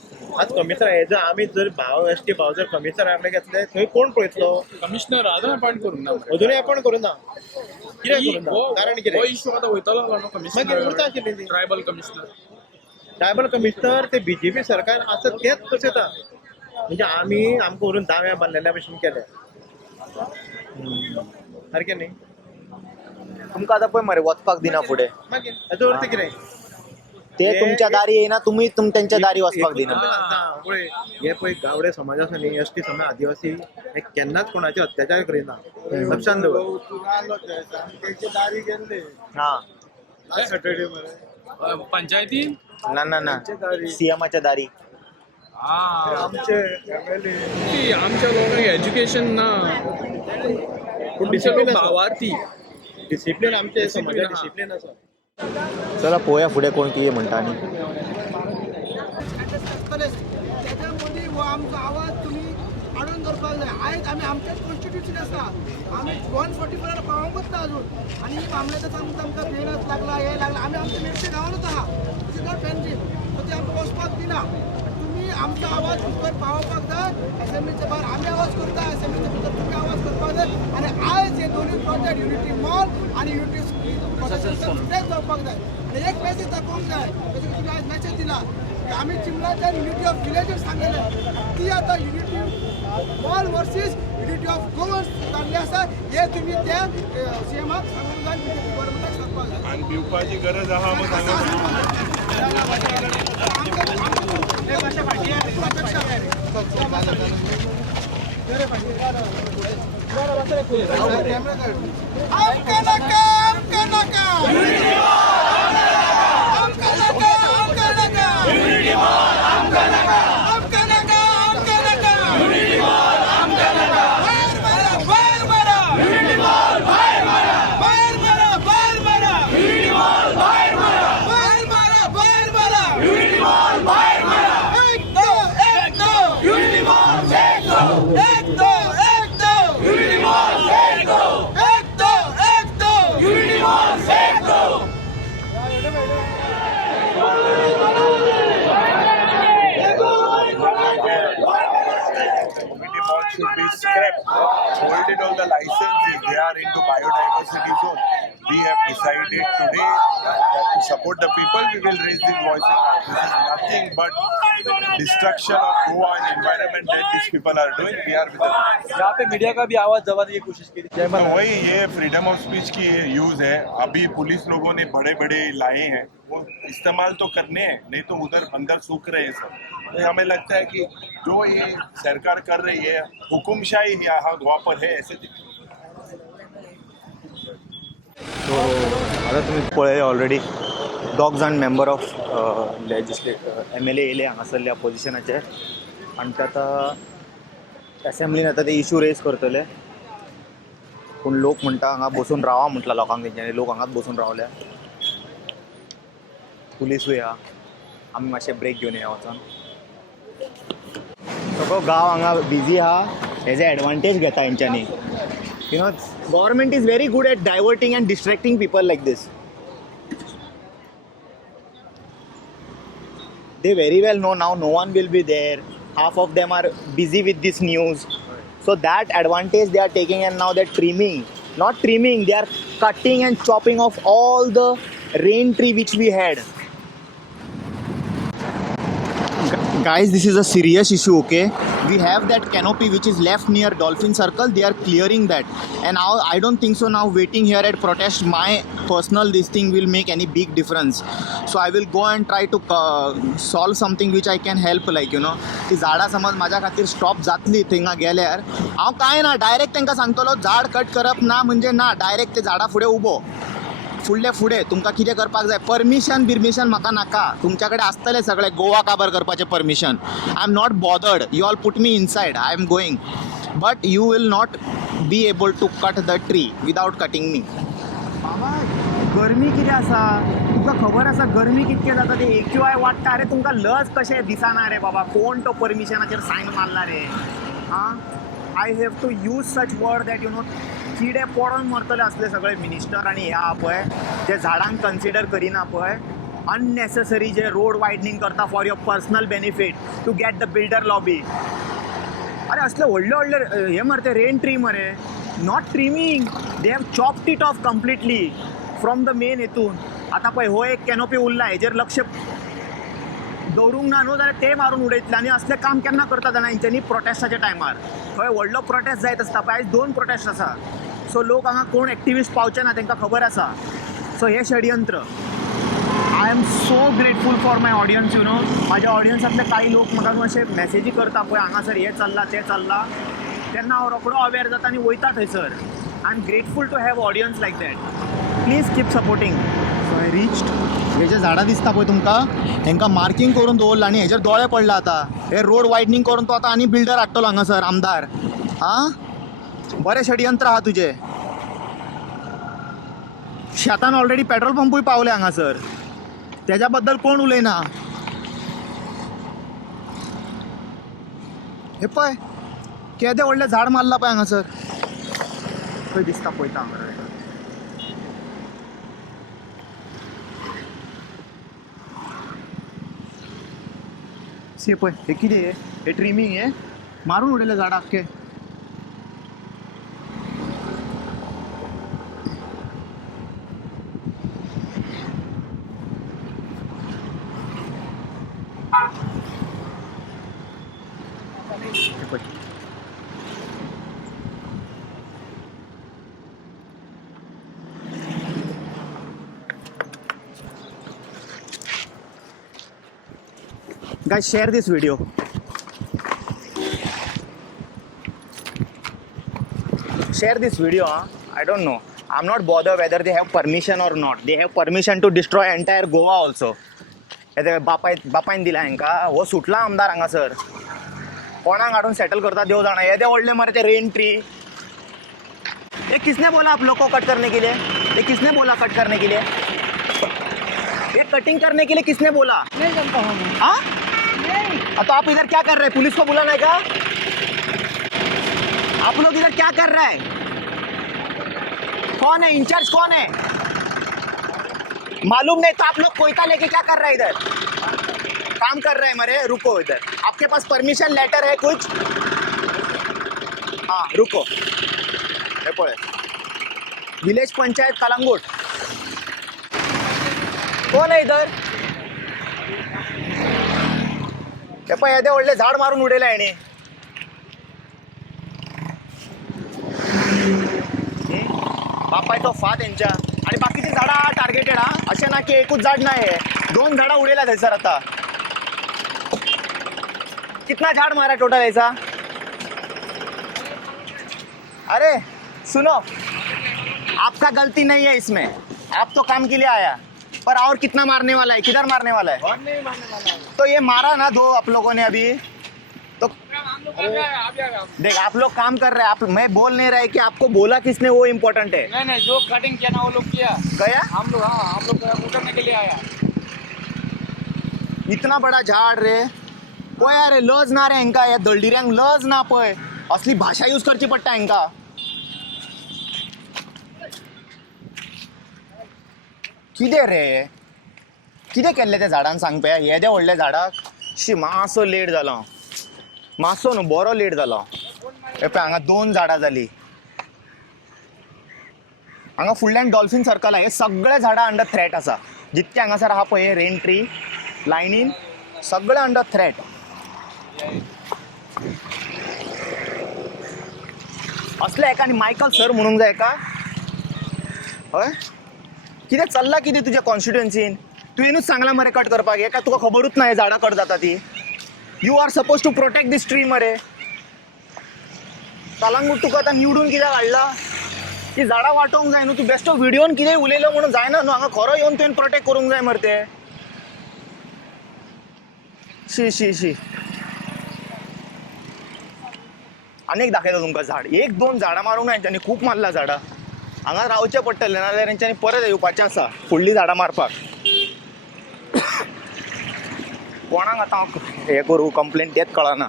आज कमिशनर हेजो आमी जर भाव एसटी भाव जर कमिशनराकडे घेतले थंय कोण पळयतलो. कमिशनर आजून अपॉइंट करूंक ना. अजूनय अपॉइंट करूं ना. कित्याक करूं ना? कारण हो कितें इश्यू आतां वयतलो न्हू मागीर उरता कमिशनर आशिल्ली ती. Tribal commissioner. ट्रायबल कमिशनर ते बीजेपी सरकार आसा तेच कशें येता. म्हणजे आमी आमकां व्हरून दाव्या बांदलेल्या भशेन केले सारकें न्ही. तुमकां आतां पळय मरे वचपाक दिना फुडें. मागीर हेजो अर्थ कितें ते तुमच्या दारी येयना, तुम्ही त्यांच्या दारी वचपाक दिना. पळय हे पळय गावडे समाज आसा न्ही एसटी समाज आदिवासी हे केन्नाच कोणाचे अत्याचार करिना. लक्षांत दवर. हा पंचायतीन ना सीएमाच्या दारी. आमच्या लोकांक एज्युकेशन ना पूण डिसिप्लीन भावार्थी डिसिप्लीन आमचे समाजात डिसिप्लीन आसा. चला पळोवया फुडें कोण कितें म्हणटा आनी. त्याच्यामध्ये हो आमचो आवाज तुम्ही काढून धरपाक जाय. आयज आमी आमचेच कॉन्स्टिट्युशन आसा आमी 144 पावोंक बसता अजून आनी मामलेदार सांगता आमकां फेनस लागला हे लागला. आमी आमच्या मेटचे गांवानूच आहा पेन्शन सो ते आमकां वचपाक दिना. तुम्ही आमचो आवाज भितर पावोवपाक जाय. एसएमबीच्या भायर आमी आवाज करता, एसएमबीच्या भितर तुम्ही आवाज करपाक जाय. आनी आयज हे दोनूय प्रोजेक्ट युनिटी मॉल आनी युनिटी फुडेंच जावपाक जाय. आनी एक मॅसेज दाखोवंक जाय जशें की तुमी आयज मॅसेज दिला की आमी चिमलाच्या युनिटी ऑफ विलेजीस सांगलेले ती आतां unity mall versus unity of Goans जाल्ली आसा. हे तुमी त्या सीएमाक सांगूंक जाय, बीजेपी गव्हर्मेंटाक सांगपाक जाय. आणि पिवपाची गरज आहा मग आमकां नाका holding all the licenses, they are into biodiversity zone. We have decided today that to support the people, we will raise these voices. This is nothing but destruction of Goa and environment that these people are doing. We are with them. यहाँ पे मीडिया का भी आवाज दबाने की कोशिश की तो वही ये फ्रीडम ऑफ स्पीच की यूज है। अभी पुलिस लोगों ने बड़े बड़े लाए हैं, वो इस्तेमाल तो करने हैं, नहीं तो उधर अंदर सूख रहे हैं सब। तो हमें लगता है कि जो ये सरकार कर रही है, हुकुमशाही यहाँ गोवा पर है ऐसे। सो आता तुम्ही पळय ऑलरेडी दोग जाण मेंबर ऑफ MLA येयले हांगासरल्या पोजिशनाचे आनी ते आतां असेंब्लीन आतां ते इशू रेज करतले पूण लोक म्हणटा हांगा बसून रावा म्हटला लोकांक तेंच्यांनी लोक हांगाच बसून रावल्या पुलीसूय आहा आमी मातशे ब्रेक घेवन या वचोन सगळो गांव हांगा बिजी आहा हेजे एडवांटेज घेता हेंच्यांनी You know, government is very good at diverting and distracting people like this. They very well know now no one will be there. Half of them are busy with this news. So that advantage they are taking and now they're trimming. Not trimming, they are cutting and chopping off all the rain tree which we had. Guys, this is a serious issue, okay? We have that canopy which is left near Dolphin Circle. They are clearing that. And now I don't think so now waiting here at protest, my personal this thing will make any big difference. So I will go and try to solve something which I can help, like, you know. ती झाडां समज माझ्या खातीर स्टॉप जातली थिंगा गेल्यार हांव काय ना डायरेक्ट तांकां सांगतलो झाड कट करप ना म्हणजे ना डायरेक्ट ते झाडा फुडें उबो फुडें तुमकां कितें करपाक जाय परमिशन म्हाका नाका तुमच्याकडे आसतलें सगळें गोवा काबार करपाचें permission I am not bothered you all put me inside I am going but you will not be able to cut the tree without cutting me बाबा गरमी कितें आसा तुका खबर आसा गरमी कितके जाता ते AQI वाडटा रे तुमकां लज कशें दिसना रे बाबा कोण तो परमिशनाचेर सायन मारला रे आं I have to use such word that you know किडे पडून मरतले असले सगळे मिनिस्टर आणि हे आहा पळय ते झाडांक कन्सिडर करिना पळय अननेसेसरी जे रोड वायडनिंग करता for your personal benefit to get the builder lobby अरे असले व्हडले व्हडले हे मरे रेन ट्री मरे not trimming they have chopped it off completely from the main हेतून आता पळय हो एक कॅनोपी उरला हेजेर लक्ष दवरूंक ना न्हू जाल्यार ते मारून उडयतले आनी असलें काम केन्ना करता जाणा हेंच्यांनी प्रोटेस्टाच्या टायमार खंय व्हडलो प्रोटेस्ट जायत आसता पळय आयज 2 प्रोटेस्ट आसा सो लोक हांगा कोण एक्टिविस्ट पावचे ना तांकां खबर आसा सो हे षडयंत्र I am so grateful for my audience you know म्हाज्या ऑडियन्सांतले काही लोक म्हाका मातशे मॅसेजी करता पळय हांगासर हे चल्लां तें चल्लां तेन्ना हांव रोखडो अवेर जाता आनी वयता थंयसर I am grateful to have audience like that please keep supporting so I reached हे जे झाडां दिसता पळय तुमकां हेंकां मार्कींग करून दवरलां आनी हेजेर दोळे पडला आतां हे रोड वायडनींग करून तो आतां आनी बिल्डर हाडटलो हांगासर आमदार आं बरें षडयंत्र आहा तुजें शेतान ऑलरेडी पेट्रोल पंपूय पावले हांगासर तेज्या बद्दल कोण उलयना हे पळय केदें व्हडलें झाड मारला पळय हांगासर खंय दिसता पळयता हांगा से पळय हे कितें हे ट्रिमींग हे मारून उडयले झाड आख्खे Guys, share this video. Share this video, huh? I don't know. I'm not bothered whether they have permission or not. They have permission to destroy entire Goa also. हे बापायन दिला हांकां हो सुटला आमदार हांगासर कोणाक हाडून सेटल करता देव जाणा येदे व्हडले मरे ते रेन ट्री ये किसने बोला आप लोग को कट करने के लिए ये किसने बोला कट करने के लिए ये कटिंग करने के लिए किसने बोला नहीं जानता हूँ मैं। हाँ तो आप इधर क्या कर रहे हैं पुलिस को बुलाना है क्या आप लोग इधर क्या कर रहे हैं कौन है इंचार्ज कौन है मालूम नहीं तो आप लोग कोयता लेके क्या कर रहे हैं इधर काम कर रहे हैं मरे रुको इधर आपके पास परमिशन लेटर है कुछ हाँ रुको हे पळय विलेज पंचायत कलंगूट. कोण आहे इधर? हे पण येते व्हडले झाड मारून उडेला याने. बापायचो फा त्यांच्या. आणि बाकीची झाडा टार्गेटेड हा, असे ना की एकूच झाड नाही आहे, 2 झाडा उडेला थंयसर आता. कितना झाड मारा टोटल ऐसा? अरे सुनो, आपका गलती नहीं है इसमें, आप तो काम के लिए आया, पर और कितना मारने वाला है, किधर मारने वाला है? नहीं मारने वाला है. तो ये मारा ना 2 आप लोगों ने अभी, तो देख आप लोग काम कर रहे हैं, आप मैं बोल नहीं रहा है कि आपको बोला किसने वो इम्पोर्टेंट है. नहीं नहीं, जो कटिंग किया ना वो लोग किया. गया हम लोग उतरने के लिए आया. इतना बड़ा झाड रे. पळय अरे लज ना रे हेंका, या दळदिऱ्यांक लज ना पळय, असली भाषा यूज करची पडटा हेंका. कितें रे, कितें केल्लें त्या झाडान सांग पळय. हे त्या व्हडल्या झाडाक शी मातसो लेट जालो, मातसो न्हू बरो लेट जालो. हे पळय हांगा 2 झाडां जाली. हांगा फुडल्यान डॉल्फिन सर्कल आहे, हे सगळे झाडां अंडर थ्रेट आसा. जितके हांगासर आहा पळय रेन ट्री लायनीन सगळे अंडर थ्रेट. असले एका आणि मायकल सर म्हणूंक जाय का? हय कितें चल्ला कितें तुज्या कॉन्स्टिट्युएन्सीन? तुवेंनूच सांगला मरे कट करपाक, हे काय तुका खबरूच ना हे झाडां कट जाता ती. You are suppose to protect this tree मरे. कलंगूट तुका आतां निवडून कित्याक हाडला? ती झाडां वाटोवंक जाय न्हू. तूं बेश्टो व्हिडिओन कितेंय उलयलो म्हणून जायना न्हू. हांगा खरो येवन तुवें प्रोटेक्ट करूंक जाय मरे ते. शी शी शी. अनेक दाखयता तुमकां झाड. 1-2 झाडां मारूंक ना हेंच्यांनी, खूब मारला झाडां. हांगा रावचें पडटलें, नाजाल्यार हेंच्यांनी परत येवपाचें आसा फुडलीं झाडां मारपाक. कोणाक आतां हांव हें करूं, कंप्लेन तेंच कळना.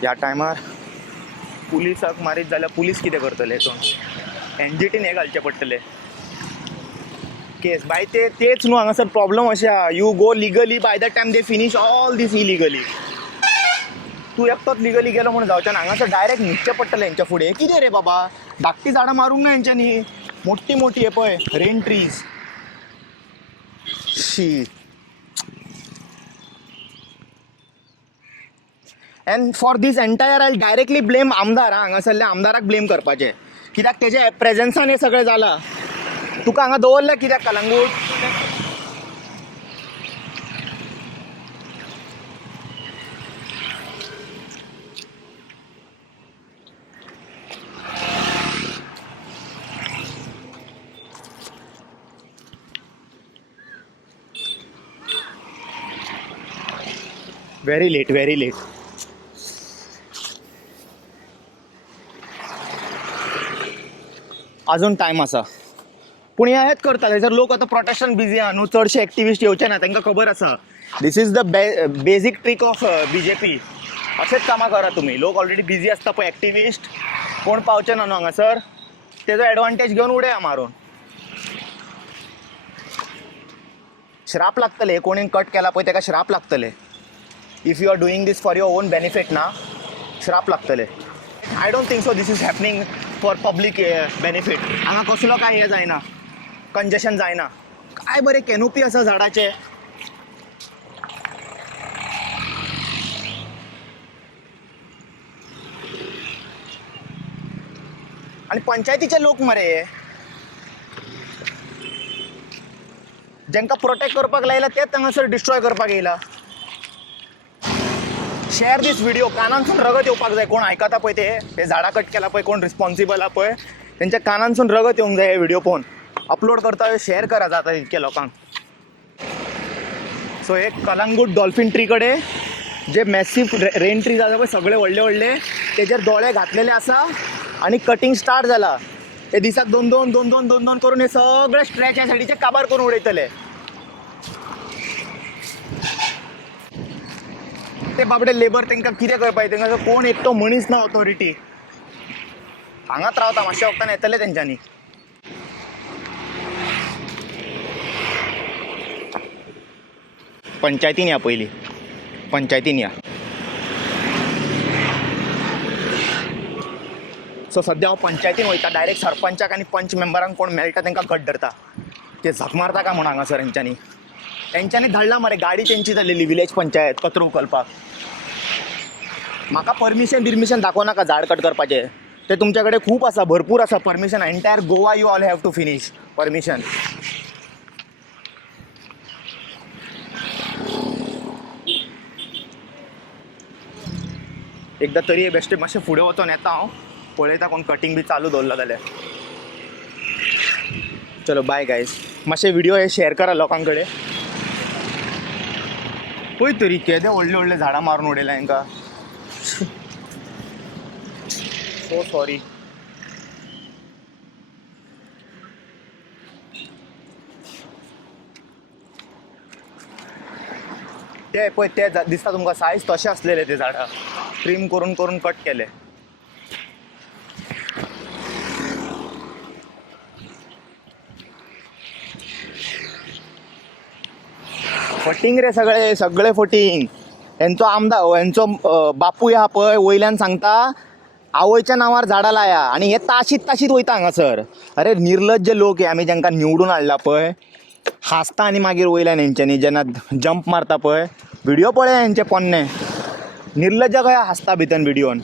ह्या टायमार पुलिसाक मारीत जाल्यार पुलीस कितें करतले? एनजीटीन हें घालचें पडटलें केस. बाय तेच न्हू हांगासर प्रॉब्लम अशें आहा. You go legally, by the time they finish all these illegally. तूं एकटोच लिगली गेलो म्हणून जावचें ना. हांगासर डायरेक्ट न्हिदचें पडटलें हेंच्या फुडें. हे कितें रे बाबा, धाकटी झाडां मारूंक ना हेंच्यांनी, मोठी मोठी हे पळय रेन ट्रीज. शी. End for this entire I directly blame आमदार. हांगासरल्या आमदाराक ब्लेम करपाचें, कित्याक तेजे प्रेझन्सान हें सगळें जालां. तुका हांगा दवरल्या कित्याक Calangute? Very late, very late. अजून टायम आसा. पूण हे हेंच करता थंयसर लोक आतां प्रोटेक्शन बिजी आहा न्हू. चडशे एक्टिविस्ट येवचे ना, तांकां खबर आसा this is the basic trick of BJP. अशेंच कामां करा तुमी. लोक ऑलरेडी बिजी आसता पळय एक्टिविस्ट, कोण पावचे ना न्हू हांगासर, तेजो एडवांटेज घेवन उडया मारून. श्राप लागतले. कोणीन कट केला पळय ताका श्राप लागतले. If you are doing this for your own benefit ना, श्राप लागतले. I don't think so this is happening for public benefit. हांगा कसलो काय हे जायना, कंजेशन जायना. काय बरे कॅनोपी आसा झाडाचे. आणि पंचायतीचे लोक मरे, जेंका प्रोटेक्ट करपाक लायला तेच हांगासर डिस्ट्रॉय करपाक येयला. शेअर दीस व्हिडिओ. कानांसून रगत येवपाक जाय. कोण आयकता पळय ते झाडां कट केला पळय, कोण रिस्पॉन्सिबल आहा पळय, तेंच्या कानांसून रगत येवंक जाय हे व्हिडिओ पळोवन. अपलोड करता शेअर करा जाता तितके लोकांक. सो एक कलंगूट डॉल्फिन ट्री कडेन जे मॅसिव रेन ट्रीज आसा पळय सगळे व्हडले व्हडले, तेजेर दोळे घातलेले आसा आणि कटिंग स्टार्ट जाला. हे दिसाक 2-2 करून हे सगळे स्ट्रेच ह्या सायडीचे काबार करून उडयतले. ते बाबडे लेबर तांकां कितें करपाक, तांकां कोण एकटो मनीस ना ऑथॉरिटी. हांगाच रावता, मातशें वखदान येतले तेंच्यांनी. पंचायतीन या पयलीं, पंचायतीन या. सो सध्या हांव पंचायतीन वयता, डायरेक्ट सरपंचाक आनी पंच मेंबरांक कोण मेळटा तांकां घट धरता. ते झक मारता काय म्हणून हांगासर तेंच्यांनी धाडला मरे, गाडी तेंची जाल्लेली विलेज पंचायत कचरो उखलपाक. म्हाका परमिशन दाखोव नाका झाड कट करपाचें, ते तुमच्या कडेन खूब आसा, भरपूर आसा permission. Entire Goa you all have to finish permission. एकदा तरी बेश्टे मातशें फुडें वचून येता हांव, पळयता कोण कटींग बी चालू दवरला जाल्यार. चलो बाय गायज. मातशे व्हिडिओ हे शेअर करा लोकां कडेन. पळय तरी केदे व्हडले झाडां मारून उडयल्या हांकां. So sorry. ते पळय ते दिसता तुमकां सायज तशें आसलेले ते झाडां, ट्रीम करून करून कट केले. फटींग रे सगळे फटींग. हेंचो आमदार, हेंचो बापूय आहा पळय वयल्यान सांगता आवयच्या नांवार झाडां लाया, आनी हे ताशीत वयता हांगासर. अरे निर्लज्ज लोक हे आमी जेंकां निवडून हाडला पळय, हांसता आनी मागीर वयल्यान हेंच्यांनी जेन्ना जंप मारता पळय. व्हिडिओ पळय हेंचे पोन्ने, निर्लज्ज खंय हांसता भितर व्हिडिओन.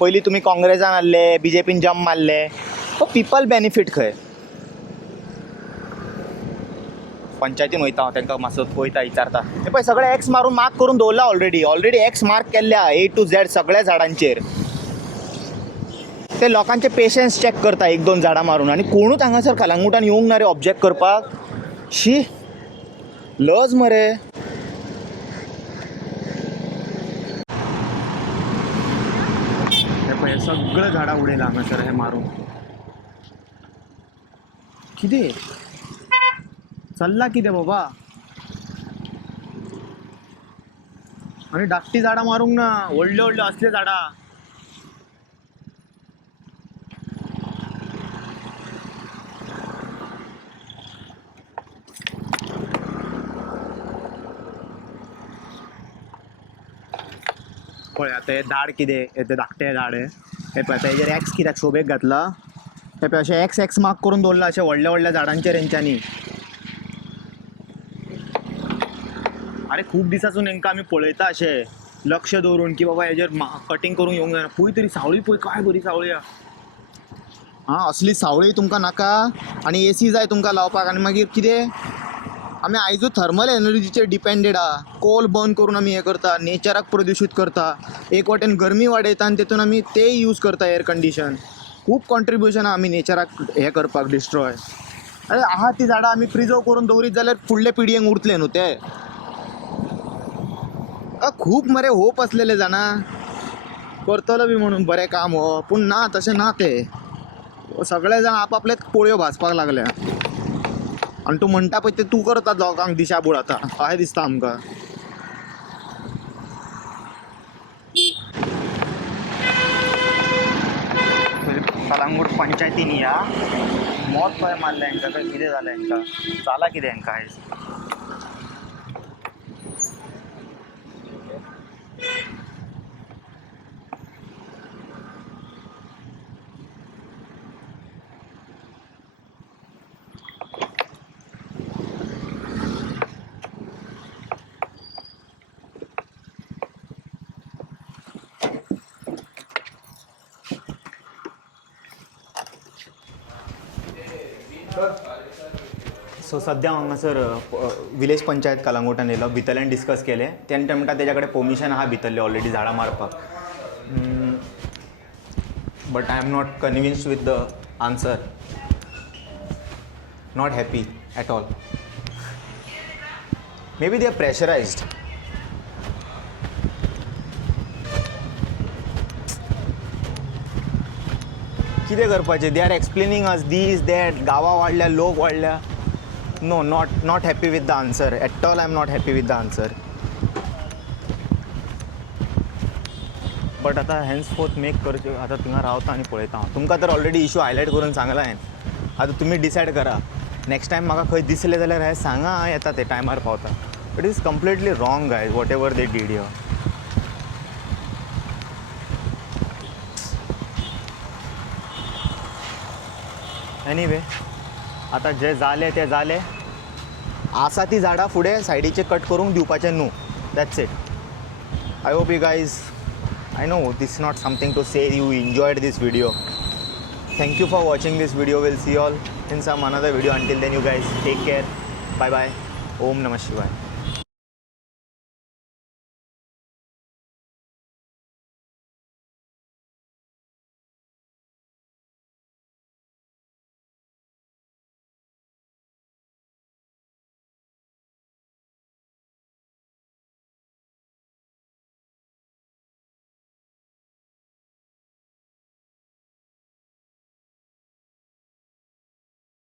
पयलीं तुमी काँग्रेसान हाडले, BJPन जंप मारले, पिपल बेनिफीट खंय. पंचायतीन वयता हांव, तांकां मातसो पळयता, विचारता. हे पळय सगळे एक्स मारून मार्क करून दवरला ऑलरेडी एक्स मार्क केल्ल्या A to Z सगळ्या झाडांचेर. ते लोकांचे पेशन्स चॅक करता 1-2 झाडां मारून, आनी कोणूच हांगासर कलंगूटान येवंक ना रे ऑब्जेक्ट करपाक. शी लज मरे. हे पळय सगळं झाडां उडयला हांगासर हे मारून. कितें चल्ला कितें बाबा. आनी धाकटी झाडां मारूंक ना, व्हडल्यो असले झाडां. पळय आतां हे झाड कितें, हे धाकटें झाड हे पळय आतां हेजेर एक्स कित्याक शोभेक घातला. हे पळय अशें एक्स मार्क करून दवरला अशें व्हडल्या झाडांचेर हेंच्यांनी. अरे खूब दिसासून हेंकां आमी पळयता अशें लक्ष दवरून की बाबा हेजेर कटींग करूंक येवंक जायना. पळय तरी सावळी पळय, काय बरी सावळी आहा. असली सावळी तुमकां नाका, आनी AC जाय तुमकां लावपाक. आनी मागीर कितें, आमी आयजूच थर्मल एनर्जीचेर डिपेंडेड आहा. कोल बर्न करून आमी हें करता, नेचराक प्रदूशीत करता. एक वाटेन गरमी वाडयता आनी तेतून आमी ते यूज करता एअर कंडिशन. खूब कॉन्ट्रिब्युशन आहा आमी नेचराक हें करपाक, डिस्ट्रॉय. अरे आहा ती झाडां आमी प्रिजर्व करून दवरीत जाल्यार फुडले पिडयेक उरतले न्हू ते. खूब मरे होप असलेले जाणा करतलो बी म्हणून बरें काम हो, पूण ना तशें ना. ते सगळे जाण आपआपलेच पोळयो भाजपाक लागल्या. आनी तूं म्हणटा पळय ते तूं करता लोकांक दिशाभूल आतां अशें दिसता आमकां. कलंगूट पंचायतीन या मोत खंय मारलें हांकां, काय कितें जालें हांकां, जाला कितें हांकां आयज. सो सध्या हांगासर विलेज पंचायत कलंगूटान येयलो, भितरल्यान डिस्कस केलें. तेन्ना म्हणटा तेज्या कडेन परमिशन आहा भितरले ऑलरेडी झाडां मारपाक. But I am not convinced with the answer. Not happy at all. Maybe they are pressurised. कितें करपाचें, they are explaining us this that, गांवां वाडल्या, लोक वाडल्या. No, not happy with the answer at all. I'm not happy with the answer. But आता henceforth मेक करचे, आता थिंगा रावता आनी पळयता. तुमकां तर ऑलरेडी इशू हायलायट करून सांगला हांवें. आतां तुमी डिसायड करा. नेक्स्ट टायम म्हाका खंय दिसलें जाल्यार हें सांगा, हांव येता ते टायमार पावता. It is completely wrong guys whatever they did here. Anyway आता जे जाले ते जाले. आसा ती झाडां फुडें सायडीचे कट करूंक दिवपाचें न्हू. That's it. I hope you guys, I know this is not something to say you enjoyed this video. Thank you for watching this video. We'll see you all in some another video. Until then, you guys take care. Bye bye. Om Namah Shivaya.